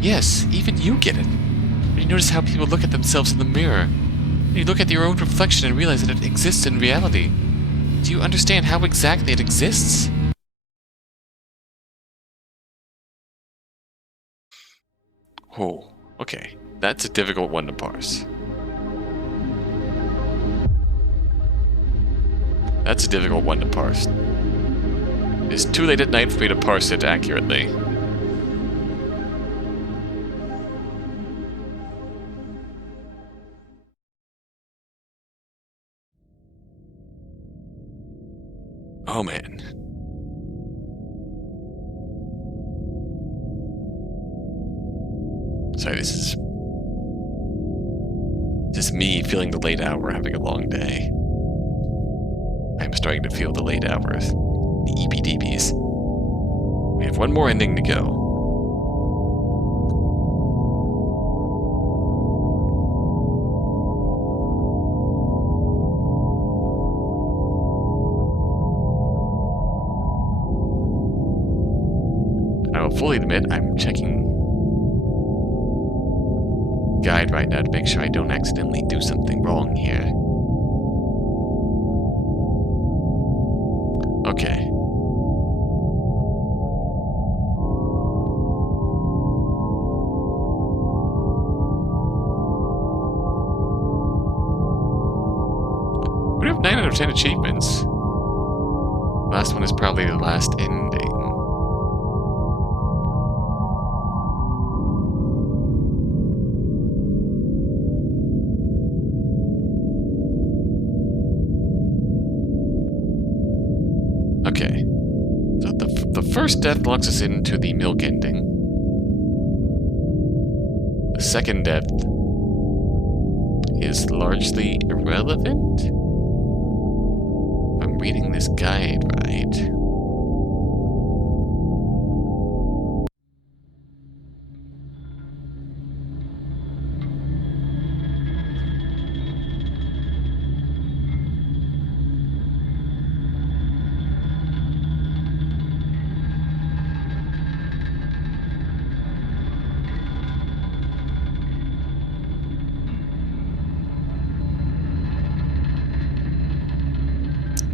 Yes, even you get it. When you notice how people look at themselves in the mirror, when you look at your own reflection and realize that it exists in reality, do you understand how exactly it exists? Oh, okay. That's a difficult one to parse. That's a difficult one to parse. It's too late at night for me to parse it accurately. Oh man. Sorry, this is me feeling the late hour, having a long day. I'm starting to feel the late hours. The EBDBs. We have one more ending to go. I will fully admit I'm checking guide right now to make sure I don't accidentally do something wrong here. Okay. We have 9 out of 10 achievements. Last one is probably the last ending. Okay. So the first death locks us into the milk ending. The second death is largely irrelevant. If I'm reading this guide right.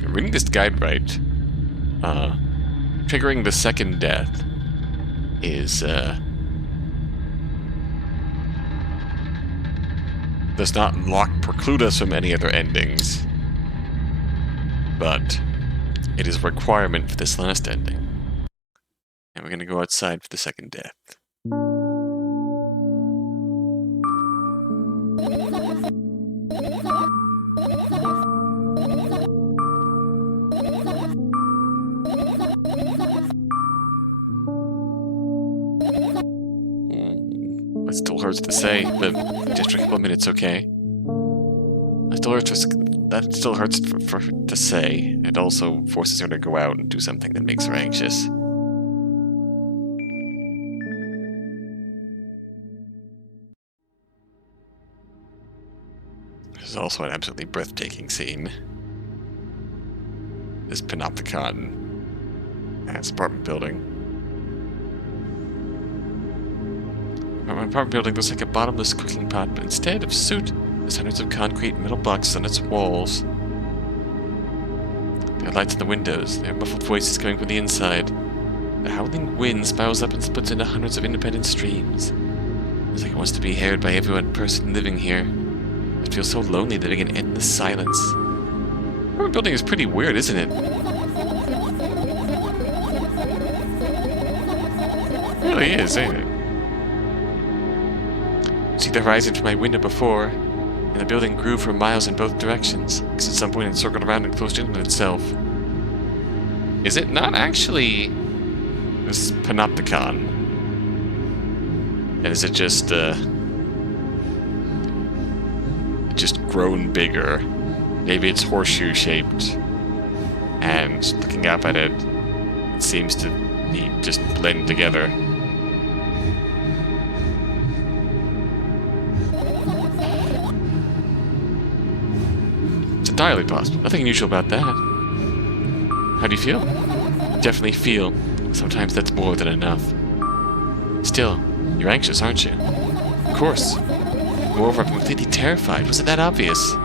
Reading this guide right, triggering the second death is, does not preclude us from any other endings, but it is a requirement for this last ending. And we're gonna go outside for the second death. It still hurts to say, but just for a couple of minutes, okay? It still hurts that still hurts to say. It also forces her to go out and do something that makes her anxious. This is also an absolutely breathtaking scene. This panopticon as apartment building. My apartment building looks like a bottomless cooking pot, but instead of soot, there's hundreds of concrete metal blocks on its walls. There are lights in the windows. There are muffled voices coming from the inside. The howling wind spirals up and splits into hundreds of independent streams. It's like it wants to be heard by every person living here. It feels so lonely living in endless silence. Our building is pretty weird, isn't it? It really is, ain't it? See the horizon from my window before, and the building grew for miles in both directions, because at some point it circled around and closed in on itself. Is it not actually this panopticon? And is it just grown bigger? Maybe it's horseshoe-shaped, and looking up at it, it seems to be just blend together. It's entirely possible. Nothing unusual about that. How do you feel? Definitely feel. Sometimes that's more than enough. Still, you're anxious, aren't you? Of course. Moreover, I'm completely terrified. Wasn't that obvious?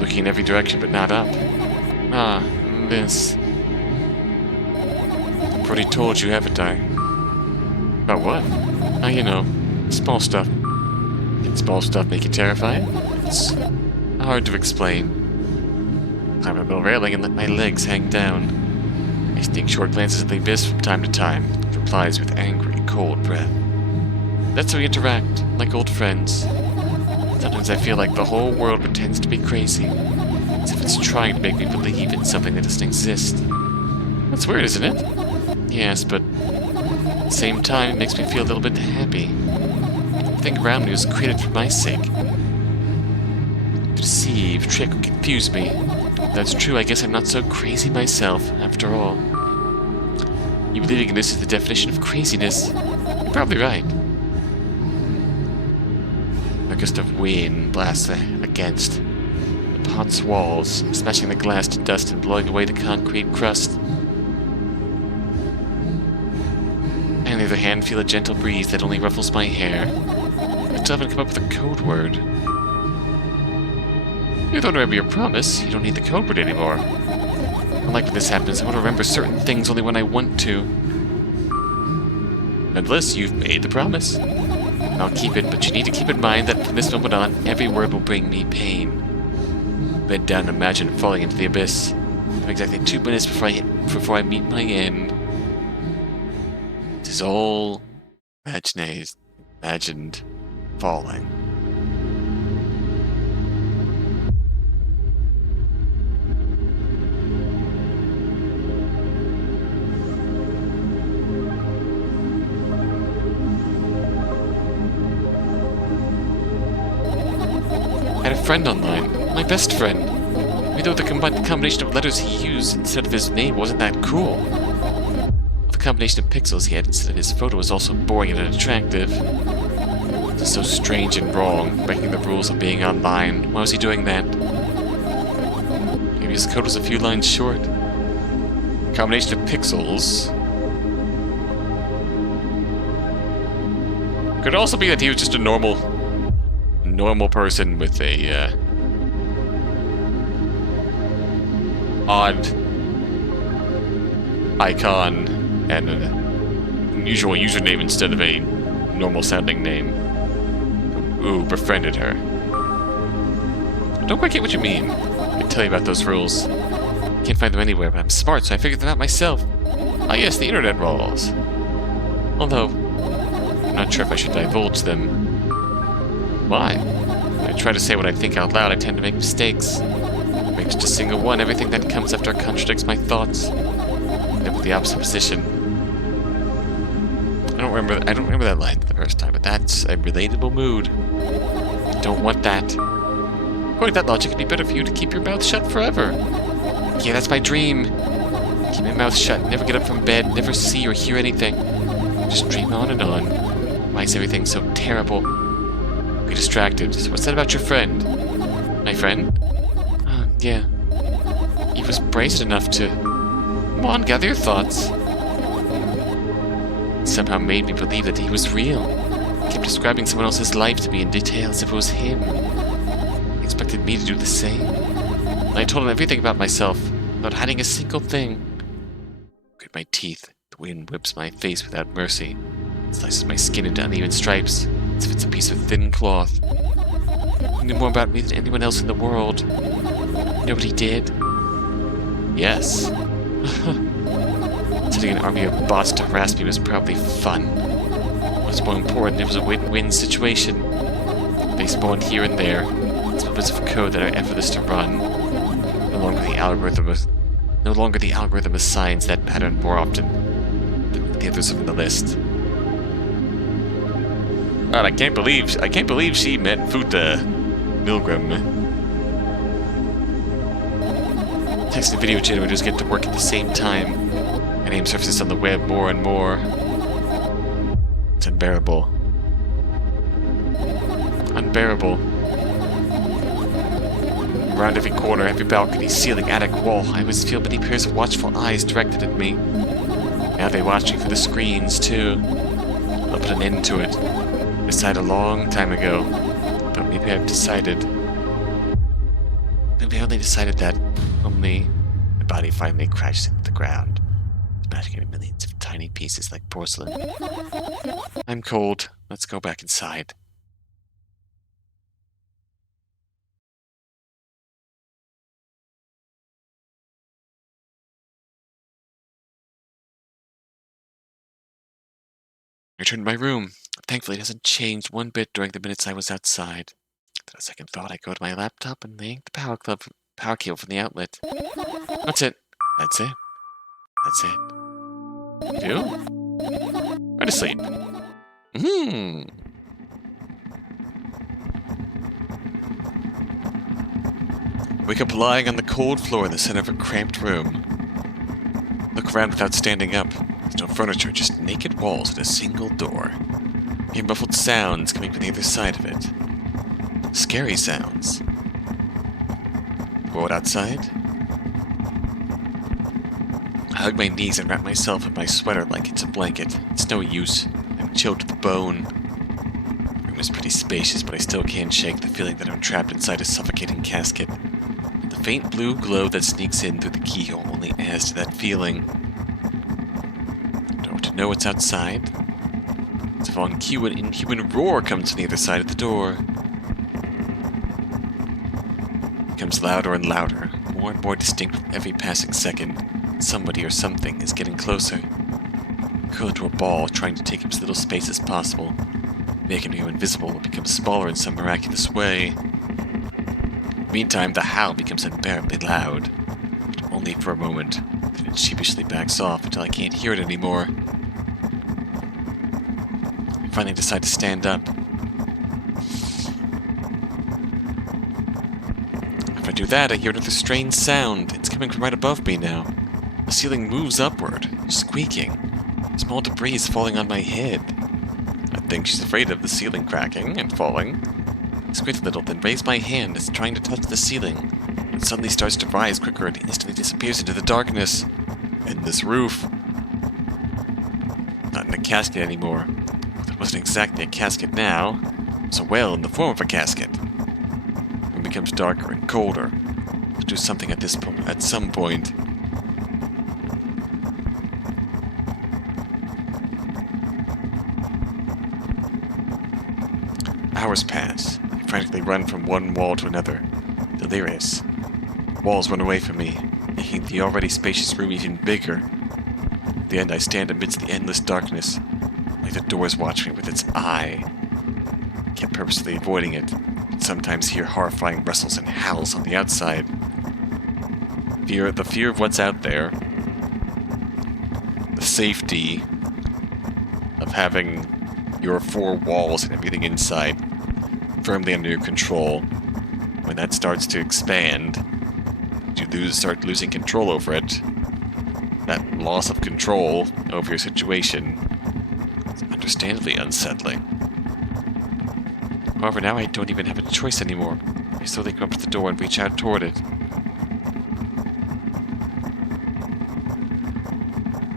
Looking in every direction, but not up. Ah, this. I've already told you, haven't I? About what? Ah, you know, small stuff. Can small stuff make you terrified? It's hard to explain. I climb a middle railing and let my legs hang down. I sneak short glances at the abyss from time to time. It replies with angry, cold breath. That's how we interact, like old friends. Sometimes I feel like the whole world pretends to be crazy, as if it's trying to make me believe in something that doesn't exist. That's weird, isn't it? Yes, but at the same time, it makes me feel a little bit happy. Everything around me was created for my sake. To deceive, trick, or confuse me. If that's true, I guess I'm not so crazy myself, after all. You believing in this is the definition of craziness. You're probably right. A gust of wind blasts against the pot's walls, smashing the glass to dust and blowing away the concrete crust. I, on the other hand, feel a gentle breeze that only ruffles my hair. I still haven't come up with a code word. You don't remember your promise. You don't need the code word anymore. Unlike when this happens, I want to remember certain things only when I want to. Unless you've made the promise. I'll keep it, but you need to keep in mind that from this moment on, every word will bring me pain. Bend down and imagine falling into the abyss. I have exactly 2 minutes before I meet my end. It is all imagined falling. I had a friend online, my best friend. We thought the combination of letters he used instead of his name wasn't that cool. The combination of pixels he had instead of his photo was also boring and unattractive. This is so strange and wrong, breaking the rules of being online. Why was he doing that? Maybe his code was a few lines short. A combination of pixels. Could it also be that he was just a normal person with a odd icon and an unusual username instead of a normal sounding name, who befriended her. I don't quite get what you mean. I can tell you about those rules. Can't find them anywhere, but I'm smart, so I figured them out myself. Ah yes, the internet rules. Although, I'm not sure if I should divulge them. Why? When I try to say what I think out loud, I tend to make mistakes. Make just a single one. Everything that comes after contradicts my thoughts. End up with the opposite position. I don't remember that line the first time, but that's a relatable mood. Don't want that. According to that logic, it'd be better for you to keep your mouth shut forever. Yeah, that's my dream. Keep my mouth shut, never get up from bed, never see or hear anything. Just dream on and on. Why is everything so terrible? Get distracted. So what's that about your friend? My friend? Yeah. He was brazen enough to... Come on, gather your thoughts. He somehow made me believe that he was real. He kept describing someone else's life to me in detail as if it was him. He expected me to do the same. And I told him everything about myself, without hiding a single thing. Grit my teeth. The wind whips my face without mercy. It slices my skin into uneven stripes, as if it's a piece of thin cloth. He knew more about me than anyone else in the world. You know what he did? Yes. Sending an army of bots to harass me was probably fun. What's more important, it was a win-win situation. They spawned here and there, some bits of code that are effortless to run. No longer the algorithm assigns that pattern more often than the others on the list. God, I can't believe she met Futa Milgram. Text and video generators get to work at the same time. My name surfaces on the web more and more. It's unbearable. Unbearable. Around every corner, every balcony, ceiling, attic, wall, I always feel many pairs of watchful eyes directed at me. Now they watch me for the screens, too. I'll put an end to it. I decided a long time ago. But maybe I've decided... Maybe I only decided that only my body finally crashes into the ground, smashing into millions of tiny pieces like porcelain. I'm cold. Let's go back inside. I returned to my room. Thankfully, it hasn't changed one bit during the minutes I was outside. Without a second thought, I go to my laptop and yank the power cable from the outlet. That's it. That's it. That's it. You? Go to sleep. Wake up lying on the cold floor in the center of a cramped room. Look around without standing up. There's no furniture, just naked walls and a single door. I hear muffled sounds coming from the other side of it. Scary sounds. What outside? I hug my knees and wrap myself in my sweater like it's a blanket. It's no use. I'm chilled to the bone. The room is pretty spacious, but I still can't shake the feeling that I'm trapped inside a suffocating casket. The faint blue glow that sneaks in through the keyhole only adds to that feeling. I don't know what's outside. It's if on cue an inhuman roar comes from the other side of the door. It becomes louder and louder, more and more distinct with every passing second. Somebody or something is getting closer. I curl into a ball, trying to take up as little space as possible. Making me invisible will become smaller in some miraculous way. Meantime, the howl becomes unbearably loud. But only for a moment. Then it sheepishly backs off until I can't hear it anymore. I finally decide to stand up. If I do that, I hear another strange sound. It's coming from right above me now. The ceiling moves upward, squeaking. Small debris is falling on my head. I think she's afraid of the ceiling cracking and falling. I squint a little, then raise my hand as trying to touch the ceiling. It suddenly starts to rise quicker and instantly disappears into the darkness. And this roof. Not in a casket anymore. It wasn't exactly a casket now. It was a well in the form of a casket. The room becomes darker and colder. I'll do something at some point. Hours pass. I frantically run from one wall to another, delirious. Walls run away from me, making the already spacious room even bigger. At the end, I stand amidst the endless darkness, like the doors watch me with its eye. I kept purposely avoiding it, but sometimes hear horrifying rustles and howls on the outside. The fear of what's out there, the safety of having your four walls and everything inside firmly under your control, when that starts to expand, you start losing control over it. That loss of control over your situation is understandably unsettling. However, now I don't even have a choice anymore. I slowly come up to the door and reach out toward it.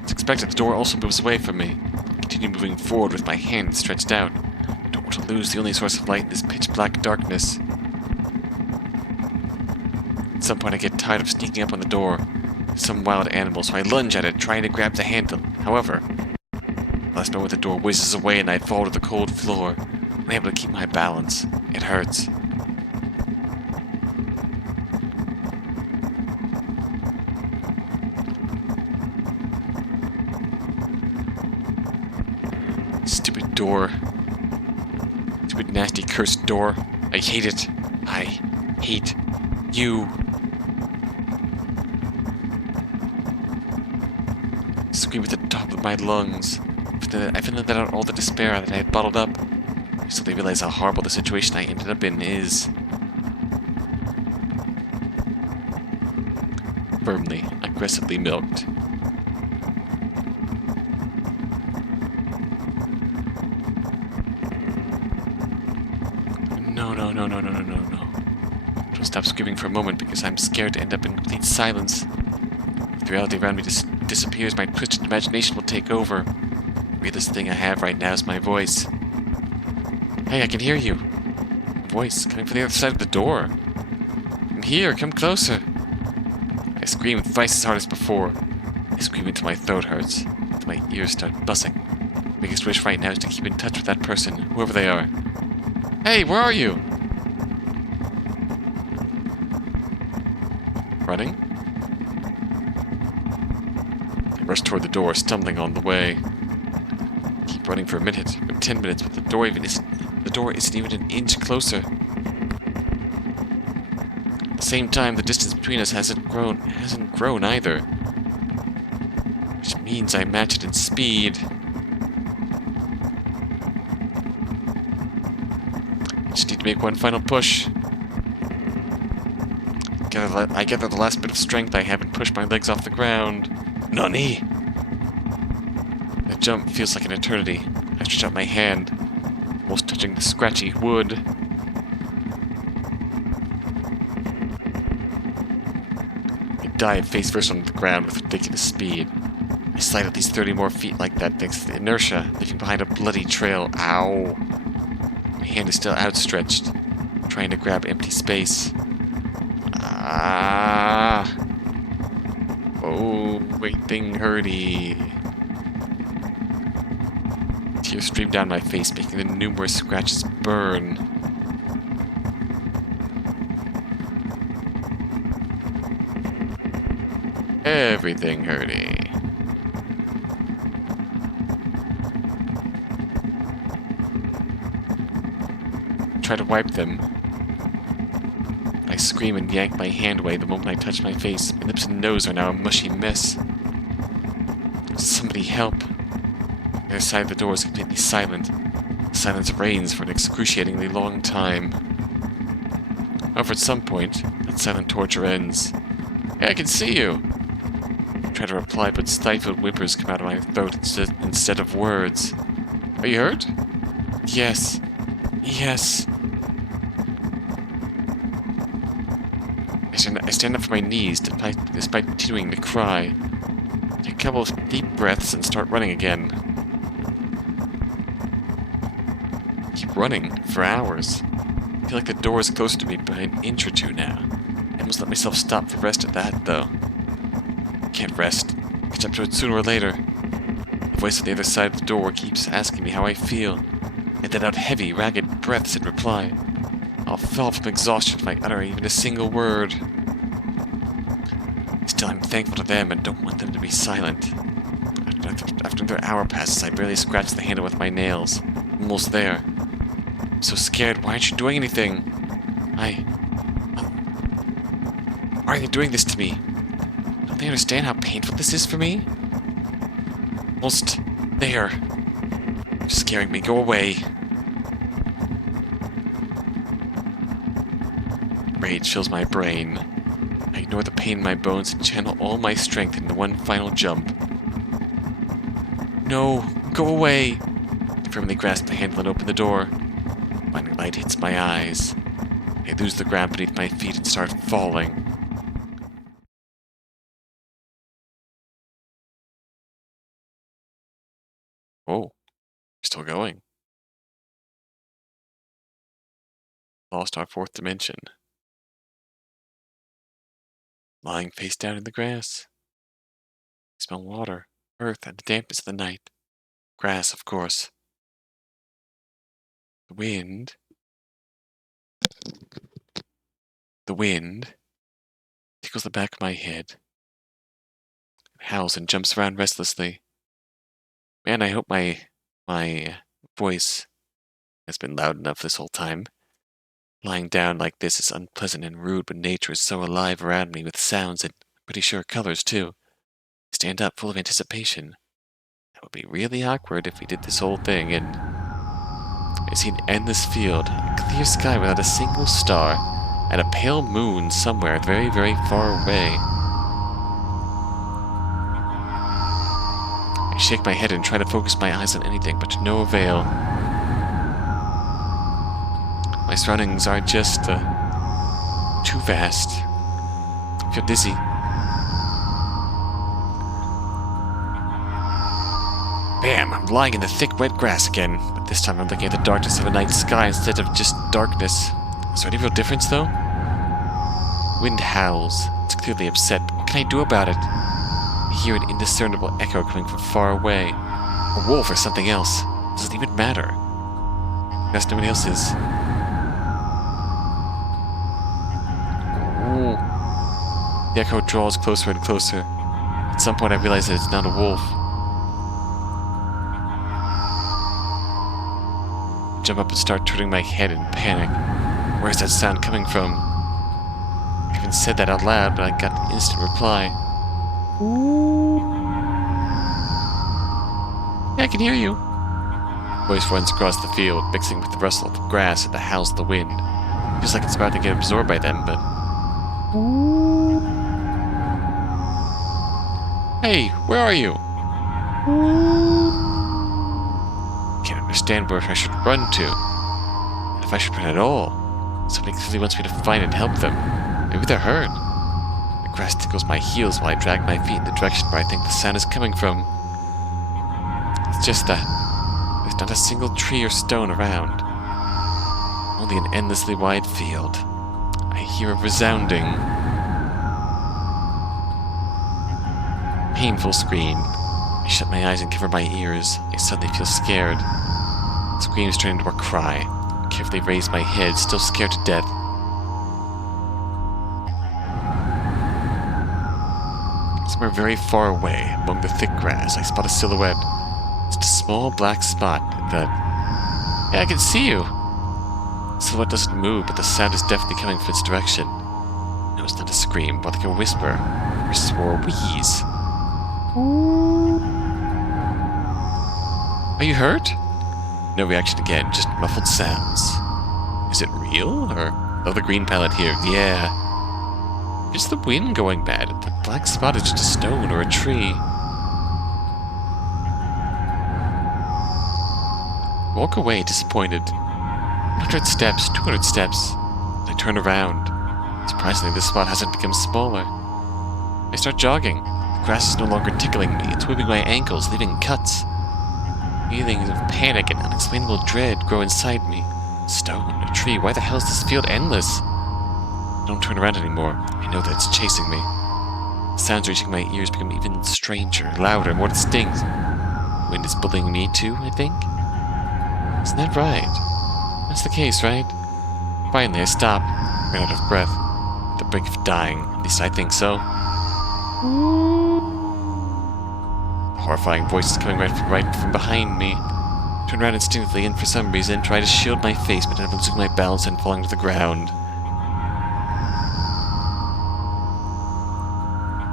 As expected, the door also moves away from me. I continue moving forward with my hand stretched out. I don't want to lose the only source of light in this pitch-black darkness. At some point, I get tired of sneaking up on the door. There's some wild animal, so I lunge at it, trying to grab the handle. However, last moment the door whizzes away and I fall to the cold floor. I'm unable to keep my balance. It hurts. Stupid door. Stupid, nasty, cursed door. I hate it. I hate you. I scream at the top of my lungs. I finally let out all the despair that I had bottled up. I suddenly realize how horrible the situation I ended up in is. Firmly, aggressively milked. No. Don't stop screaming for a moment because I'm scared to end up in complete silence. If the reality around me disappears, my twisted imagination will take over. The realest thing I have right now is my voice. Hey, I can hear you. A voice coming from the other side of the door. I'm here, come closer. I scream thrice as hard as before. I scream until my throat hurts, until my ears start buzzing. My biggest wish right now is to keep in touch with that person, whoever they are. Hey, where are you? Running? I rush toward the door, stumbling on the way. Keep running for a minute, or 10 minutes, but the door isn't even an inch closer. At the same time, the distance between us hasn't grown either. Which means I match it in speed. I just need to make one final push. I gather the last bit of strength I have and push my legs off the ground. Nani! The jump feels like an eternity. I stretch out my hand, almost touching the scratchy wood. I dive face first onto the ground with ridiculous speed. I slide at least 30 more feet like that thanks to the inertia, leaving behind a bloody trail. Ow! My hand is still outstretched, trying to grab empty space. Ah! Oh, wait, thing hurty. Tears stream down my face, making the numerous scratches burn. Everything hurty. Try to wipe them. I scream and yank my hand away the moment I touch my face. My lips and nose are now a mushy mess. Somebody help. The other side of the door is completely silent. Silence reigns for an excruciatingly long time. However, at some point, that silent torture ends. Hey, I can see you! I try to reply, but stifled whimpers come out of my throat instead of words. Are you hurt? Yes. Yes. I stand up from my knees despite continuing to cry. Take a couple of deep breaths and start running again. Keep running for hours. I feel like the door is closer to me by an inch or two now. I almost let myself stop for rest at that, though. I can't rest. Catch up to it sooner or later. The voice on the other side of the door keeps asking me how I feel. I let out heavy, ragged breaths in reply. I'll fall from exhaustion if I utter even a single word. Still, I'm thankful to them and don't want them to be silent. After another hour passes, I barely scratch the handle with my nails. I'm almost there. I'm so scared. Why aren't you doing anything? Why are they doing this to me? Don't they understand how painful this is for me? Almost there. You're scaring me. Go away. Rage fills my brain. I ignore the pain in my bones and channel all my strength into one final jump. No, go away! I firmly grasp the handle and open the door. Blinding light hits my eyes. I lose the ground beneath my feet and start falling. Oh, still going. Lost our fourth dimension. Lying face down in the grass. I smell water, earth, and the dampness of the night. Grass, of course. The wind. The wind tickles the back of my head. It howls and jumps around restlessly. Man, I hope my voice has been loud enough this whole time. Lying down like this is unpleasant and rude, but nature is so alive around me with sounds and pretty sure colors too. I stand up full of anticipation. That would be really awkward if we did this whole thing and I see an endless field, a clear sky without a single star, and a pale moon somewhere very, very far away. I shake my head and try to focus my eyes on anything, but to no avail. My surroundings are just too vast. I feel dizzy. Bam! I'm lying in the thick, wet grass again, but this time I'm looking at the darkness of a night sky instead of just darkness. Is there any real difference, though? Wind howls. It's clearly upset, but what can I do about it? I hear an indiscernible echo coming from far away. A wolf or something else. It doesn't even matter. Because nobody else is. Ooh. The echo draws closer and closer. At some point I realize that it's not a wolf. I jump up and start turning my head in panic. Where's that sound coming from? I haven't said that out loud, but I got an instant reply. Ooh. Yeah, I can hear you. Voice runs across the field, mixing with the rustle of the grass and the howls of the wind. Feels like it's about to get absorbed by them, but... Ooh. Hey, where are you? Ooh. Can't understand where I should run to. And if I should run at all. Somebody clearly wants me to find and help them. Maybe they're hurt. The grass tickles my heels while I drag my feet in the direction where I think the sound is coming from. It's just that there's not a single tree or stone around. Only an endlessly wide field. I hear a resounding, painful scream. I shut my eyes and cover my ears. I suddenly feel scared. The screams turn into a cry. I carefully raise my head, still scared to death. Somewhere very far away, among the thick grass, I spot a silhouette. Just a small black spot that... Yeah, I can see you! The silhouette doesn't move, but the sound is definitely coming from its direction. No, it's not a scream, more like a whisper. Or a wheeze. Are you hurt? No reaction again, just muffled sounds. Is it real? Or... Oh, the green palette here. Yeah. It's the wind going bad. The black spot is just a stone or a tree. Walk away, disappointed. 100 steps, 200 steps. I turn around. Surprisingly, this spot hasn't become smaller. I start jogging. The grass is no longer tickling me. It's whipping my ankles, leaving cuts. Feelings of panic and unexplainable dread grow inside me. Stone, a tree, why the hell is this field endless? I don't turn around anymore. I know that it's chasing me. The sounds reaching my ears become even stranger, louder, more distinct. The wind is bullying me too, I think? Isn't that right? That's the case, right? Finally, I stop, ran out of breath. At the brink of dying, at least I think so. Horrifying voices coming right from behind me. Turn around instinctively and for some reason try to shield my face, but end up losing my balance and falling to the ground.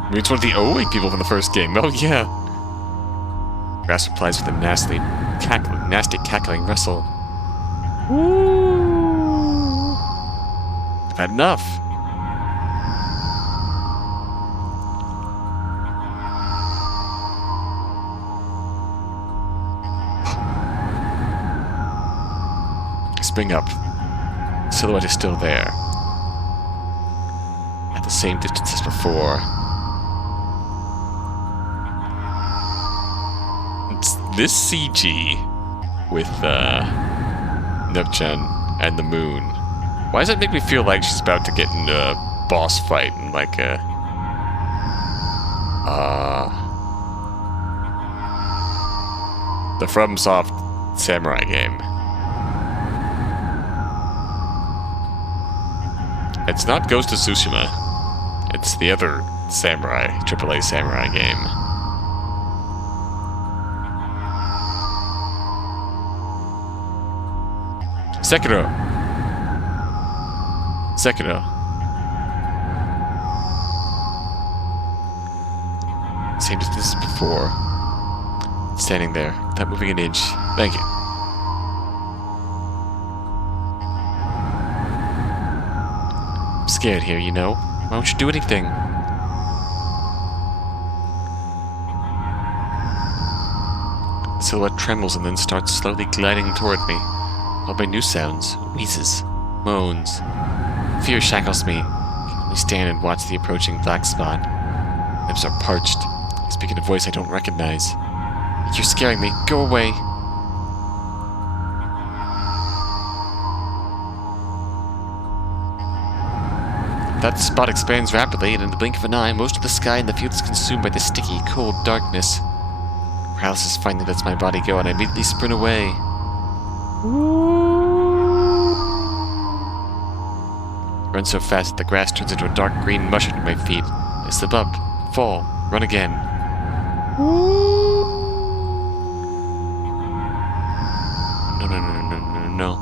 Maybe it's one of the awake people from the first game. Oh yeah. Grass replies with a nasty cackling rustle. The I've had enough. I spring up. Silhouette is still there. At the same distance as before. It's this CG with Nupchan and the moon. Why does it make me feel like she's about to get into a boss fight in like a the FromSoft samurai game? It's not Ghost of Tsushima. It's the other samurai, AAA samurai game. Sekiro. Same distance as before. Standing there, without moving an inch. Thank you. I'm scared here, you know. Why don't you do anything? The silhouette trembles and then starts slowly gliding toward me. All by new sounds, wheezes, moans. Fear shackles me. I can only stand and watch the approaching black spot. Lips are parched. I speak in a voice I don't recognize. You're scaring me. Go away. That spot expands rapidly, and in the blink of an eye, most of the sky in the field is consumed by the sticky, cold darkness. Paralysis finally lets my body go, and I immediately sprint away. I run so fast that the grass turns into a dark green mush under my feet. I slip up, fall, run again. No.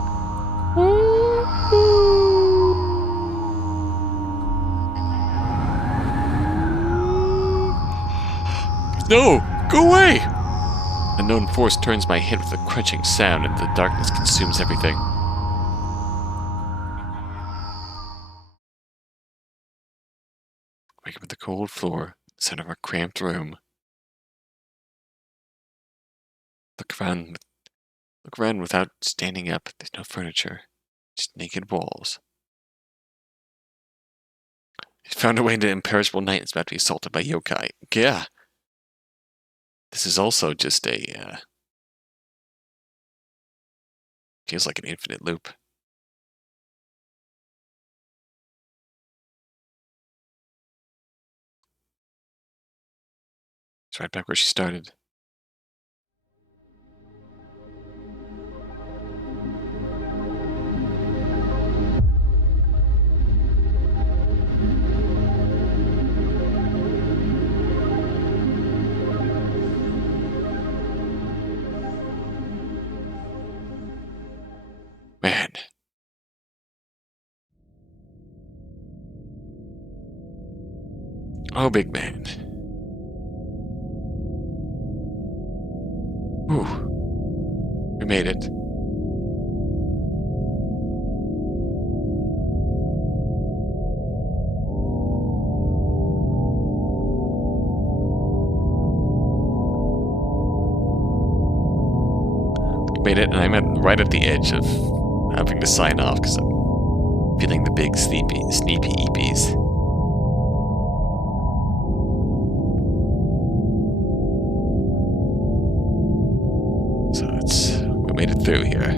No! Go away! A known force turns my head with a crunching sound, and the darkness consumes everything. Wake up at the cold floor, center of our cramped room. Look around without standing up. There's no furniture, just naked walls. He found a way into imperishable night and is about to be assaulted by yokai. Yeah. This is also just a, feels like an infinite loop. It's right back where she started. Man. Oh, big man. Whew. We made it. We made it, and I'm right at the edge of having to sign off because I'm feeling the big sneaky eepies. So we made it through here.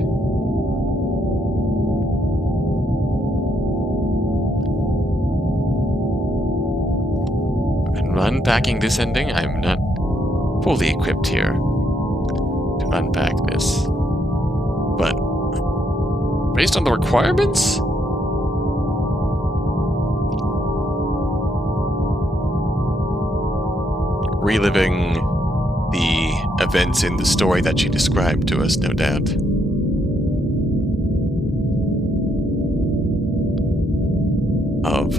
And unpacking this ending, I'm not fully equipped here to unpack this. But based on the requirements, reliving the events in the story that she described to us, no doubt. Of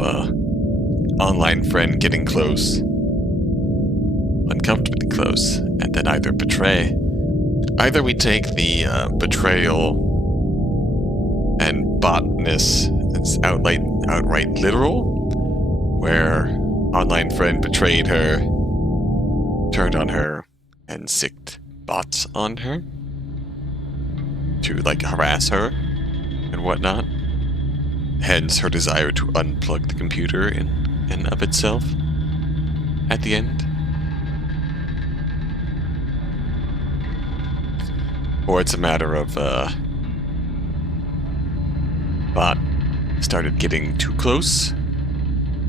online friend getting close, uncomfortably close, and then either betray. Either we take the betrayal and botness and is outright literal, where online friend betrayed her, turned on her, and sicked bots on her to, like, harass her and whatnot. Hence her desire to unplug the computer in and of itself at the end. Or it's a matter of, bot started getting too close,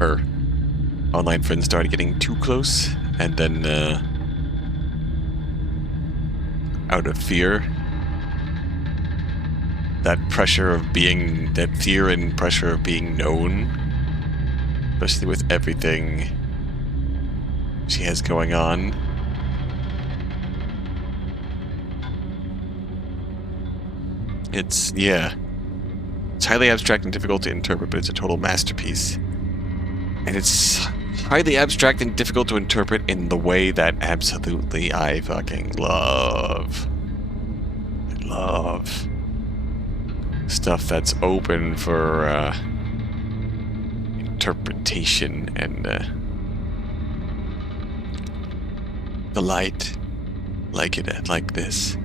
or online friends started getting too close, and then, out of fear, that fear and pressure of being known, especially with everything she has going on. It's highly abstract and difficult to interpret, but it's a total masterpiece. And it's highly abstract and difficult to interpret in the way that absolutely I fucking love. I love stuff that's open for interpretation and the light like this.